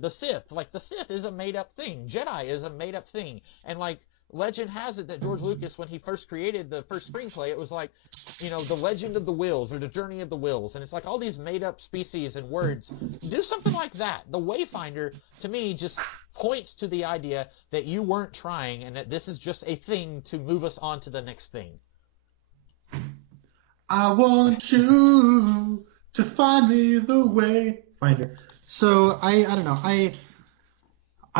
the Sith. Like, the Sith is a made-up thing. Jedi is a made-up thing. And, like, legend has it that George Lucas, when he first created the first screenplay, it was like, the legend of the Wills, or the journey of the Wills. And it's like all these made-up species and words. Do something like that. The Wayfinder, to me, just points to the idea that you weren't trying and that this is just a thing to move us on to the next thing. I want you to find me the Wayfinder. So I don't know. I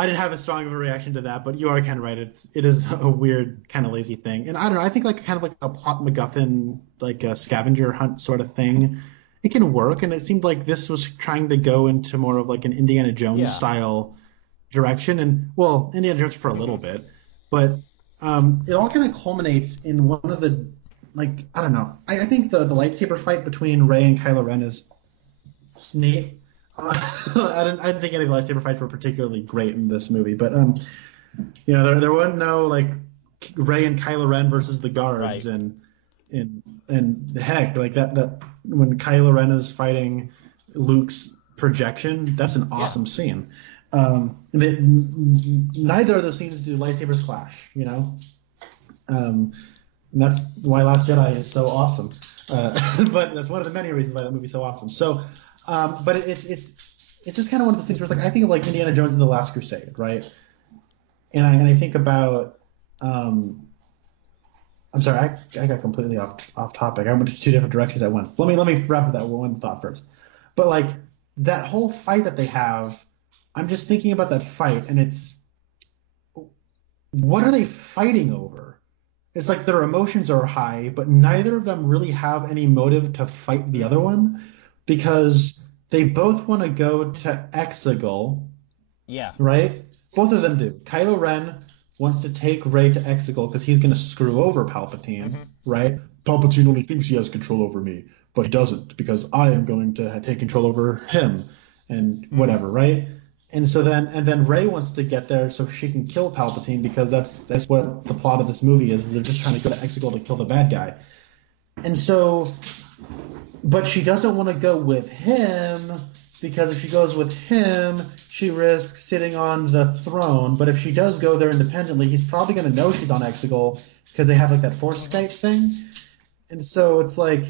didn't have as strong of a reaction to that, but you are kind of right. It is a weird, kind of lazy thing. And I don't know. I think like kind of like a plot MacGuffin, like a scavenger hunt sort of thing, it can work. And it seemed like this was trying to go into more of like an Indiana Jones style direction. And well, Indiana Jones for a little bit, but it all kind of culminates in one of the, like, I don't know. I think the lightsaber fight between Rey and Kylo Ren is neat. I didn't think any of the lightsaber fights were particularly great in this movie, but there wasn't no like Rey and Kylo Ren versus the guards, right. and heck, like that when Kylo Ren is fighting Luke's projection, that's an awesome scene. Neither of those scenes do lightsabers clash, and that's why Last Jedi is so awesome. But that's one of the many reasons why that movie's so awesome. So. But it's just kind of one of those things where it's like I think of like Indiana Jones and the Last Crusade, right? And I think about I'm sorry, I got completely off topic. I went to two different directions at once. Let me wrap that one thought first. But like that whole fight that they have, I'm just thinking about that fight, and it's what are they fighting over? It's like their emotions are high, but neither of them really have any motive to fight the other one. Because they both want to go to Exegol. Yeah. Right? Both of them do. Kylo Ren wants to take Rey to Exegol because he's going to screw over Palpatine, right? Palpatine only thinks he has control over me, but he doesn't because I am going to take control over him and whatever, right? And so then Rey wants to get there so she can kill Palpatine because that's what the plot of this movie is. They're just trying to go to Exegol to kill the bad guy. And so... But she doesn't want to go with him because if she goes with him, she risks sitting on the throne. But if she does go there independently, he's probably going to know she's on Exegol because they have like that Force Skype thing. And so it's like,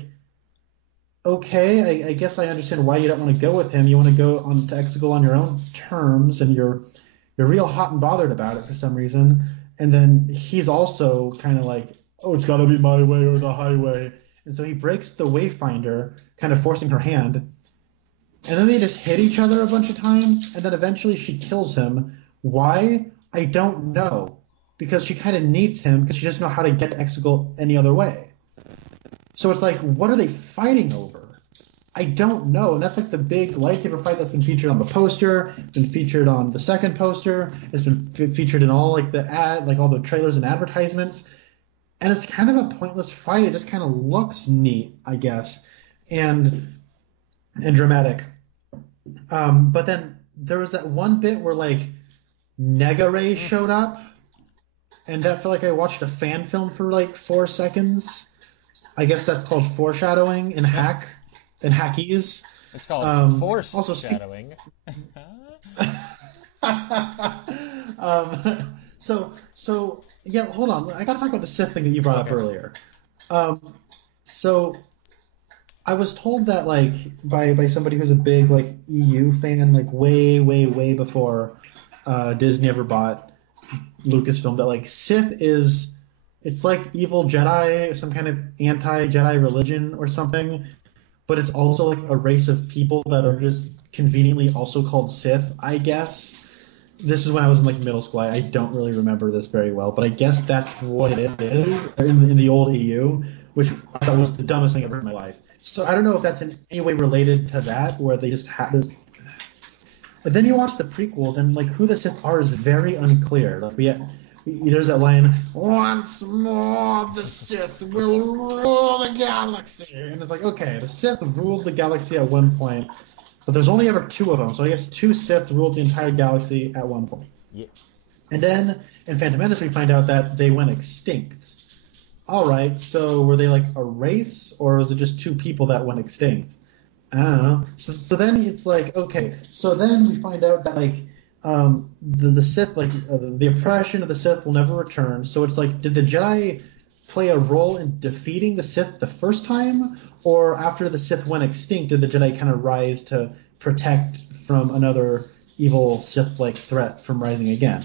okay, I guess I understand why you don't want to go with him. You want to go on to Exegol on your own terms, and you're real hot and bothered about it for some reason. And then he's also kind of like, oh, it's got to be my way or the highway. And so he breaks the Wayfinder, kind of forcing her hand. And then they just hit each other a bunch of times. And then eventually she kills him. Why? I don't know. Because she kind of needs him because she doesn't know how to get to Exegol any other way. So it's like, what are they fighting over? I don't know. And that's like the big lightsaber fight that's been featured on the poster, been featured on the second poster. It's been featured in all like all the trailers and advertisements. And it's kind of a pointless fight. It just kind of looks neat, I guess, and dramatic. But then there was that one bit where like Nega-Ray showed up, and that felt like I watched a fan film for like 4 seconds. I guess that's called foreshadowing in hackies. It's called foreshadowing. So. Yeah, hold on. I got to talk about the Sith thing that you brought up earlier. So I was told that like by somebody who's a big like EU fan, like way before Disney ever bought Lucasfilm, that like Sith it's like evil Jedi, some kind of anti-Jedi religion or something, but it's also like a race of people that are just conveniently also called Sith, I guess. This is when I was in like middle school. I don't really remember this very well, but I guess that's what it is in the old EU, which I thought was the dumbest thing I've heard in my life. So I don't know if that's in any way related to that, where they just have this. But then you watch the prequels, and like who the Sith are is very unclear. Like there's that line, "Once more, the Sith will rule the galaxy," and it's like, okay, the Sith ruled the galaxy at one point. But there's only ever 2 of them, so I guess 2 Sith ruled the entire galaxy at one point. Yeah. And then in Phantom Menace we find out that they went extinct. All right, so were they like a race, or was it just 2 people that went extinct? I don't know. So then it's like, okay, so then we find out that like the Sith, like the oppression of the Sith will never return. So it's like, did the Jedi play a role in defeating the Sith the first time, or after the Sith went extinct, did the Jedi kind of rise to protect from another evil Sith-like threat from rising again?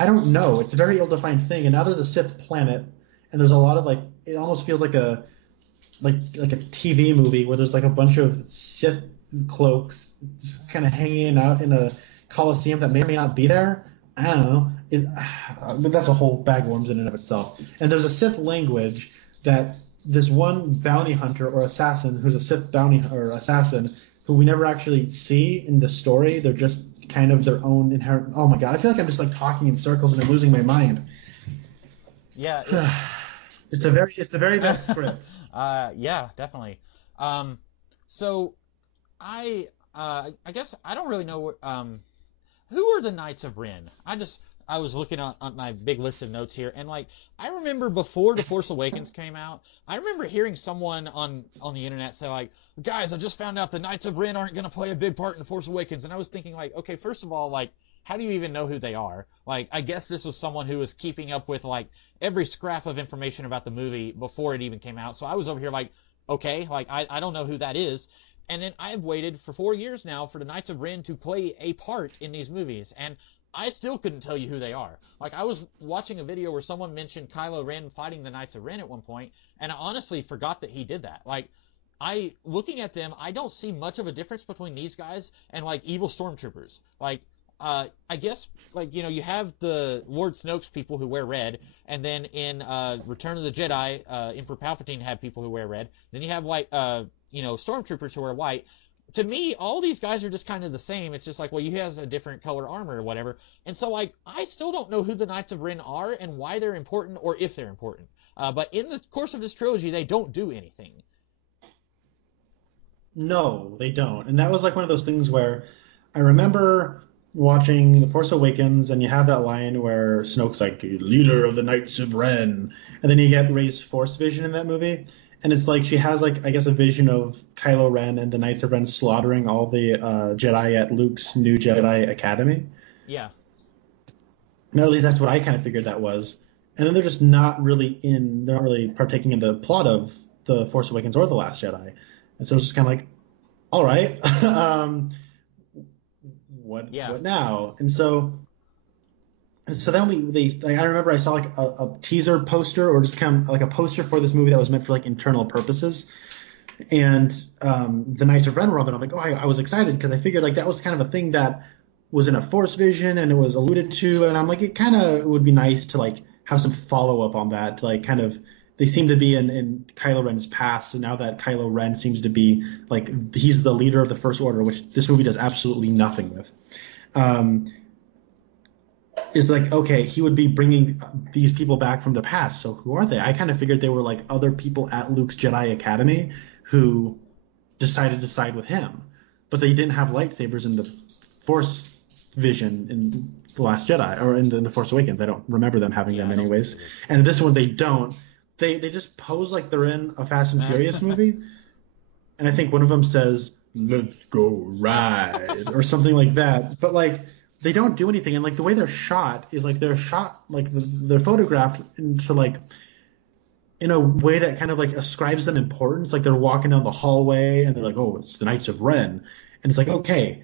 I don't know. It's a very ill-defined thing, and now there's a Sith planet, and there's a lot of like, it almost feels like a TV movie where there's like a bunch of Sith cloaks just kind of hanging out in a coliseum that may or may not be there. I don't know. But that's a whole bag of worms in and of itself. And there's a Sith language that this one bounty hunter or assassin who's a Sith bounty or assassin who we never actually see in the story. They're just kind of their own inherent. Oh my god, I feel like I'm just like talking in circles and I'm losing my mind. Yeah. It's a very bad script. Yeah, definitely. So I guess I don't really know who are the Knights of Ren. I was looking on my big list of notes here, and like I remember before The Force Awakens came out, I remember hearing someone on the internet say like, guys, I just found out the Knights of Ren aren't going to play a big part in The Force Awakens, and I was thinking like, okay, first of all, like, how do you even know who they are? Like, I guess this was someone who was keeping up with like every scrap of information about the movie before it even came out. So I was over here like, okay, like I don't know who that is. And then I've waited for 4 years now for the Knights of Ren to play a part in these movies, and I still couldn't tell you who they are. Like, I was watching a video where someone mentioned Kylo Ren fighting the Knights of Ren at one point, and I honestly forgot that he did that. Like, looking at them, I don't see much of a difference between these guys and like evil stormtroopers. Like, I guess, like, you know, you have the Lord Snoke's people who wear red, and then in Return of the Jedi, Emperor Palpatine had people who wear red. Then you have, like, you know, stormtroopers who wear white. To me, all these guys are just kind of the same. It's just like, well, he has a different color armor or whatever. And so, like, I still don't know who the Knights of Ren are and why they're important or if they're important. But in the course of this trilogy, they don't do anything. No, they don't. And that was like one of those things where I remember watching The Force Awakens, and you have that line where Snoke's like, leader of the Knights of Ren, and then you get Rey's Force vision in that movie, and it's like she has, like, I guess a vision of Kylo Ren and the Knights of Ren slaughtering all the Jedi at Luke's new Jedi Academy. Yeah. And at least that's what I kind of figured that was. And then they're just not really partaking in the plot of The Force Awakens or The Last Jedi. And so it's just kind of like, all right, what now? And so then I remember I saw like a teaser poster or just kind of like a poster for this movie that was meant for like internal purposes. And the Knights of Ren were on it. I'm like, oh, I was excited because I figured like that was kind of a thing that was in a Force vision and it was alluded to. And I'm like, it kind of would be nice to like have some follow up on that, to like kind of. They seem to be in Kylo Ren's past, and now that Kylo Ren seems to be like he's the leader of the First Order, which this movie does absolutely nothing with. Is like, okay, he would be bringing these people back from the past. So who are they? I kind of figured they were like other people at Luke's Jedi Academy who decided to side with him, but they didn't have lightsabers in the Force vision in The Last Jedi or in the Force Awakens. I don't remember them having them anyways. And in this one, they don't. They just pose like they're in a Fast and Furious movie, and I think one of them says, "Let's go ride" or something like that. But like they don't do anything, and like the way they're shot is like they're shot like they're photographed into like in a way that kind of like ascribes them importance. Like they're walking down the hallway and they're like, "Oh, it's the Knights of Ren," and it's like, okay.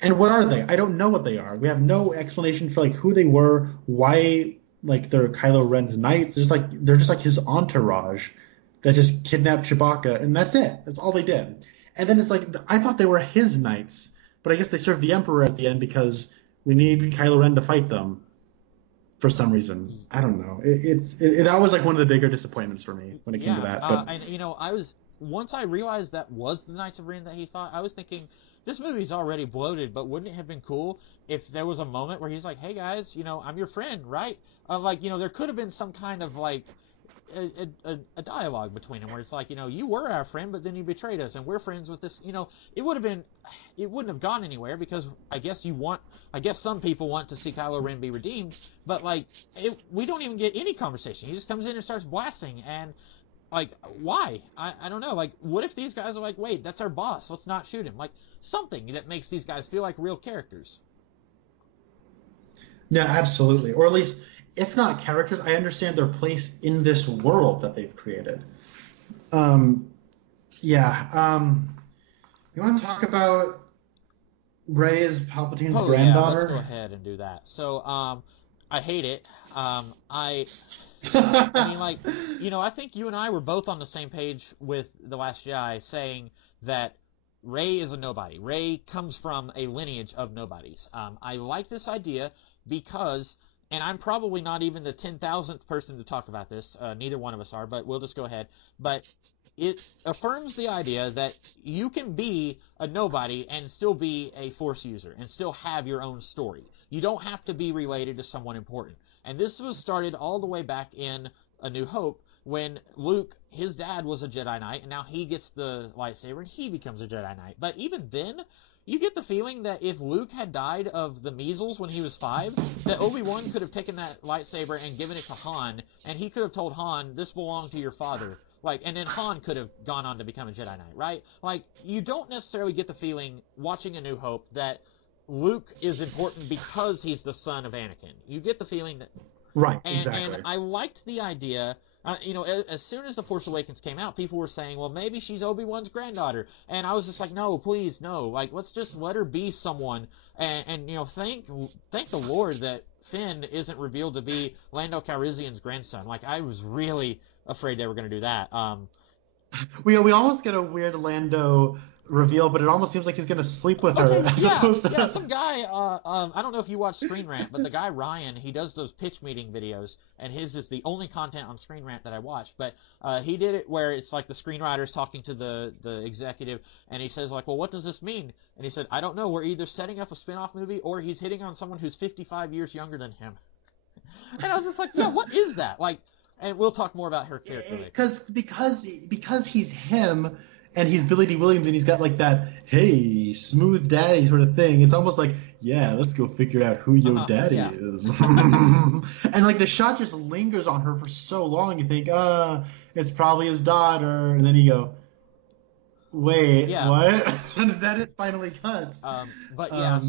And what are they? I don't know what they are. We have no explanation for like who they were, why. Like they're Kylo Ren's knights. They're just like his entourage that just kidnapped Chewbacca, and that's it. That's all they did. And then it's like I thought they were his knights, but I guess they served the Emperor at the end because we need Kylo Ren to fight them for some reason. I don't know. That was like one of the bigger disappointments for me when it came to that. But and you know, once I realized that was the Knights of Ren that he fought, I was thinking, this movie's already bloated, but wouldn't it have been cool if there was a moment where he's like, hey guys, you know, I'm your friend, right? Like, you know, there could have been some kind of like a dialogue between them where it's like, you know, you were our friend, but then you betrayed us, and we're friends with this. You know, it wouldn't have gone anywhere because I guess some people want to see Kylo Ren be redeemed, but like we don't even get any conversation. He just comes in and starts blasting, and Like, why? I don't know. Like, what if these guys are like, wait, that's our boss. Let's not shoot him. Like, something that makes these guys feel like real characters. Yeah, absolutely. Or at least, if not characters, I understand their place in this world that they've created. Yeah. You want to talk about Rey as Palpatine's granddaughter? Yeah, let's go ahead and do that. So, I hate it. I mean, like, I think you and I were both on the same page with The Last Jedi, saying that Rey is a nobody. Rey comes from a lineage of nobodies. I like this idea because, and I'm probably not even the 10,000th person to talk about this, neither one of us are, but we'll just go ahead. But it affirms the idea that you can be a nobody and still be a Force user and still have your own story. You don't have to be related to someone important. And this was started all the way back in A New Hope when Luke, his dad was a Jedi Knight, and now he gets the lightsaber and he becomes a Jedi Knight. But even then, you get the feeling that if Luke had died of the measles when he was 5, that Obi-Wan could have taken that lightsaber and given it to Han, and he could have told Han, this belonged to your father. Like, and then Han could have gone on to become a Jedi Knight, right? Like, you don't necessarily get the feeling, watching A New Hope, that Luke is important because he's the son of Anakin. You get the feeling that... Right, exactly. And I liked the idea... as soon as The Force Awakens came out, people were saying, well, maybe she's Obi-Wan's granddaughter. And I was just like, no, please, no. Like, let's just let her be someone. And thank the Lord that Finn isn't revealed to be Lando Calrissian's grandson. Like, I was really afraid they were going to do that. We almost get a weird Lando reveal, but it almost seems like he's going to sleep with her as opposed to... Yeah, some guy, I don't know if you watch Screen Rant, but the guy Ryan, he does those pitch meeting videos, and his is the only content on Screen Rant that I watch, but he did it where it's like the screenwriter's talking to the executive, and he says, like, well, what does this mean? And he said, I don't know, we're either setting up a spin-off movie, or he's hitting on someone who's 55 years younger than him. And I was just like, yeah, what is that? Like, and we'll talk more about her character later. Because he's him, and he's Billy D. Williams, and he's got like that, hey, smooth daddy sort of thing. It's almost like, yeah, let's go figure out who your daddy is. And like the shot just lingers on her for so long. You think, it's probably his daughter, and then you go, wait, what? And then it finally cuts. But yeah.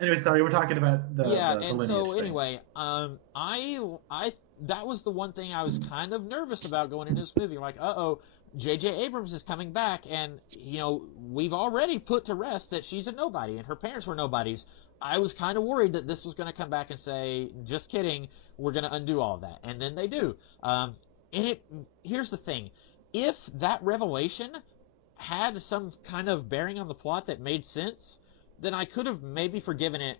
Anyway, sorry, we're talking about the and so thing. Anyway, I that was the one thing I was kind of nervous about going into this movie. Like, J.J. Abrams is coming back, and, we've already put to rest that she's a nobody, and her parents were nobodies. I was kind of worried that this was going to come back and say, just kidding, we're going to undo all of that. And then they do. Here's the thing. If that revelation had some kind of bearing on the plot that made sense, then I could have maybe forgiven it,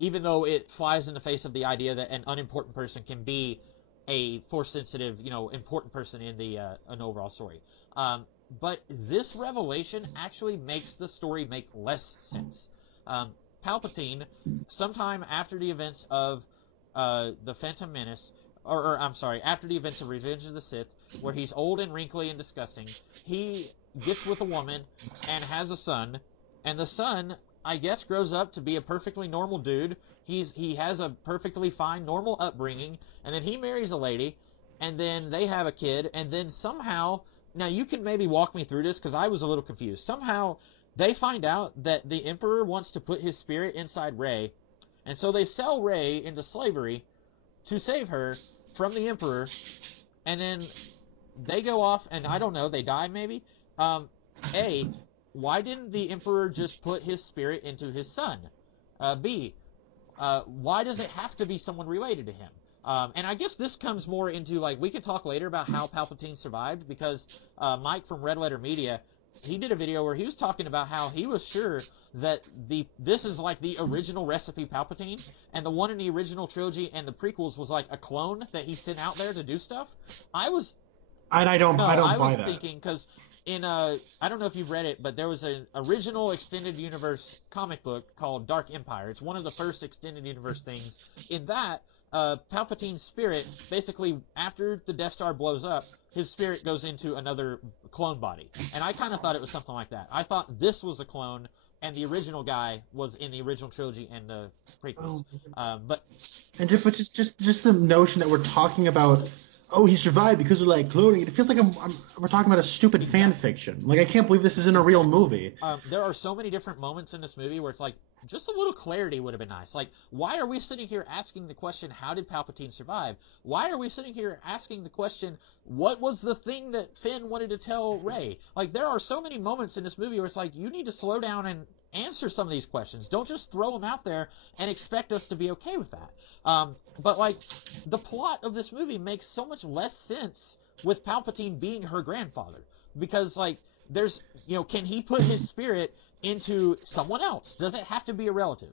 even though it flies in the face of the idea that an unimportant person can be a Force-sensitive, important person in an overall story. But this revelation actually makes the story make less sense. Palpatine, sometime after the events of The Phantom Menace, after the events of Revenge of the Sith, where he's old and wrinkly and disgusting, he gets with a woman and has a son, and the son, I guess, grows up to be a perfectly normal dude. He has a perfectly fine, normal upbringing, and then he marries a lady, and then they have a kid, and then somehow, now you can maybe walk me through this, because I was a little confused. Somehow, they find out that the Emperor wants to put his spirit inside Rey, and so they sell Rey into slavery to save her from the Emperor, and then they go off, and I don't know, they die maybe? Why didn't the Emperor just put his spirit into his son? B, why does it have to be someone related to him? And I guess this comes more into, like, we could talk later about how Palpatine survived, because Mike from Red Letter Media, he did a video where he was talking about how he was sure that this is like the original recipe Palpatine, and the one in the original trilogy and the prequels was like a clone that he sent out there to do stuff. I was thinking, because in I don't know if you've read it, but there was an original extended universe comic book called Dark Empire. It's one of the first extended universe things. In that, Palpatine's spirit, basically, after the Death Star blows up, his spirit goes into another clone body. And I kind of thought it was something like that. I thought this was a clone, and the original guy was in the original trilogy and the prequels. Just the notion that we're talking about oh, he survived because of like cloning. It feels like we're talking about a stupid fan fiction. Like, I can't believe this isn't a real movie. There are so many different moments in this movie where it's like, just a little clarity would have been nice. Like, why are we sitting here asking the question, how did Palpatine survive? Why are we sitting here asking the question, what was the thing that Finn wanted to tell Rey? Like, there are so many moments in this movie where it's like, you need to slow down and answer some of these questions. Don't just throw them out there and expect us to be okay with that. But, like, the plot of this movie makes so much less sense with Palpatine being her grandfather. Because, like, there's, can he put his spirit into someone else? Does it have to be a relative?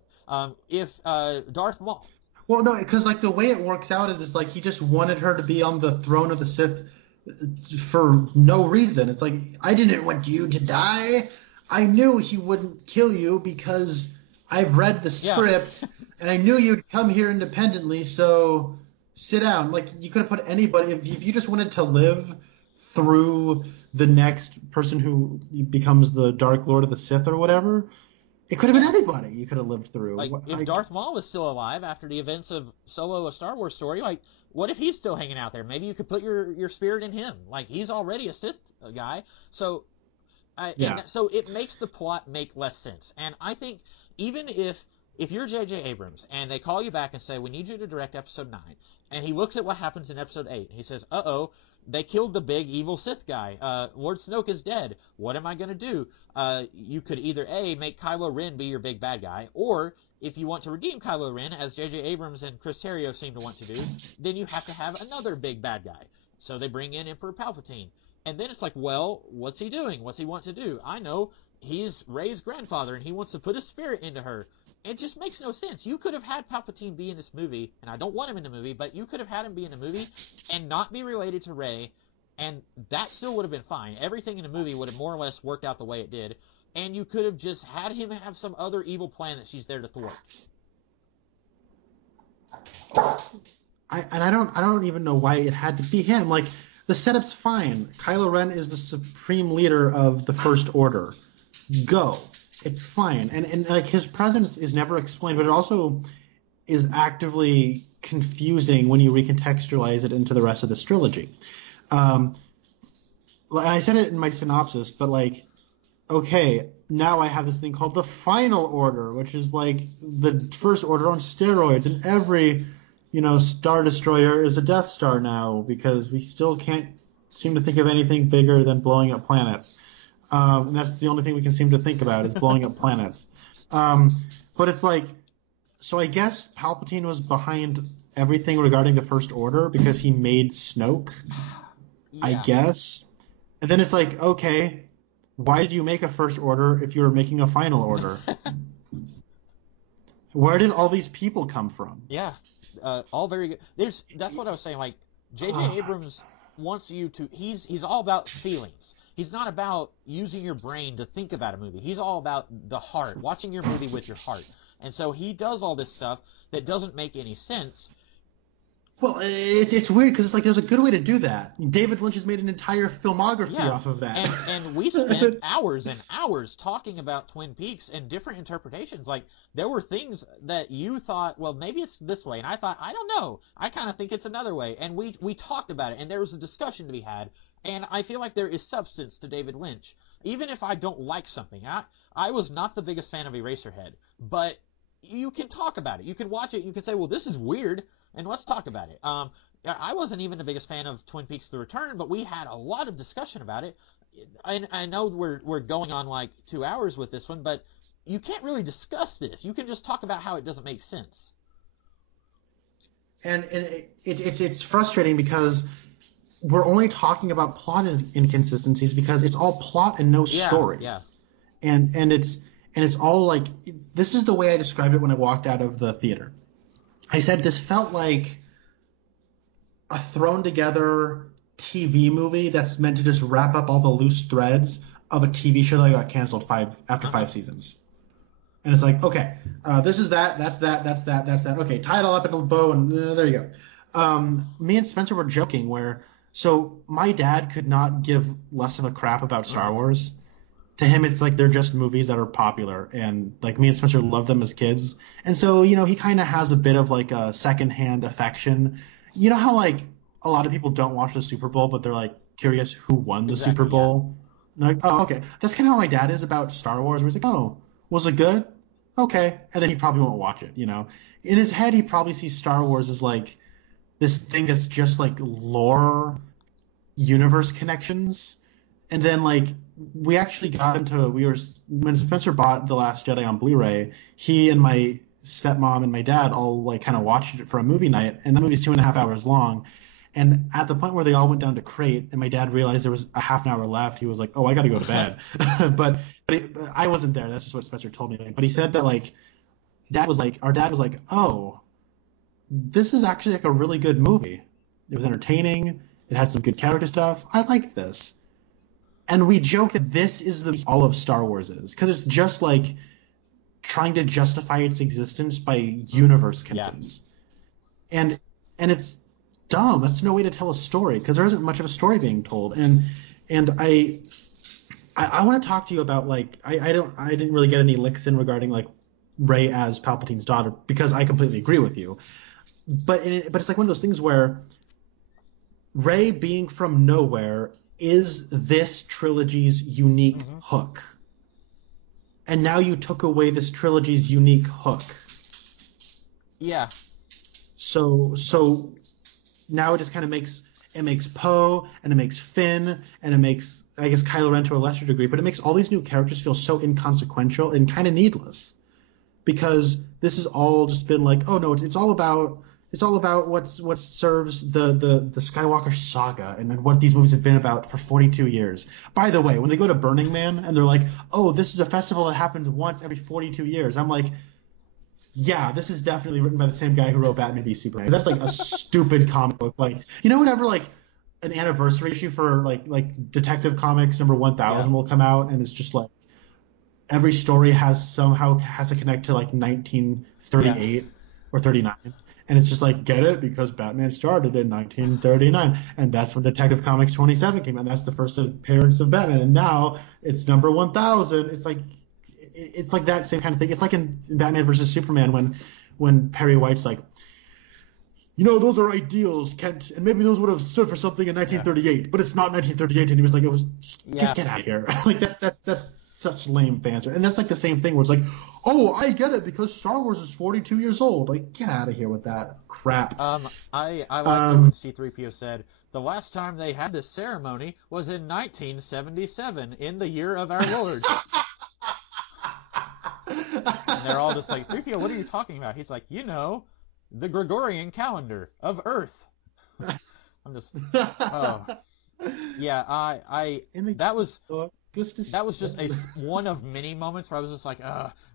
If Darth Maul... Well, no, because, like, the way it works out is it's like he just wanted her to be on the throne of the Sith for no reason. It's like, I didn't want you to die. I knew he wouldn't kill you because I've read the script, and I knew you'd come here independently, so sit down. Like, you could have put anybody, if you just wanted to live through the next person who becomes the Dark Lord of the Sith or whatever, it could have been anybody you could have lived through. Like, if Darth Maul was still alive after the events of Solo, a Star Wars story, like, what if he's still hanging out there? Maybe you could put your spirit in him. Like, he's already a Sith guy, so... so it makes the plot make less sense. And I think even if you're J.J. Abrams and they call you back and say, we need you to direct Episode 9, and he looks at what happens in Episode 8, and he says, uh-oh, they killed the big evil Sith guy. Lord Snoke is dead. What am I going to do? You could either A, make Kylo Ren be your big bad guy, or if you want to redeem Kylo Ren, as J.J. Abrams and Chris Terrio seem to want to do, then you have to have another big bad guy. So they bring in Emperor Palpatine. And then it's like, well, what's he doing? What's he want to do? I know, he's Rey's grandfather, and he wants to put his spirit into her. It just makes no sense. You could have had Palpatine be in this movie, and I don't want him in the movie, but you could have had him be in the movie and not be related to Rey, and that still would have been fine. Everything in the movie would have more or less worked out the way it did, and you could have just had him have some other evil plan that she's there to thwart. I don't even know why it had to be him. Like, the setup's fine. Kylo Ren is the supreme leader of the First Order. Go. It's fine. And like, his presence is never explained, but it also is actively confusing when you recontextualize it into the rest of this trilogy. And I said it in my synopsis, but like, okay, now I have this thing called the Final Order, which is like the First Order on steroids, and every Star Destroyer is a Death Star now because we still can't seem to think of anything bigger than blowing up planets. And that's the only thing we can seem to think about is blowing up planets. But it's like, so I guess Palpatine was behind everything regarding the First Order because he made Snoke, I guess. And then it's like, okay, why did you make a First Order if you were making a Final Order? Where did all these people come from? Yeah. All very good. That's what I was saying. Like, J.J. Abrams wants you to. He's all about feelings. He's not about using your brain to think about a movie. He's all about the heart, watching your movie with your heart. And so he does all this stuff that doesn't make any sense. Well, it's weird because it's like there's a good way to do that. David Lynch has made an entire filmography off of that. And we spent hours and hours talking about Twin Peaks and different interpretations. Like, there were things that you thought, well, maybe it's this way. And I thought, I don't know. I kind of think it's another way. And we talked about it, and there was a discussion to be had. And I feel like there is substance to David Lynch. Even if I don't like something. I was not the biggest fan of Eraserhead. But you can talk about it. You can watch it. And you can say, well, this is weird. And let's talk about it. I wasn't even the biggest fan of Twin Peaks: The Return, but we had a lot of discussion about it. I know we're going on like 2 hours with this one, but you can't really discuss this. You can just talk about how it doesn't make sense. And it's frustrating because we're only talking about plot inconsistencies because it's all plot and no story. Yeah. And it's all like, this is the way I described it when I walked out of the theater. I said this felt like a thrown together TV movie that's meant to just wrap up all the loose threads of a TV show that got canceled after 5 seasons. And it's like, okay, this is that's that. Okay, tie it all up in a bow, and there you go. Me and Spencer were joking so my dad could not give less of a crap about Star Wars. To him, it's like they're just movies that are popular, and like me and Spencer loved them as kids, and so he kind of has a bit of like a secondhand affection. You know how like a lot of people don't watch the Super Bowl, but they're like curious who won the Exactly, Super yeah. Bowl. And they're like, oh, okay. That's kind of how my dad is about Star Wars. Where he's like, oh, was it good? Okay, and then he probably won't watch it. In his head, he probably sees Star Wars as like this thing that's just like lore, universe connections, and then like we actually got into when Spencer bought The Last Jedi on Blu-ray, he and my stepmom and my dad all like kind of watched it for a movie night, and the movie's 2.5 hours long. And at the point where they all went down to crate, and my dad realized there was a half an hour left, he was like, "Oh, I got to go to bed." but I wasn't there. That's just what Spencer told me. But he said that like, our dad was like, "Oh, this is actually like a really good movie. It was entertaining. It had some good character stuff. I like this." And we joke that this is all of Star Wars is, because it's just like trying to justify its existence by universe connections. Yeah. And it's dumb. That's no way to tell a story, because there isn't much of a story being told. And I want to talk to you about like I didn't really get any licks in regarding like Rey as Palpatine's daughter, because I completely agree with you. But it's like one of those things where Rey being from nowhere is this trilogy's unique hook. And now you took away this trilogy's unique hook. Yeah. So now it just kind of makes Poe, and it makes Finn, and it makes, I guess, Kylo Ren to a lesser degree, but it makes all these new characters feel so inconsequential and kind of needless, because this has all just been like, oh no, it's all about what serves the Skywalker saga and what these movies have been about for 42 years. By the way, when they go to Burning Man and they're like, oh, this is a festival that happens once every 42 years, I'm like, yeah, this is definitely written by the same guy who wrote Batman v Superman. That's like a stupid comic book. Like, whenever like an anniversary issue for like Detective Comics number 1000 will come out, and it's just like every story has to connect to like 1938 or 39. And it's just like, get it? Because Batman started in 1939. And that's when Detective Comics 27 came out. And that's the first appearance of Batman. And now it's number 1000. It's like that same kind of thing. It's like in Batman versus Superman when Perry White's like, those are ideals, Kent, and maybe those would have stood for something in 1938, but it's not 1938. And he was like, get out of here. Like that's such lame fans. And that's like the same thing where it's like, oh, I get it because Star Wars is 42 years old. Like, get out of here with that crap. I like when C-3PO said, the last time they had this ceremony was in 1977, in the year of our Lord. And they're all just like, 3PO, what are you talking about? He's like, the Gregorian calendar of Earth. I'm just, oh. Yeah, that was just one of many moments where I was just like,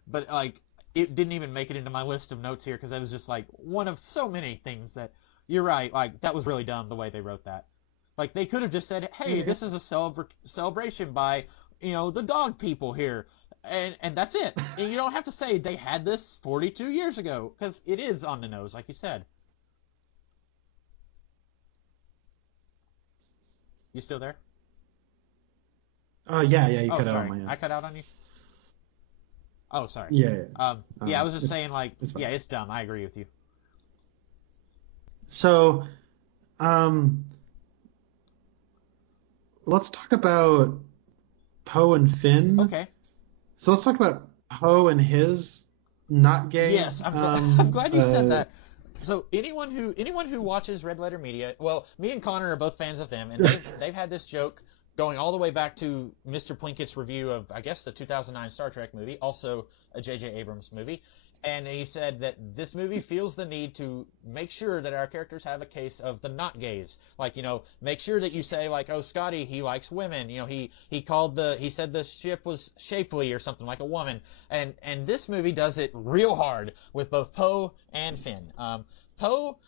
but like, it didn't even make it into my list of notes here, because it was just like one of so many things that, you're right, like, that was really dumb the way they wrote that. Like, they could have just said, hey, this is a celebration by, the dog people here. And that's it. And you don't have to say they had this 42 years ago, because it is on the nose, like you said. You still there? Yeah, you cut out sorry. on my. I cut out on you? Oh, sorry. Yeah. I was just saying, like, it's dumb. I agree with you. So, let's talk about Poe and Finn. Okay. So let's talk about Poe and his not gay. Yes, I'm glad you said that. So anyone who watches Red Letter Media, well, me and Connor are both fans of them, and they've had this joke going all the way back to Mr. Plinkett's review of, I guess, the 2009 Star Trek movie, also a J.J. Abrams movie. And he said that this movie feels the need to make sure that our characters have a case of the not gays. Like, make sure that you say, like, oh, Scotty, he likes women. He said the ship was shapely or something, like a woman. And this movie does it real hard with both Poe and Finn. Poe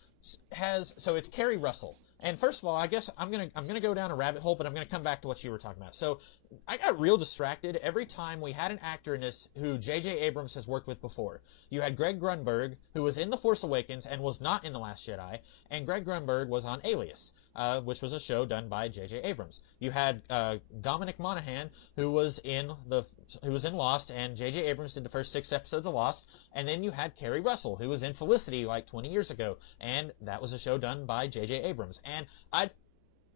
so it's Kerry Russell. And first of all, I guess I'm gonna go down a rabbit hole, but I'm gonna come back to what you were talking about. So I got real distracted every time we had an actor in this who J.J. Abrams has worked with before. You had Greg Grunberg, who was in The Force Awakens and was not in The Last Jedi, and Greg Grunberg was on Alias. which was a show done by J.J. Abrams. You had Dominic Monaghan, who was in Lost, and J.J. Abrams did the first 6 episodes of Lost. And then you had Kerry Russell, who was in Felicity like 20 years ago, and that was a show done by J.J. Abrams.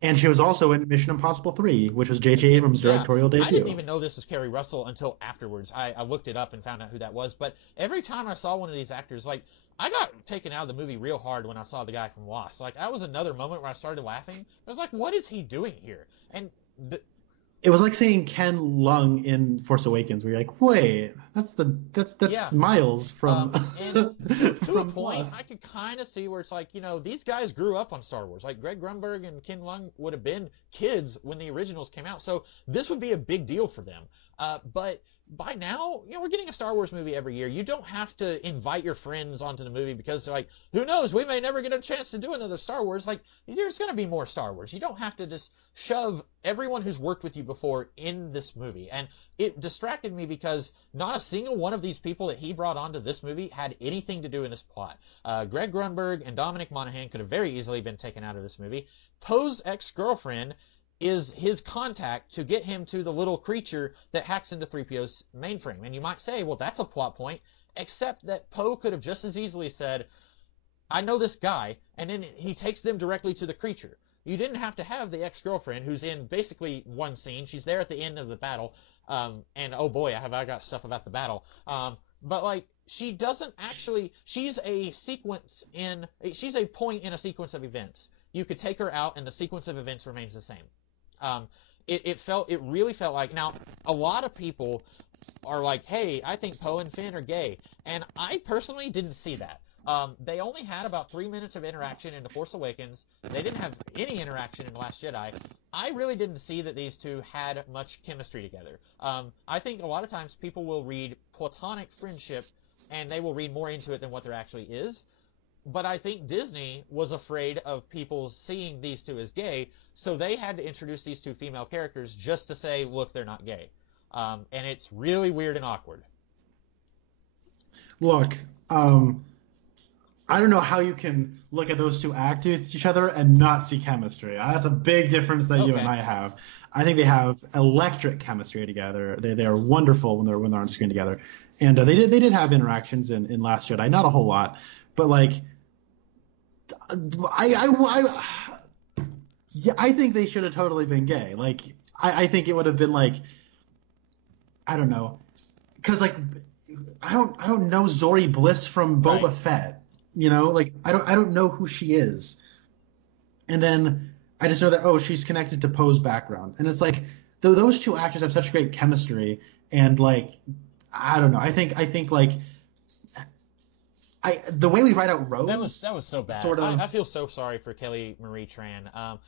And she was also in Mission Impossible 3, which was J.J. Abrams' directorial debut. I didn't even know this was Kerry Russell until afterwards. I looked it up and found out who that was. But every time I saw one of these actors, like, I got taken out of the movie real hard when I saw the guy from Lost. Like, that was another moment where I started laughing. I was like, what is he doing here? And it was like seeing Ken Lung in Force Awakens, where you're like, wait, that's Miles from and to a point, Lost. I could kind of see where it's like, these guys grew up on Star Wars. Like, Greg Grunberg and Ken Lung would have been kids when the originals came out, so this would be a big deal for them. But by now, we're getting a Star Wars movie every year. You don't have to invite your friends onto the movie because, like, who knows, we may never get a chance to do another Star Wars. Like, there's going to be more Star Wars. You don't have to just shove everyone who's worked with you before in this movie. And it distracted me because not a single one of these people that he brought onto this movie had anything to do in this plot. Greg Grunberg and Dominic Monaghan could have very easily been taken out of this movie. Poe's ex-girlfriend is his contact to get him to the little creature that hacks into 3PO's mainframe. And you might say, well, that's a plot point, except that Poe could have just as easily said, I know this guy, and then he takes them directly to the creature. You didn't have to have the ex-girlfriend who's in basically one scene. She's there at the end of the battle, and oh boy, I got stuff about the battle. But like, she doesn't actually, she's a point in a sequence of events. You could take her out and the sequence of events remains the same. It really felt like, now, a lot of people are like, hey, I think Poe and Finn are gay, and I personally didn't see that. They only had about 3 minutes of interaction in The Force Awakens. They didn't have any interaction in The Last Jedi. I really didn't see that these two had much chemistry together. I think a lot of times people will read platonic friendship, and they will read more into it than what there actually is. But I think Disney was afraid of people seeing these two as gay, so they had to introduce these two female characters just to say, look, they're not gay. And it's really weird and awkward. Look, I don't know how you can look at those two act with each other and not see chemistry. That's a big difference that you and I have. I think they have electric chemistry together. They are wonderful when they're on screen together. And they did have interactions in Last Jedi, not a whole lot, but like, I think they should have totally been gay. Like, I think it would have been like, I don't know, because like, I don't know Zori Bliss from Boba Fett. Like, I don't know who she is. And then I just know that, she's connected to Poe's background. And it's like, those two actors have such great chemistry. And like, I don't know. I think like, the way we write out Rose. That was so bad. Sort of, I feel so sorry for Kelly Marie Tran.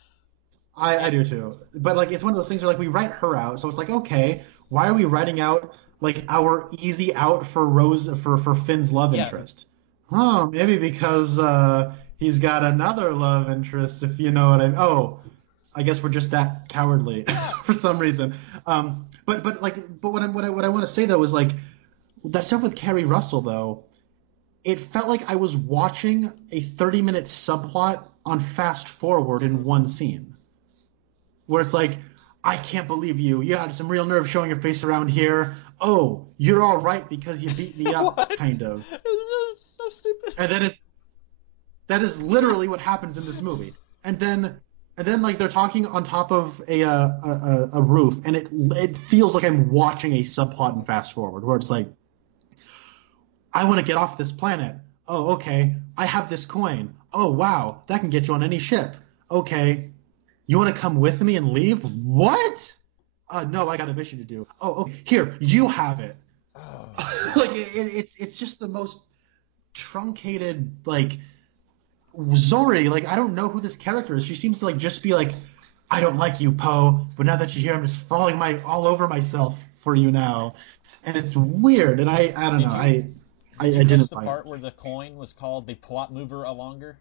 I do too. But like, it's one of those things where like we write her out. So it's like, okay, why are we writing out like our easy out for Rose for Finn's love interest? Maybe because he's got another love interest, if you know what I mean. Oh, I guess we're just that cowardly for some reason. But what I want to say though is like that stuff with Kerry Russell though. It felt like I was watching a 30-minute subplot on fast forward in one scene, where it's like, I can't believe you. You had some real nerve showing your face around here. Oh, you're all right because you beat me up, kind of. It was so stupid. And then that is literally what happens in this movie. And then like they're talking on top of a roof, and it feels like I'm watching a subplot in fast forward, where it's like, I want to get off this planet. Oh, okay. I have this coin. Oh, wow. That can get you on any ship. Okay. You want to come with me and leave? What? No, I got a mission to do. Oh, okay. Here, you have it. Oh. Like, it's just the most truncated, like, Zori. Like, I don't know who this character is. She seems to, like, just be like, I don't like you, Poe, but now that you're here, I'm just falling all over myself for you now. And it's weird, and I don't know. I didn't the part where the coin was called the plot mover a longer.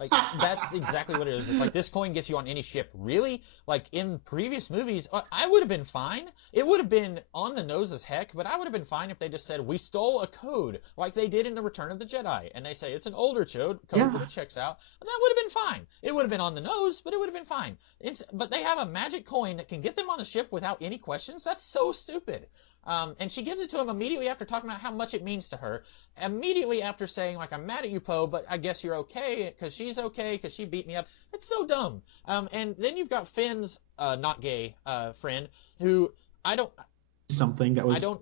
Like, that's exactly what it is. It's like, this coin gets you on any ship. Really? Like, in previous movies, I would have been fine. It would have been on the nose as heck, but I would have been fine if they just said, we stole a code, like they did in The Return of the Jedi. And they say, it's an older code, Yeah. but it checks out. And that would have been fine. It would have been on the nose, but it would have been fine. But they have a magic coin that can get them on the ship without any questions. That's so stupid. And she gives it to him immediately after talking about how much it means to her. Immediately after saying, like, I'm mad at you, Poe, but I guess you're okay because she beat me up. It's so dumb. And then you've got Finn's not gay friend who I don't. Something that was I don't.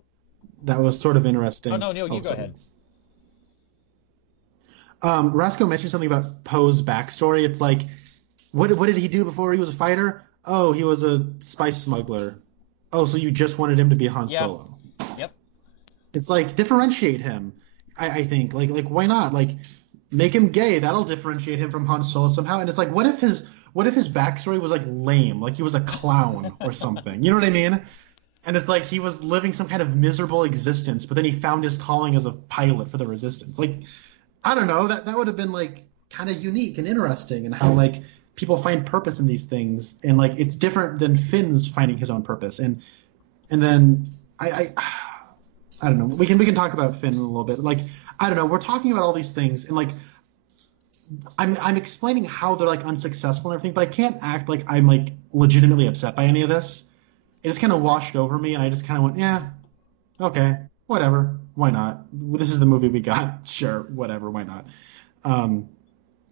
that was sort of interesting. Oh no, Neil, you go sorry. ahead. Roscoe mentioned something about Poe's backstory. It's like, what did he do before he was a fighter? Oh, he was a spice smuggler. Oh, so you just wanted him to be Han Solo? Yep. It's like, differentiate him. I think like why not, like, make him gay? That'll differentiate him from Han Solo somehow. And it's like, what if his backstory was like lame, like he was a clown or something? You know what I mean? And it's like he was living some kind of miserable existence, but then he found his calling as a pilot for the Resistance. Like, I don't know, that would have been like kind of unique and interesting, and how like people find purpose in these things, and like it's different than Finn's finding his own purpose. And then I don't know. We can talk about Finn in a little bit. Like, I don't know. We're talking about all these things, and like, I'm explaining how they're like unsuccessful and everything, but I can't act like I'm like legitimately upset by any of this. It just kind of washed over me, and I just kind of went, yeah, okay, whatever, why not? This is the movie we got. Sure, whatever, why not?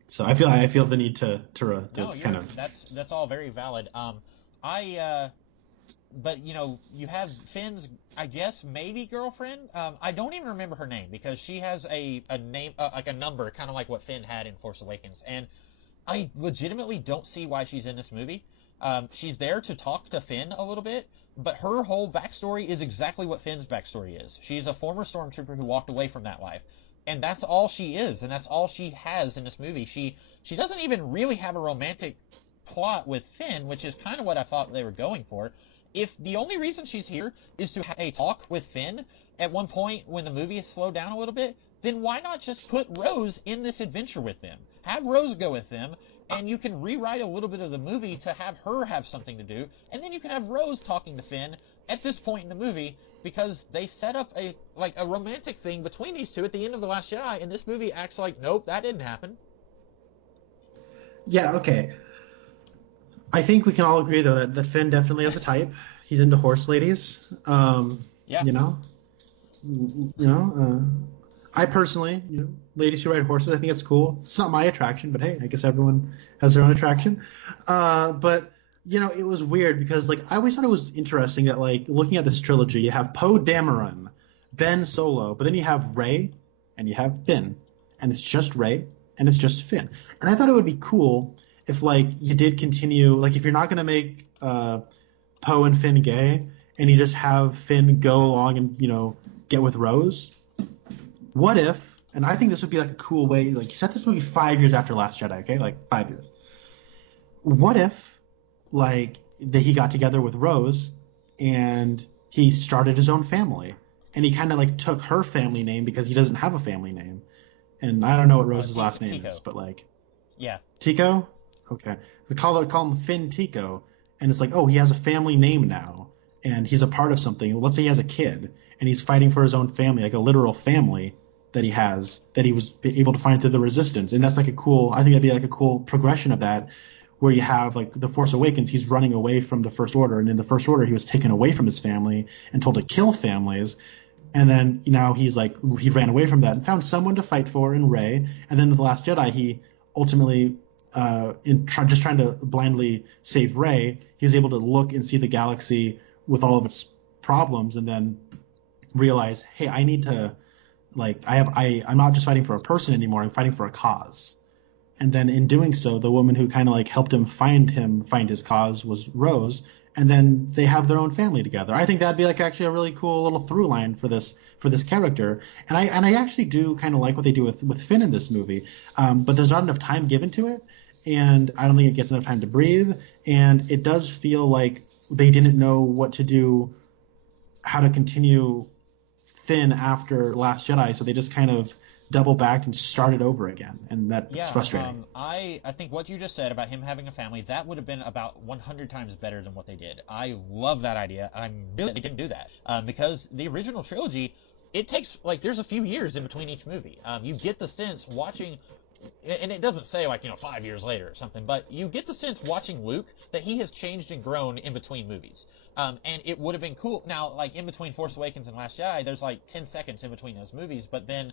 So I feel the need to kind of. That's all very valid. But you have Finn's, I guess, maybe girlfriend. I don't even remember her name because she has a name, like a number, kind of like what Finn had in Force Awakens. And I legitimately don't see why she's in this movie. She's there to talk to Finn a little bit, but her whole backstory is exactly what Finn's backstory is. She's a former stormtrooper who walked away from that life. And that's all she is, and that's all she has in this movie. She doesn't even really have a romantic plot with Finn, which is kind of what I thought they were going for. If the only reason she's here is to have a talk with Finn at one point when the movie is slowed down a little bit, then why not just put Rose in this adventure with them? Have Rose go with them, and you can rewrite a little bit of the movie to have her have something to do, and then you can have Rose talking to Finn at this point in the movie, because they set up a romantic thing between these two at the end of The Last Jedi, and this movie acts like, nope, that didn't happen. Yeah, okay. I think we can all agree, though, that Finn definitely has a type. He's into horse ladies. Yeah. I personally, ladies who ride horses, I think it's cool. It's not my attraction, but hey, I guess everyone has their own attraction. But it was weird because, like, I always thought it was interesting that, like, looking at this trilogy, you have Poe Dameron, Ben Solo, but then you have Rey and you have Finn, and it's just Rey and it's just Finn. And I thought it would be cool if, like, you did continue, like, if you're not going to make Poe and Finn gay and you just have Finn go along and, get with Rose, what if, and I think this would be, like, a cool way, like, you set this movie 5 years after Last Jedi, okay? Like, 5 years. What if, like, that he got together with Rose and he started his own family, and he kind of, like, took her family name because he doesn't have a family name. And I don't know what Rose's last name is, but, like... Yeah. Tico? Okay. They call him Finn Tico, and it's like, oh, he has a family name now, and he's a part of something. Let's say he has a kid, and he's fighting for his own family, like a literal family that he has, that he was able to find through the Resistance. And that's like I think that'd be like a cool progression of that, where you have, like, The Force Awakens, he's running away from the First Order, and in the First Order he was taken away from his family and told to kill families. And then now he ran away from that and found someone to fight for in Rey. And then in The Last Jedi, he ultimately, just trying to blindly save Rey, he was able to look and see the galaxy with all of its problems, and then realize, hey, I need to, like, I'm not just fighting for a person anymore, I'm fighting for a cause. And then in doing so, the woman who kind of, like, helped him find his cause was Rose, and then they have their own family together. I think that'd be, like, actually a really cool little through line for this character. And I actually do kind of like what they do with Finn in this movie. But there's not enough time given to it, and I don't think it gets enough time to breathe. And it does feel like they didn't know what to do, how to continue Finn after Last Jedi, so they just kind of just double back and started over again, and that's frustrating. I think what you just said about him having a family, that would have been about 100 times better than what they did. I love that idea. I'm really they didn't do that because the original trilogy, it takes there's a few years in between each movie. You get the sense watching. And it doesn't say 5 years later or something, but you get the sense watching Luke that he has changed and grown in between movies. And it would have been cool. Now, in between Force Awakens and Last Jedi, there's 10 seconds in between those movies, but then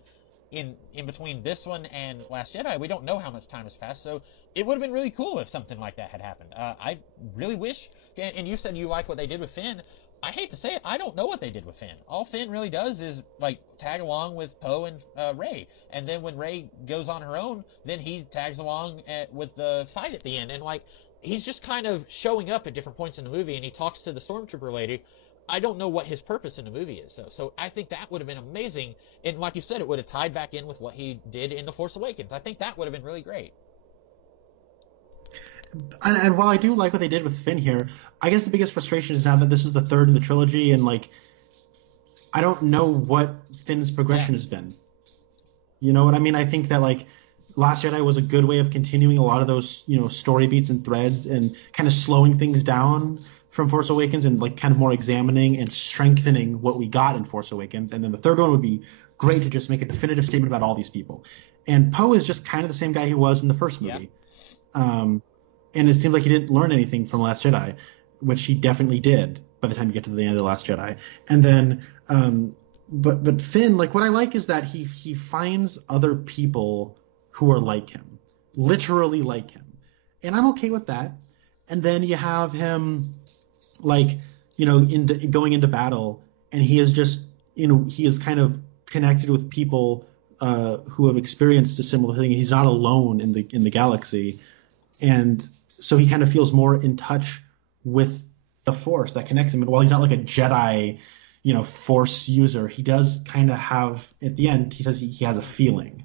in between this one and Last Jedi, we don't know how much time has passed, so it would have been really cool if something like that had happened. I really wish, and you said you like what they did with Finn. I hate to say it, I don't know what they did with Finn. All Finn really does is tag along with Poe and Rey, and then when Rey goes on her own, then he tags along with the fight at the end, and he's just kind of showing up at different points in the movie, and he talks to the stormtrooper lady. I don't know what his purpose in the movie is, though. So I think that would have been amazing, and like you said, it would have tied back in with what he did in The Force Awakens. I think that would have been really great. And while I do like what they did with Finn here, I guess the biggest frustration is now that this is the third in the trilogy, and I don't know what Finn's progression has been. You know what I mean? I think that Last Jedi was a good way of continuing a lot of those story beats and threads, and kind of slowing things down from Force Awakens, and kind of more examining and strengthening what we got in Force Awakens. And then the third one would be great to just make a definitive statement about all these people. And Poe is just kind of the same guy he was in the first movie. Yeah. And it seems like he didn't learn anything from Last Jedi, which he definitely did by the time you get to the end of Last Jedi. And then, but Finn, what I like is that he finds other people who are like him, literally like him, and I'm okay with that. And then you have him, going into battle, and he is just, he is kind of connected with people who have experienced a similar thing. He's not alone in the galaxy, and so he kind of feels more in touch with the Force that connects him. And while he's not a Jedi, Force user, he does kind of have, at the end, he says he has a feeling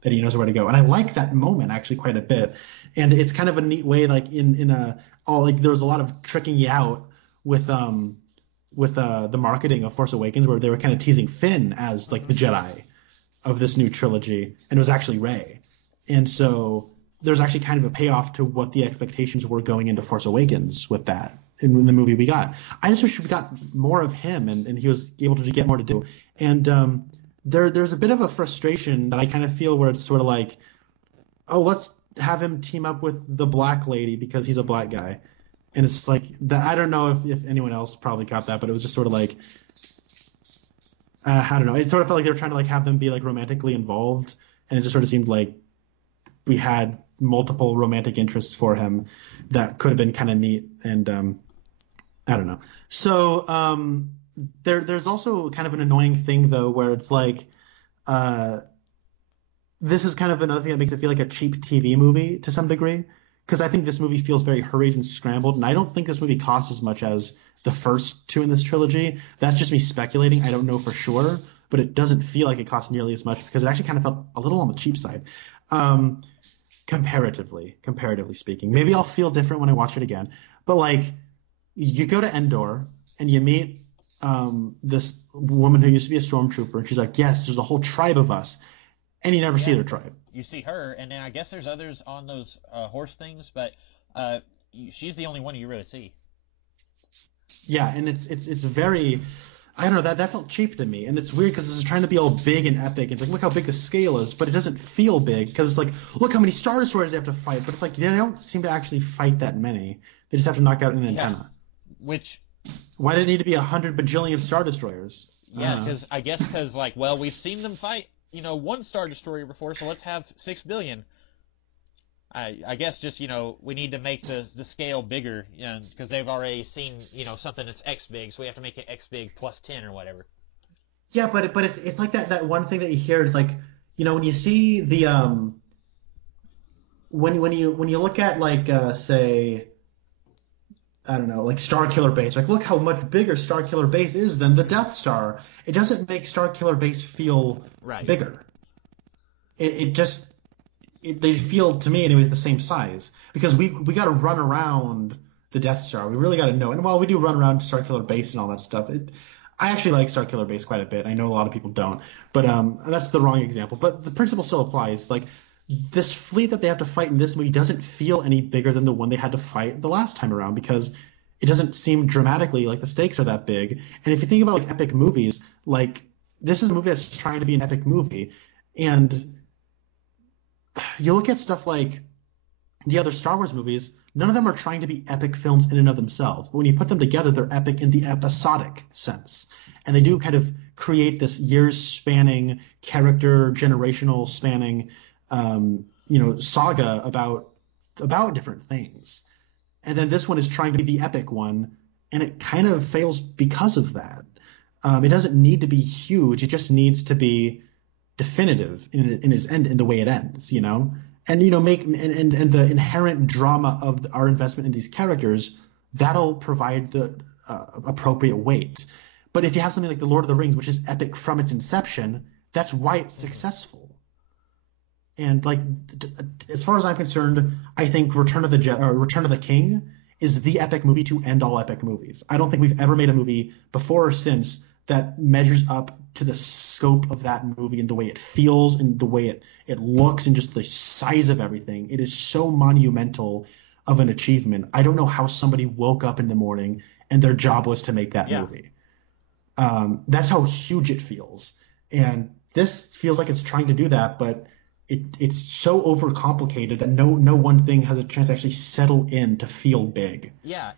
that he knows where to go. And I like that moment actually quite a bit. And it's kind of a neat way, there was a lot of tricking you out with the marketing of Force Awakens, where they were kind of teasing Finn as the Jedi of this new trilogy, and it was actually Rey. And so there's actually kind of a payoff to what the expectations were going into Force Awakens with that in the movie we got. I just wish we got more of him, and he was able to get more to do. And there's a bit of a frustration that I kind of feel where it's sort of let's have him team up with the black lady because he's a black guy. And it's I don't know if anyone else probably got that, but it was just sort of I don't know. It sort of felt like they were trying to have them be romantically involved, and it just sort of seemed like we had multiple romantic interests for him that could have been kind of neat. And I don't know. So there's also kind of an annoying thing though, where it's this is kind of another thing that makes it feel like a cheap TV movie to some degree, because I think this movie feels very hurried and scrambled, and I don't think this movie costs as much as the first two in this trilogy. That's just me speculating. I don't know for sure, but it doesn't feel like it costs nearly as much, because it actually kind of felt a little on the cheap side. Comparatively speaking. Maybe I'll feel different when I watch it again. But you go to Endor and you meet this woman who used to be a stormtrooper, and she's like, yes, there's a whole tribe of us, and you never see their tribe. You see her, and then I guess there's others on those horse things, but she's the only one you really see. Yeah, and it's very, I don't know, that felt cheap to me, and it's weird because it's trying to be all big and epic. It's look how big the scale is, but it doesn't feel big because it's look how many Star Destroyers they have to fight, but it's they don't seem to actually fight that many. They just have to knock out an antenna. Which, why did it need to be 100 bajillion Star Destroyers? Yeah, because we've seen them fight one Star Destroyer before, so let's have 6 billion. I guess just we need to make the scale bigger, because they've already seen something that's X big, so we have to make it X big plus 10 or whatever. Yeah, but it's like that one thing that you hear is when you see the when you look at say, I don't know, Starkiller Base, look how much bigger Starkiller Base is than the Death Star. It doesn't make Starkiller Base feel bigger. They feel, to me anyways, the same size, because we got to run around the Death Star. We really got to know. And while we do run around Starkiller Base and all that stuff, I actually like Starkiller Base quite a bit. I know a lot of people don't, but that's the wrong example. But the principle still applies. Like this fleet that they have to fight in this movie doesn't feel any bigger than the one they had to fight the last time around because it doesn't seem dramatically like the stakes are that big. And if you think about like epic movies, like this is a movie that's trying to be an epic movie, and you look at stuff like the other Star Wars movies, none of them are trying to be epic films in and of themselves. But when you put them together, they're epic in the episodic sense. And they do kind of create this years-spanning, character, generational spanning, saga about different things. And then this one is trying to be the epic one, and it kind of fails because of that. It doesn't need to be huge. It just needs to be definitive in its end, in the way it ends, and make and the inherent drama of our investment in these characters, that'll provide the appropriate weight. But if you have something like the Lord of the Rings, which is epic from its inception, that's why it's successful. And like as far as I'm concerned, I think Return of the King is the epic movie to end all epic movies. I don't think we've ever made a movie before or since that measures up to the scope of that movie and the way it feels and the way it looks and just the size of everything. It is so monumental of an achievement. I don't know how somebody woke up in the morning and their job was to make that movie. That's how huge it feels. And this feels like it's trying to do that, but it's so overcomplicated that no one thing has a chance to actually settle in to feel big. Yeah,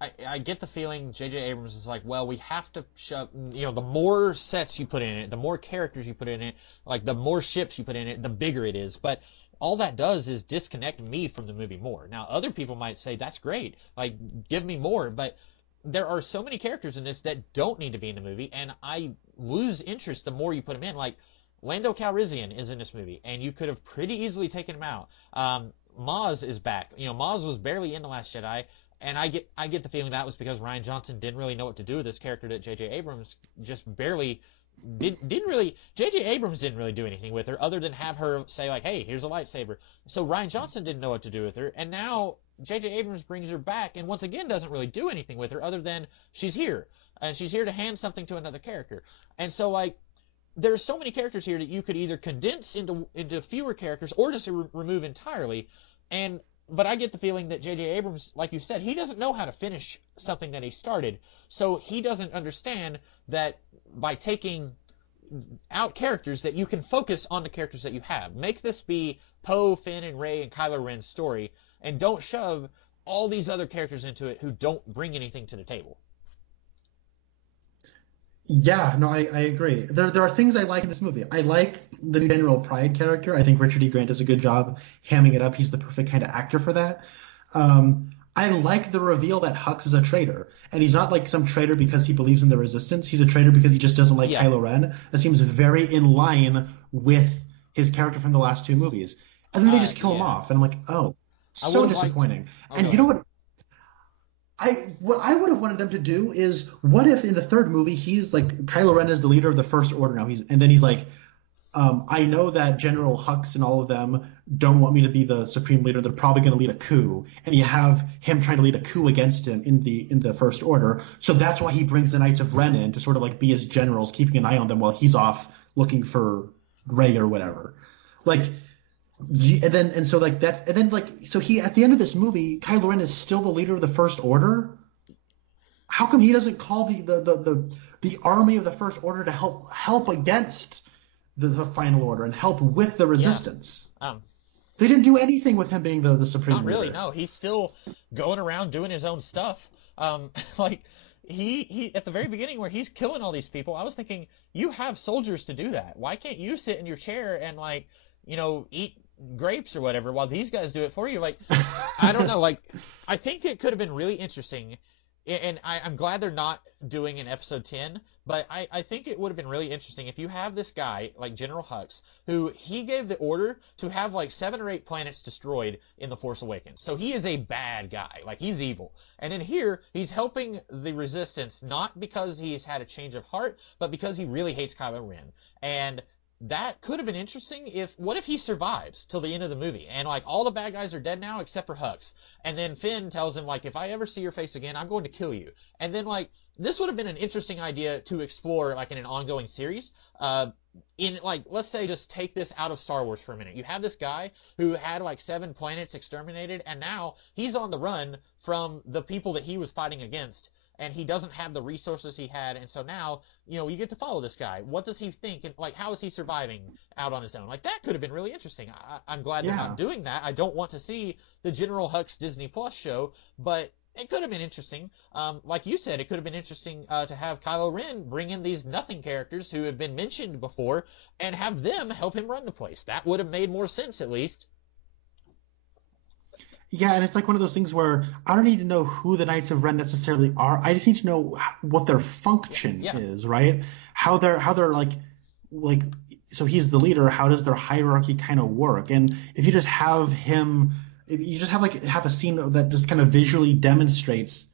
I get the feeling J.J. Abrams is like, well, we have to shove, the more sets you put in it, the more characters you put in it, like the more ships you put in it, the bigger it is. But all that does is disconnect me from the movie more. Now, other people might say, that's great, like, give me more. But there are so many characters in this that don't need to be in the movie, and I lose interest the more you put them in. Like, Lando Calrissian is in this movie, and you could have pretty easily taken him out. Maz is back. Maz was barely in The Last Jedi. And I get the feeling that was because Rian Johnson didn't really know what to do with this character that J.J. Abrams just barely didn't really. J.J. Abrams didn't really do anything with her other than have her say like, "Hey, here's a lightsaber." So Rian Johnson didn't know what to do with her, and now J.J. Abrams brings her back, and once again doesn't really do anything with her other than she's here, and she's here to hand something to another character. And so like, there's so many characters here that you could either condense into fewer characters or just remove entirely, But I get the feeling that J.J. Abrams, like you said, he doesn't know how to finish something that he started. So he doesn't understand that by taking out characters that you can focus on the characters that you have. Make this be Poe, Finn, and Rey, and Kylo Ren's story, and don't shove all these other characters into it who don't bring anything to the table. Yeah, no, I agree. There are things I like in this movie. I like the new General Pride character. I think Richard E. Grant does a good job hamming it up. He's the perfect kind of actor for that. I like the reveal that Hux is a traitor. And he's not like some traitor because he believes in the Resistance. He's a traitor because he just doesn't like Kylo Ren. That seems very in line with his character from the last two movies. And then they just kill him off. And I'm like, oh, so disappointing. And you know what? What I would have wanted them to do is, what if in the third movie he's like, Kylo Ren is the leader of the First Order now, and then he's like, I know that General Hux and all of them don't want me to be the supreme leader. They're probably going to lead a coup, and you have him trying to lead a coup against him in the First Order. So that's why he brings the Knights of Ren in to sort of like be his generals, keeping an eye on them while he's off looking for Rey or whatever. Like. So he at the end of this movie, Kylo Ren is still the leader of the First Order. How come he doesn't call the army of the First Order to help against the Final Order and help with the Resistance? They didn't do anything with him being the supreme leader. Not really. No, he's still going around doing his own stuff. Like he at the very beginning where he's killing all these people, I was thinking, you have soldiers to do that. Why can't you sit in your chair and eat grapes or whatever while these guys do it for you? Like, I don't know. Like, I think it could have been really interesting, and I'm glad they're not doing an episode 10, but I think it would have been really interesting if you have this guy like General Hux, who he gave the order to have like 7 or 8 planets destroyed in The Force Awakens. So he is a bad guy. Like, he's evil. And then here, he's helping the Resistance, not because he's had a change of heart, but because he really hates Kylo Ren. And that could have been interesting. What if he survives till the end of the movie and like all the bad guys are dead now except for Hux, and then Finn tells him like, if I ever see your face again, I'm going to kill you. And then like this would have been an interesting idea to explore like in an ongoing series. In like, let's say, just take this out of Star Wars for a minute. You have this guy who had like 7 planets exterminated, and now he's on the run from the people that he was fighting against, and he doesn't have the resources he had, and so now, you get to follow this guy. What does he think, and like, how is he surviving out on his own? Like, that could have been really interesting. I'm glad they're not doing that. I don't want to see the General Hux Disney Plus show, but it could have been interesting. Like you said, it could have been interesting to have Kylo Ren bring in these nothing characters who have been mentioned before and have them help him run the place. That would have made more sense, at least. Yeah, and it's like one of those things where I don't need to know who the Knights of Ren necessarily are. I just need to know what their function is, right? How they're like so he's the leader. How does their hierarchy kind of work? And if you just have him, you just have a scene that just kind of visually demonstrates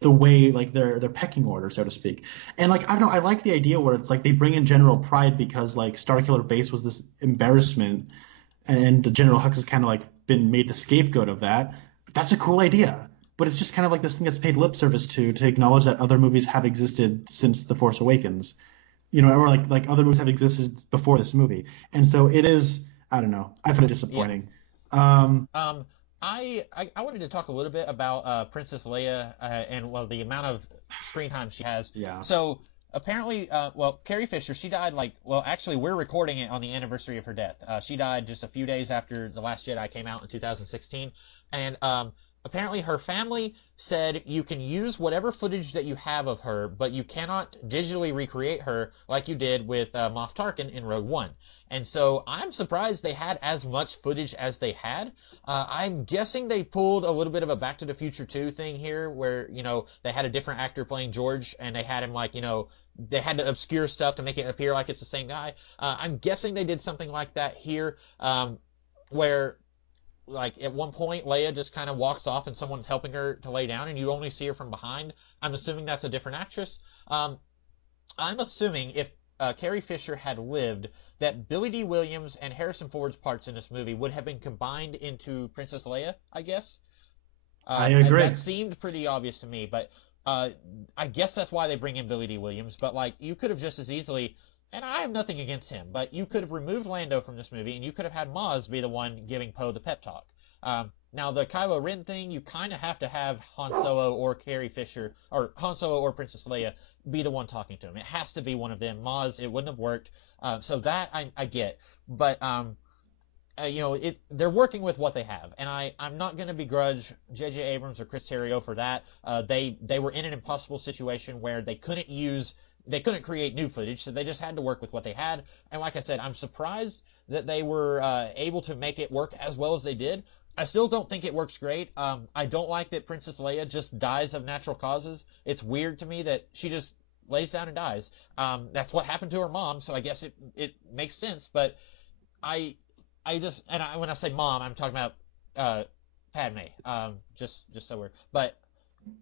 the way like their pecking order, so to speak. And like, I don't know, I like the idea where it's like they bring in General Pride because like Starkiller Base was this embarrassment, and General Hux has kind of like been made the scapegoat of that. That's a cool idea, but it's just kind of like this thing that's paid lip service to acknowledge that other movies have existed since The Force Awakens, or like other movies have existed before this movie. And so it is, I don't know, I find it disappointing. I wanted to talk a little bit about Princess Leia and the amount of screen time she has. Yeah. So apparently, Carrie Fisher, she died actually we're recording it on the anniversary of her death. She died just a few days after The Last Jedi came out in 2016, and apparently her family said you can use whatever footage that you have of her, but you cannot digitally recreate her like you did with Moff Tarkin in Rogue One. And so I'm surprised they had as much footage as they had. I'm guessing they pulled a little bit of a Back to the Future 2 thing here where, they had a different actor playing George and they had him they had to obscure stuff to make it appear like it's the same guy. I'm guessing they did something like that here where like at one point Leia just kind of walks off and someone's helping her to lay down and you only see her from behind. I'm assuming that's a different actress. I'm assuming if Carrie Fisher had lived, that Billy D. Williams and Harrison Ford's parts in this movie would have been combined into Princess Leia, I guess. I agree. That seemed pretty obvious to me, but I guess that's why they bring in Billy D. Williams. But like, you could have just as easily, and I have nothing against him, but you could have removed Lando from this movie, and you could have had Maz be the one giving Poe the pep talk. Now, the Kylo Ren thing, you kind of have to have Han Solo or Carrie Fisher, or Han Solo or Princess Leia be the one talking to him. It has to be one of them. Maz, it wouldn't have worked. So that I get. But, they're working with what they have. And I'm not going to begrudge J.J. Abrams or Chris Terrio for that. They were in an impossible situation where they couldn't create new footage, so they just had to work with what they had. And like I said, I'm surprised that they were able to make it work as well as they did. I still don't think it works great. I don't like that Princess Leia just dies of natural causes. It's weird to me that she just lays down and dies. That's what happened to her mom, so I guess it makes sense. But when I say mom, I'm talking about Padme. Just so we're. But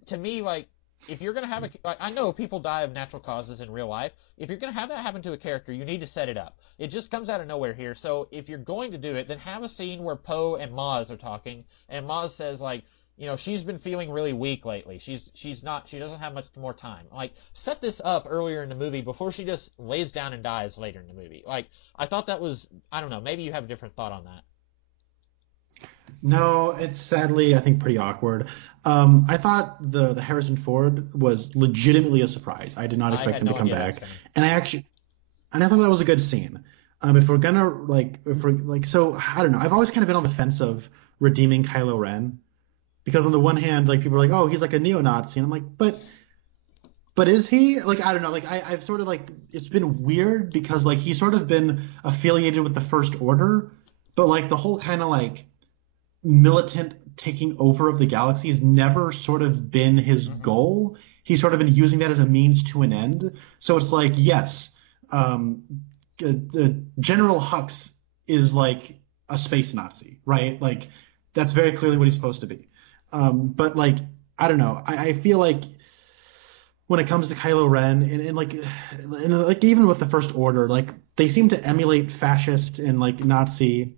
to me, like, if you're gonna have I know people die of natural causes in real life. If you're gonna have that happen to a character, you need to set it up. It just comes out of nowhere here. So if you're going to do it, then have a scene where Poe and Maz are talking, and Maz says like, she's been feeling really weak lately. She doesn't have much more time. Like, set this up earlier in the movie before she just lays down and dies later in the movie. Like, I thought that was, I don't know, maybe you have a different thought on that. No, it's sadly, I think, pretty awkward. I thought the Harrison Ford was legitimately a surprise. I did not expect him to come back. And I thought that was a good scene. If we're gonna so I don't know. I've always kind of been on the fence of redeeming Kylo Ren. Because on the one hand, like, people are like, oh, he's like a neo-Nazi. And I'm like, but is he? Like, I don't know. Like, I've sort of like, it's been weird because like he's sort of been affiliated with the First Order, but like the whole kind of like militant taking over of the galaxy has never sort of been his goal. He's sort of been using that as a means to an end. So it's like, yes, General Hux is like a space Nazi, right? Like, that's very clearly what he's supposed to be. But like, I don't know. I feel like when it comes to Kylo Ren, and like even with the First Order, like they seem to emulate fascist and like Nazi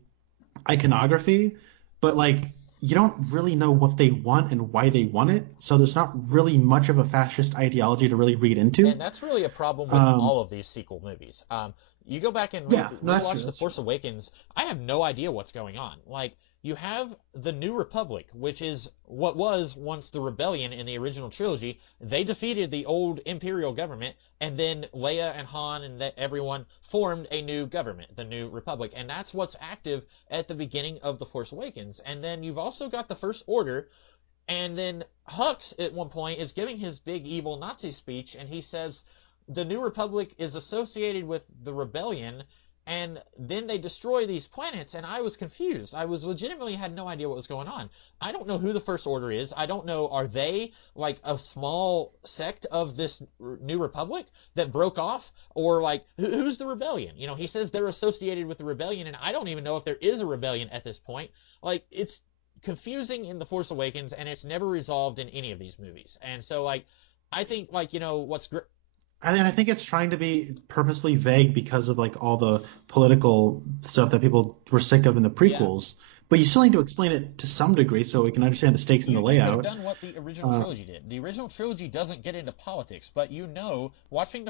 iconography, but like you don't really know what they want and why they want it, so there's not really much of a fascist ideology to really read into. And that's really a problem with all of these sequel movies. You go back and Yeah, no, that's rewatch true, The Force Awakens, I have no idea what's going on. Like, you have the New Republic, which is what was once the Rebellion in the original trilogy. They defeated the old Imperial government, and then Leia and Han and everyone formed a new government, the New Republic. And that's what's active at the beginning of The Force Awakens. And then you've also got the First Order, and then Hux, at one point, is giving his big evil Nazi speech, and he says the New Republic is associated with the Rebellion, and then they destroy these planets, and I was confused. I was legitimately had no idea what was going on. I don't know who the First Order is. I don't know, are they like a small sect of this New Republic that broke off? Or like, who's the Rebellion? You know, he says they're associated with the Rebellion, and I don't even know if there is a rebellion at this point. Like, it's confusing in The Force Awakens, and it's never resolved in any of these movies. And so, like, I think, like, you know, what's great. And I think it's trying to be purposely vague because of like all the political stuff that people were sick of in the prequels. Yeah. But you still need to explain it to some degray so we can understand the stakes in the layout. You could have done what the original trilogy did. The original trilogy doesn't get into politics, but you know, watching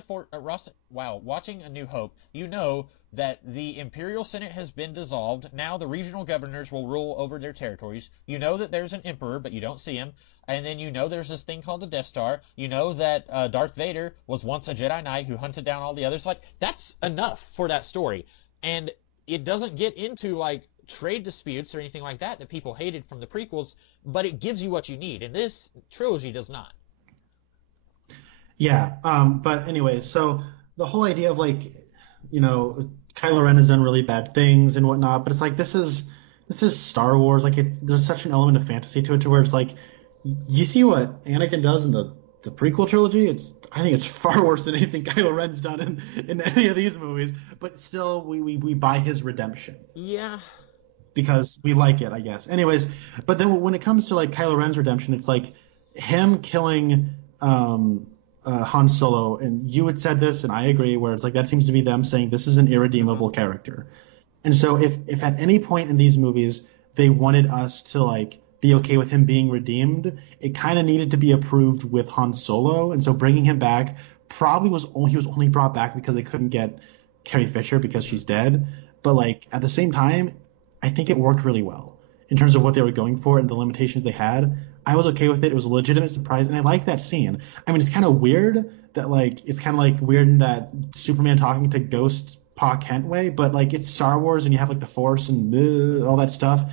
watching A New Hope, you know that the Imperial Senate has been dissolved. Now the regional governors will rule over their territories. You know that there's an emperor, but you don't see him. And then you know there's this thing called the Death Star. You know that Darth Vader was once a Jedi Knight who hunted down all the others. Like, that's enough for that story. And it doesn't get into, like, trade disputes or anything like that people hated from the prequels, but it gives you what you need. And this trilogy does not. Yeah, but anyways, so the whole idea of, like, you know, Kylo Ren has done really bad things and whatnot, but it's like this is Star Wars. Like, there's such an element of fantasy to it to where it's like, you see what Anakin does in the prequel trilogy? I think it's far worse than anything Kylo Ren's done in any of these movies. But still, we buy his redemption. Yeah. Because we like it, I guess. Anyways, but then when it comes to like Kylo Ren's redemption, it's like him killing Han Solo, and you had said this, and I agree. Where it's like that seems to be them saying this is an irredeemable character. And so if at any point in these movies they wanted us to like be okay with him being redeemed, it kind of needed to be approved with Han Solo. And so bringing him back he was only brought back because they couldn't get Carrie Fisher because she's dead. But like at the same time, I think it worked really well in terms of what they were going for and the limitations they had. I was okay with it. It was a legitimate surprise, and I liked that scene. I mean, it's kind of weird that like it's kind of like weird in that Superman talking to Ghost Pa Kent way, but like it's Star Wars and you have like the Force and all that stuff.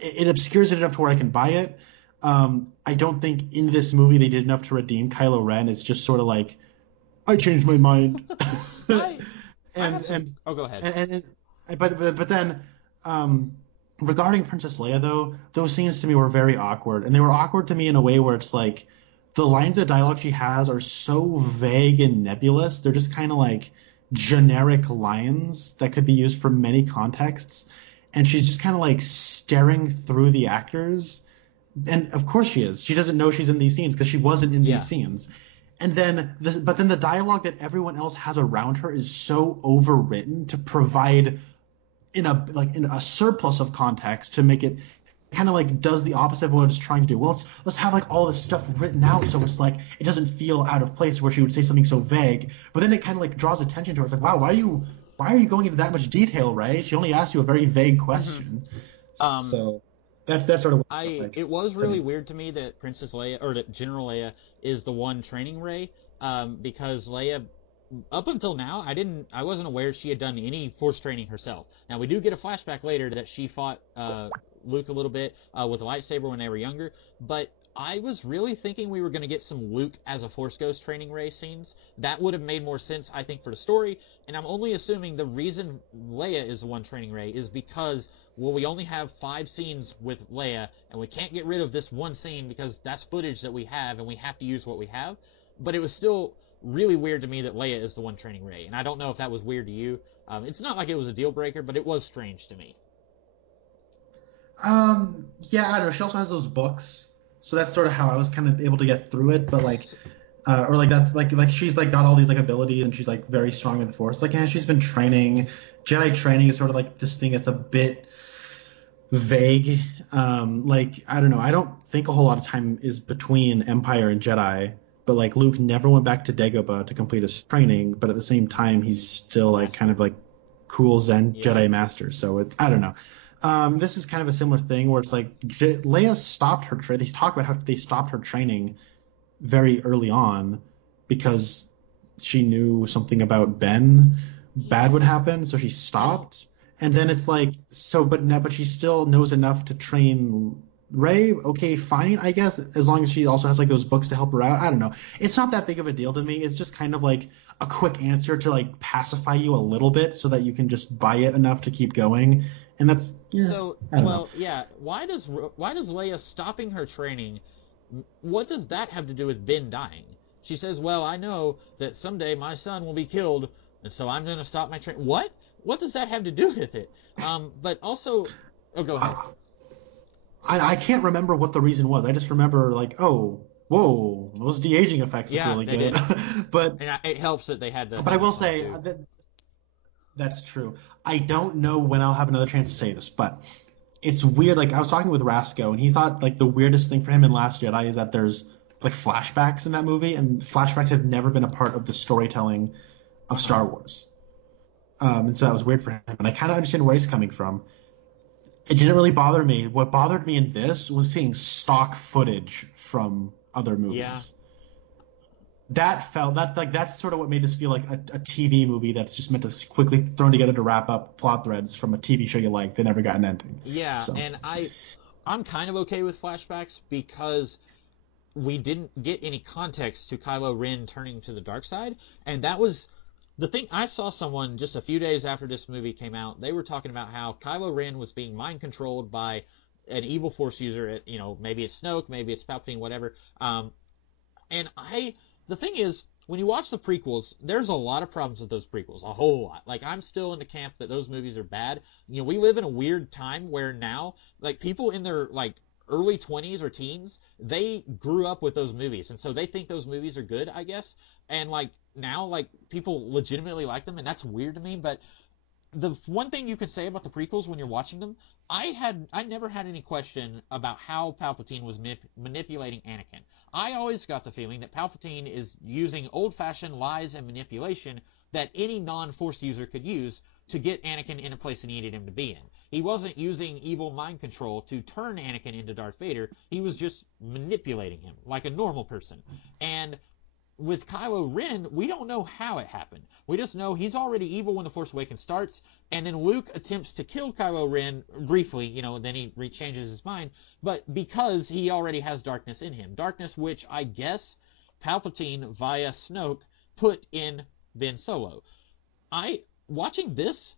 It obscures it enough to where I can buy it. I don't think in this movie they did enough to redeem Kylo Ren. It's just sort of like, I changed my mind. Oh, go ahead. But then, regarding Princess Leia though, those scenes to me were very awkward, and they were awkward to me in a way where it's like the lines of dialogue she has are so vague and nebulous. They're just kind of like generic lines that could be used for many contexts. And she's just kind of like staring through the actors. And of course she is. She doesn't know she's in these scenes because she wasn't in these scenes. And then the dialogue that everyone else has around her is so overwritten to provide in a surplus of context to make it kind of like does the opposite of what it's trying to do. Well, let's have like all this stuff written out so it's like it doesn't feel out of place where she would say something so vague. But then it kind of like draws attention to her. It's like, wow, why are you going into that much detail, right? She only asked you a very vague question. So that's sort of what it was really weird to me that Princess Leia, or that General Leia, is the one training Rey, because Leia, up until now, I wasn't aware she had done any Force training herself. Now we do get a flashback later that she fought Luke a little bit with a lightsaber when they were younger, but I was really thinking we were going to get some Luke as a Force Ghost training Rey scenes. That would have made more sense, I think, for the story. And I'm only assuming the reason Leia is the one training Rey is because, well, we only have 5 scenes with Leia, and we can't get rid of this one scene because that's footage that we have, and we have to use what we have. But it was still really weird to me that Leia is the one training Rey. And I don't know if that was weird to you. It's not like it was a deal breaker, but it was strange to me. Yeah, I don't know. She also has those books. So that's sort of how I was kind of able to get through it. But like, or like that's like she's like got all these like abilities and she's like very strong in the Force. Like, she's been training. Jedi training is sort of like this thing that's a bit vague. Like, I don't know. I don't think a whole lot of time is between Empire and Jedi. But like Luke never went back to Dagobah to complete his training, but at the same time he's still like kind of like cool Zen Jedi master. So I don't know. This is kind of a similar thing where it's like Leia stopped her training. They talk about how they stopped her training very early on because she knew something about Ben bad would happen, so she stopped. And then it's like, but she still knows enough to train Rey. Okay, fine, I guess, as long as she also has like those books to help her out. I don't know. It's not that big of a deal to me. It's just kind of like a quick answer to like pacify you a little bit so that you can just buy it enough to keep going. And that's yeah. Why does Leia stopping her training? What does that have to do with Ben dying? She says, "Well, I know that someday my son will be killed, and so I'm going to stop my training." What? What does that have to do with it? But also, go ahead. I can't remember what the reason was. I just remember like, oh, whoa, those de-aging effects look really good. But and it helps that they had the. But I will say that's true. I don't know when I'll have another chance to say this, but it's weird. Like, I was talking with Rasco, and he thought like the weirdest thing for him in Last Jedi is that there's like flashbacks in that movie, and flashbacks have never been a part of the storytelling of Star Wars. And so that was weird for him. And I kind of understand where he's coming from. It didn't really bother me. What bothered me in this was seeing stock footage from other movies. Yeah. That's sort of what made this feel like a TV movie that's just meant to quickly thrown together to wrap up plot threads from a TV show you like that never got an ending. Yeah, so. And I'm kind of okay with flashbacks because we didn't get any context to Kylo Ren turning to the dark side, and that was the thing. I saw someone just a few days after this movie came out. They were talking about how Kylo Ren was being mind controlled by an evil Force user. Maybe it's Snoke, maybe it's Palpatine, whatever. The thing is, when you watch the prequels, there's a lot of problems with those prequels, a whole lot. Like, I'm still in the camp that those movies are bad. We live in a weird time where now, like, people in their, like, early 20s or teens, they grew up with those movies, and so they think those movies are good, I guess. And, like, now, like, people legitimately like them, and that's weird to me, but the one thing you could say about the prequels when you're watching them, I never had any question about how Palpatine was manipulating Anakin. I always got the feeling that Palpatine is using old-fashioned lies and manipulation that any non-Force user could use to get Anakin in a place he needed him to be in. He wasn't using evil mind control to turn Anakin into Darth Vader. He was just manipulating him like a normal person. And with Kylo Ren, we don't know how it happened. We just know he's already evil when The Force Awakens starts, and then Luke attempts to kill Kylo Ren briefly, then he changes his mind, but because he already has darkness in him. Darkness which I guess Palpatine via Snoke put in Ben Solo. Watching this,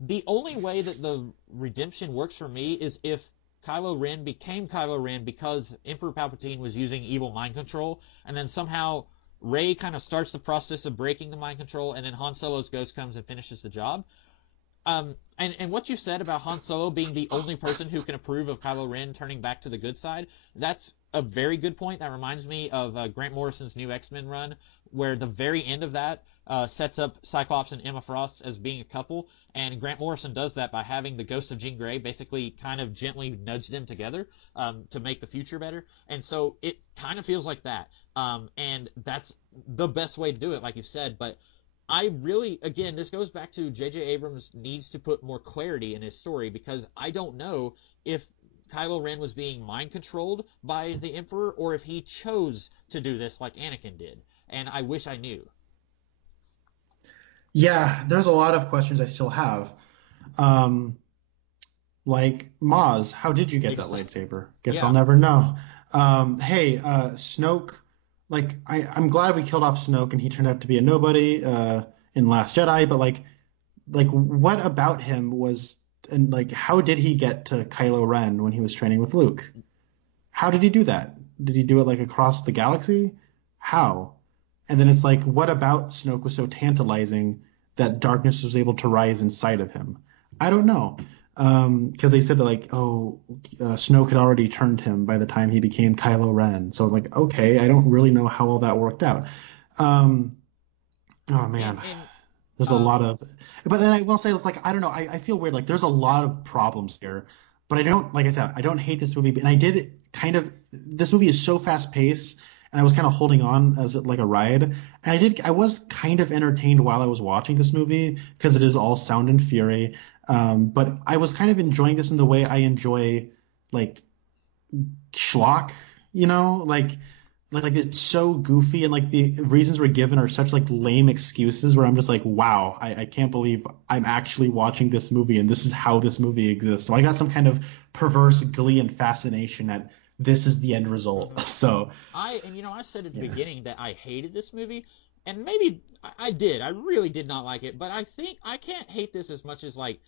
the only way that the redemption works for me is if Kylo Ren became Kylo Ren because Emperor Palpatine was using evil mind control, and then somehow Rey kind of starts the process of breaking the mind control, and then Han Solo's ghost comes and finishes the job. And what you said about Han Solo being the only person who can approve of Kylo Ren turning back to the good side, that's a very good point. That reminds me of Grant Morrison's new X-Men run, where the very end of that sets up Cyclops and Emma Frost as being a couple, and Grant Morrison does that by having the ghost of Jean Grey basically kind of gently nudge them together to make the future better. And so it kind of feels like that. And that's the best way to do it, like you've said. But I really, again, this goes back to J.J. Abrams needs to put more clarity in his story, because I don't know if Kylo Ren was being mind controlled by the Emperor or if he chose to do this like Anakin did. And I wish I knew. Yeah, there's a lot of questions I still have. Like, Maz, how did you get that lightsaber? Guess I'll never know. Snoke, like, I'm glad we killed off Snoke and he turned out to be a nobody in Last Jedi, but like what about him was, and like, how did he get to Kylo Ren when he was training with Luke? How did he do that? Did he do it like across the galaxy? How? And then it's like, what about Snoke was so tantalizing that darkness was able to rise inside of him? I don't know. Because they said that like, Snoke had already turned him by the time he became Kylo Ren. So like, okay, I don't really know how all that worked out. Oh man, there's a lot of. But then I will say, like, I don't know. I feel weird. Like, there's a lot of problems here, but I don't. Like I said, I don't hate this movie. And I did kind of. This movie is so fast paced, and I was kind of holding on as like a ride. And I was kind of entertained while I was watching this movie because it is all sound and fury. But I was kind of enjoying this in the way I enjoy like schlock, like it's so goofy, and like the reasons we're given are such like lame excuses where I'm just like, wow, I can't believe I'm actually watching this movie and this is how this movie exists. So I got some kind of perverse glee and fascination at this is the end result. So I said at the beginning that I hated this movie, and maybe I did. I really did not like it, but I think I can't hate this as much as like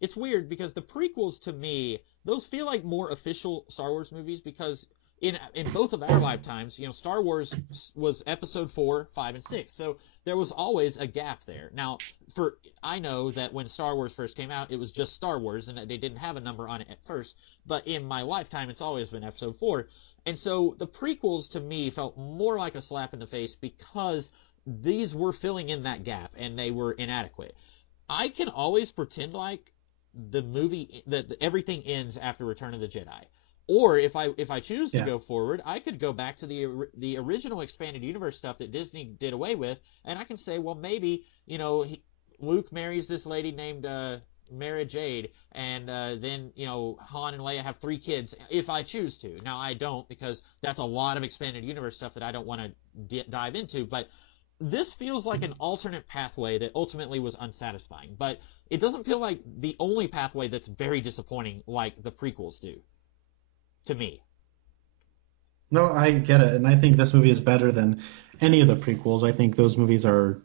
it's weird because the prequels to me, those feel like more official Star Wars movies because in both of our lifetimes, Star Wars was episode 4, 5, and 6. So there was always a gap there. Now, I know that when Star Wars first came out, it was just Star Wars and they didn't have a number on it at first. But in my lifetime, it's always been episode 4. And so the prequels to me felt more like a slap in the face because these were filling in that gap and they were inadequate. I can always pretend like the movie that everything ends after Return of the Jedi. Or if I choose to go forward, I could go back to the original expanded universe stuff that Disney did away with, and I can say, well, maybe Luke marries this lady named Mara Jade, and then Han and Leia have 3 kids if I choose to. Now I don't because that's a lot of expanded universe stuff that I don't want to dive into. But this feels like an alternate pathway that ultimately was unsatisfying. But it doesn't feel like the only pathway that's very disappointing like the prequels do. To me. No, I get it, and I think this movie is better than any of the prequels. I think those movies are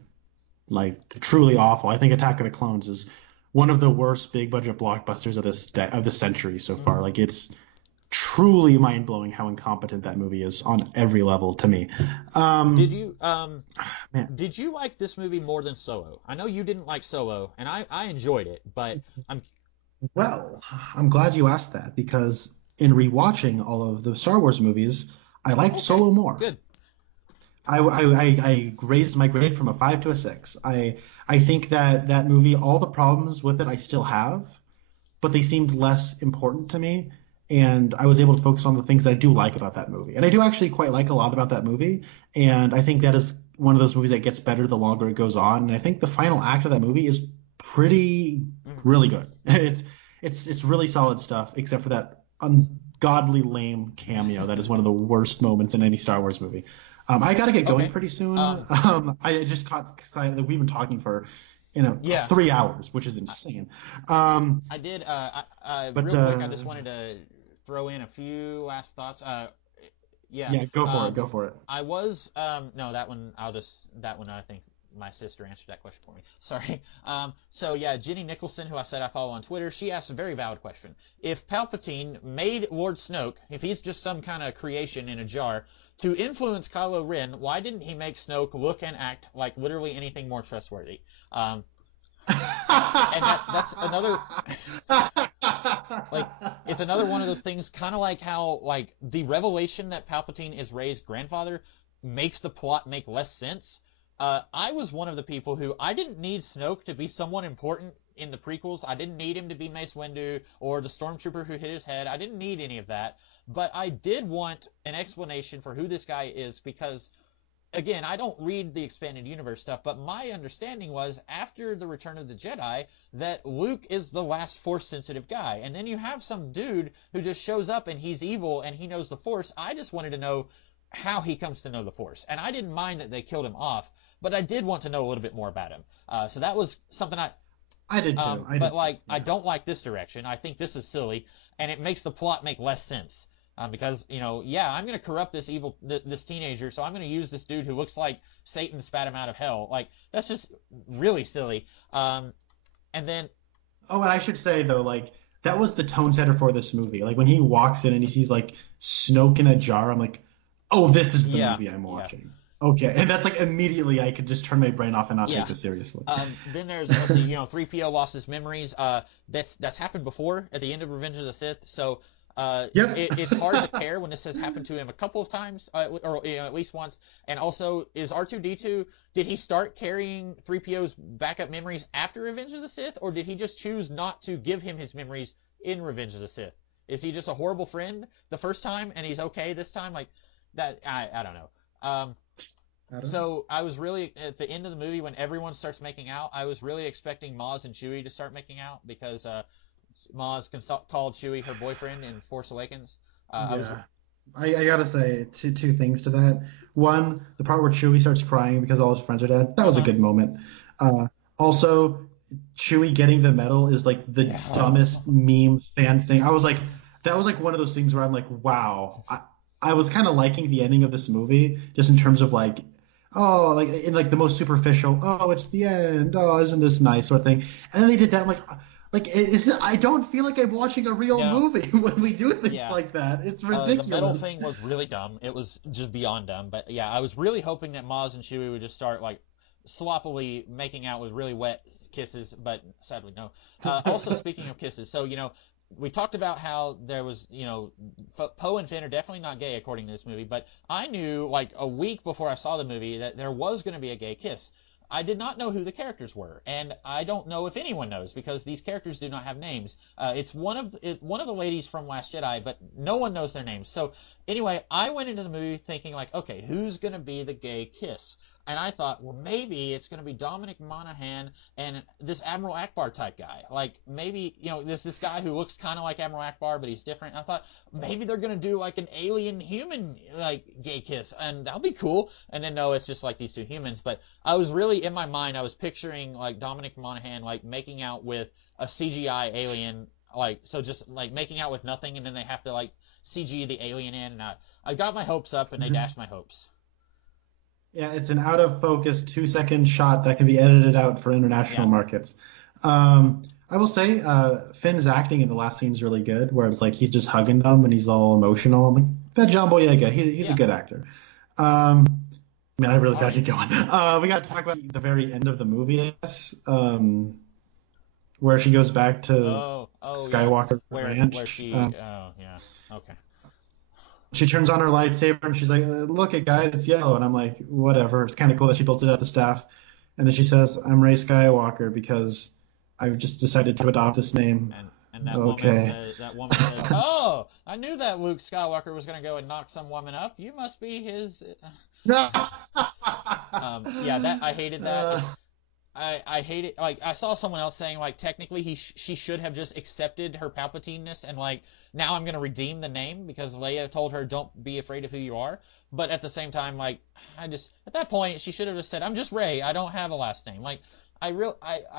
like truly awful. I think Attack of the Clones is one of the worst big budget blockbusters of this century so far. Like it's truly mind blowing how incompetent that movie is on every level to me. Did you like this movie more than Solo? I know you didn't like Solo, and I enjoyed it, but I'm glad you asked that because in rewatching all of the Star Wars movies, I liked Solo more. Good. I raised my grade from a 5 to a 6. I think that movie, all the problems with it I still have, but they seemed less important to me, and I was able to focus on the things that I do like about that movie. And I do actually quite like a lot about that movie, and I think that is one of those movies that gets better the longer it goes on. And I think the final act of that movie is really good. It's really solid stuff, except for that ungodly lame cameo that is one of the worst moments in any Star Wars movie. I got to get going pretty soon. I just caught excited that we've been talking for 3 hours, which is insane. Real quick, I just wanted to throw in a few last thoughts. Go for it. I was no, that one I think my sister answered that question for me. Sorry. Jenny Nicholson, who I said I follow on Twitter, she asked a very valid question. If Palpatine made Lord Snoke, if he's just some kind of creation in a jar, to influence Kylo Ren, why didn't he make Snoke look and act like literally anything more trustworthy? And that's another it's another one of those things, kind of like how the revelation that Palpatine is Rey's grandfather makes the plot make less sense. I was one of the people who I didn't need Snoke to be someone important in the prequels. I didn't need him to be Mace Windu or the stormtrooper who hit his head. I didn't need any of that. But I did want an explanation for who this guy is because, again, I don't read the expanded universe stuff, but my understanding was after the Return of the Jedi that Luke is the last Force-sensitive guy. And then you have some dude who just shows up and he's evil and he knows the Force. I just wanted to know how he comes to know the Force. And I didn't mind that they killed him off. But I did want to know a little bit more about him. So that was something I did too. I don't like this direction. I think this is silly, and it makes the plot make less sense. Because I'm going to corrupt this this teenager, so I'm going to use this dude who looks like Satan spat him out of hell. That's just really silly. And Okay, and that's like immediately I could just turn my brain off and not Yeah. take this seriously. Then there's let's see, 3PO lost his memories. That's happened before at the end of Revenge of the Sith. So Yep. it's hard to care when this has happened to him a couple of times, or at least once. And also, is R2D2, did he start carrying 3PO's backup memories after Revenge of the Sith, or did he just choose not to give him his memories in Revenge of the Sith? Is he just a horrible friend the first time and he's okay this time? Like that, I don't know. I don't know. So I was really at the end of the movie when everyone starts making out. I was really expecting Maz and Chewie to start making out because Maz called Chewie her boyfriend in Force Awakens. Yeah. I gotta say two things to that. One, the part where Chewie starts crying because all his friends are dead. That was a good moment. Also, Chewie getting the medal is like the dumbest meme fan thing. I was like, that was like one of those things where I'm like, wow. I was kind of liking the ending of this movie just in terms of like, oh, like in like the most superficial, oh, it's the end, oh, isn't this nice sort of thing. And then they did that. I'm I don't feel like I'm watching a real movie when we do things like that. It's ridiculous. The medal thing was really dumb. It was just beyond dumb. But yeah, I was really hoping that Maz and Chewie would just start like sloppily making out with really wet kisses, but sadly no. Also, speaking of kisses, so we talked about how there was, Poe and Finn are definitely not gay according to this movie, but I knew like a week before I saw the movie that there was going to be a gay kiss. I did not know who the characters were, and I don't know if anyone knows because these characters do not have names. It's one of the ladies from Last Jedi, but no one knows their names. So anyway, I went into the movie thinking like, okay, who's going to be the gay kiss? And I thought, well, maybe it's going to be Dominic Monaghan and this Admiral Akbar type guy. Like, maybe, there's this guy who looks kind of like Admiral Akbar, but he's different. I thought, maybe they're going to do, like, an alien-human, like, gay kiss, and that'll be cool. And then, no, it's just, like, these two humans. But I was really, in my mind, I was picturing, like, Dominic Monaghan, like, making out with a CGI alien, like, so just, like, making out with nothing, and then they have to, like, CG the alien in. And I got my hopes up, and they dashed my hopes. Yeah, it's an out of focus 2-second shot that can be edited out for international markets. I will say Finn's acting in the last scene is really good, where it's like he's just hugging them and he's all emotional. I'm like, that John Boyega, he's a good actor. Man, I really got to keep going. We got to talk about the very end of the movie, I guess, where she goes back to Skywalker Ranch. Where she, okay. She turns on her lightsaber and she's like, look it, guys, it's yellow. And I'm like, whatever. It's kind of cool that she built it out of the staff. And then she says, I'm Rey Skywalker because I just decided to adopt this name. And that woman said, oh, I knew that Luke Skywalker was going to go and knock some woman up. You must be his... I hated that. I hate it. Like, I saw someone else saying, like, technically she should have just accepted her Palpatine-ness and, like, now I'm going to redeem the name because Leia told her don't be afraid of who you are. But at the same time, like, at that point, she should have just said, I'm just Rey. I don't have a last name. Like, I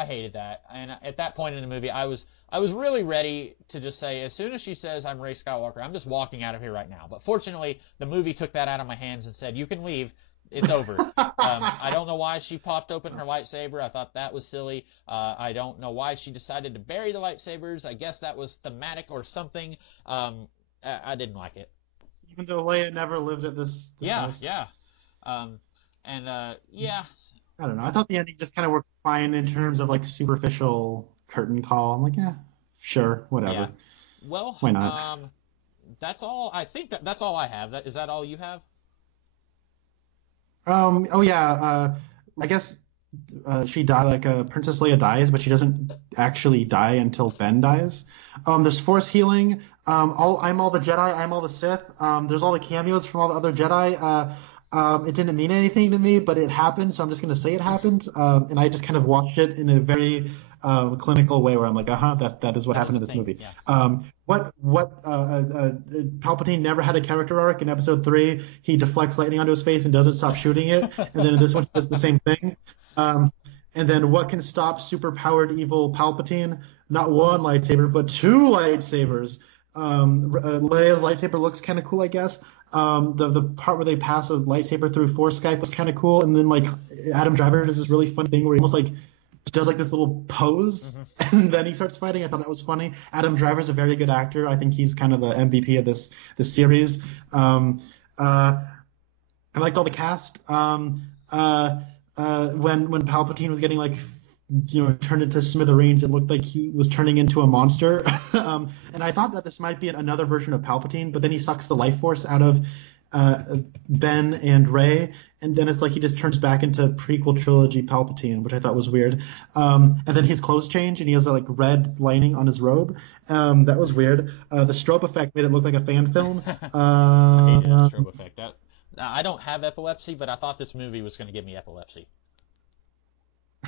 hated that. And at that point in the movie, I was really ready to just say, as soon as she says I'm Rey Skywalker, I'm just walking out of here right now. But fortunately, the movie took that out of my hands and said, you can leave. It's over. I don't know why she popped open her lightsaber. I thought that was silly. I don't know why she decided to bury the lightsabers. I guess that was thematic or something. I didn't like it. Even though Leia never lived at this house. Yeah. I don't know. I thought the ending just kind of worked fine in terms of like superficial curtain call. I'm like, yeah, sure, whatever. Yeah. Well, why not? That's all. I think that's all I have. Is that all you have? I guess she Princess Leia dies, but she doesn't actually die until Ben dies. There's Force healing. I'm all the Jedi. I'm all the Sith. There's all the cameos from all the other Jedi. It didn't mean anything to me, but it happened, so I'm just going to say it happened. And I just kind of watched it in a very clinical way where I'm like, that is what happened in this movie. Yeah. Palpatine never had a character arc. In Episode 3, he deflects lightning onto his face and doesn't stop shooting it. And then in this one, he does the same thing. And then what can stop super-powered evil Palpatine? Not one lightsaber, but two lightsabers. Leia's lightsaber looks kind of cool, I guess. The part where they pass a lightsaber through Force Skype was kind of cool. And then, like, Adam Driver does this really funny thing where he almost, like, does like this little pose, and then he starts fighting. I thought that was funny. Adam Driver's a very good actor. I think he's kind of the MVP of this series. I liked all the cast. When Palpatine was getting like turned into smithereens, it looked like he was turning into a monster. And I thought that this might be another version of Palpatine, but then he sucks the life force out of Ben and Rey, and then it's like he just turns back into prequel trilogy Palpatine, which I thought was weird. And then his clothes change, and he has a like red lining on his robe. That was weird. The strobe effect made it look like a fan film. I hated that strobe effect. I don't have epilepsy, but I thought this movie was going to give me epilepsy.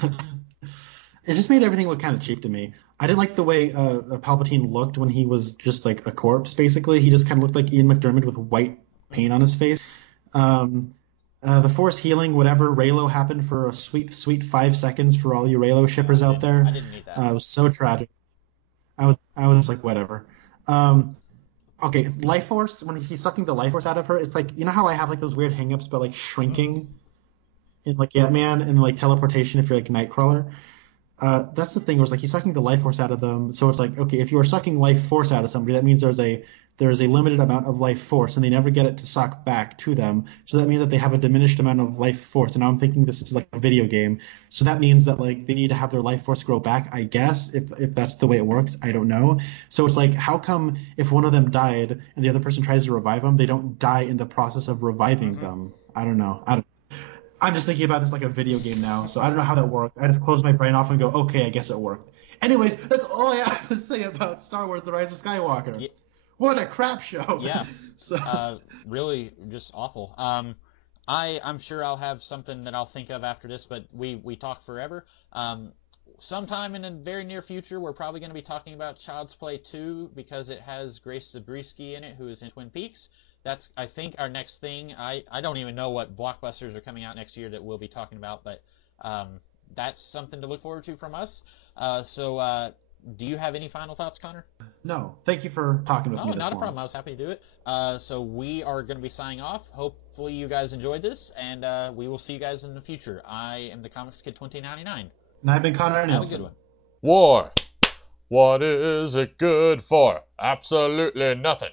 It just made everything look kind of cheap to me. I didn't like the way Palpatine looked when he was just like a corpse. Basically, he just kind of looked like Ian McDermott with white paint on his face. The Force healing, whatever, Reylo happened for a sweet 5 seconds for all you Reylo shippers out there. I didn't need that. It was so tragic. I was like, whatever. Okay, Life Force, when he's sucking the Life Force out of her, it's like, you know how I have like those weird hang-ups about like shrinking in like Ant-Man and like teleportation if you're like Nightcrawler? That's the thing, where it's like he's sucking the life force out of them. So it's like, okay, if you are sucking life force out of somebody, that means there's a limited amount of life force, and they never get it to suck back to them. So that means that they have a diminished amount of life force. And now I'm thinking this is like a video game. So that means that like they need to have their life force grow back, I guess, if that's the way it works. I don't know. So it's like, how come if one of them died and the other person tries to revive them, they don't die in the process of reviving them? I don't know. I'm just thinking about this like a video game now, so I don't know how that worked. I just close my brain off and go, okay, I guess it worked. Anyways, that's all I have to say about Star Wars: The Rise of Skywalker. Yeah. What a crap show. Yeah. So, really just awful. I'm sure I'll have something that I'll think of after this, but we talk forever. Sometime in the very near future, we're probably going to be talking about Child's Play 2 because it has Grace Zabriskie in it, who is in Twin Peaks. That's, I think, our next thing. I don't even know what blockbusters are coming out next year that we'll be talking about, but that's something to look forward to from us. Do you have any final thoughts, Connor? no, thank you for talking with me No, this not a long. problem. I was happy to do it. So we are going to be signing off. Hopefully you guys enjoyed this, and we will see you guys in the future. I am the Comics Kid 2099. And I've been Connor Have a Nelson. good one. War. What is it good for? Absolutely nothing.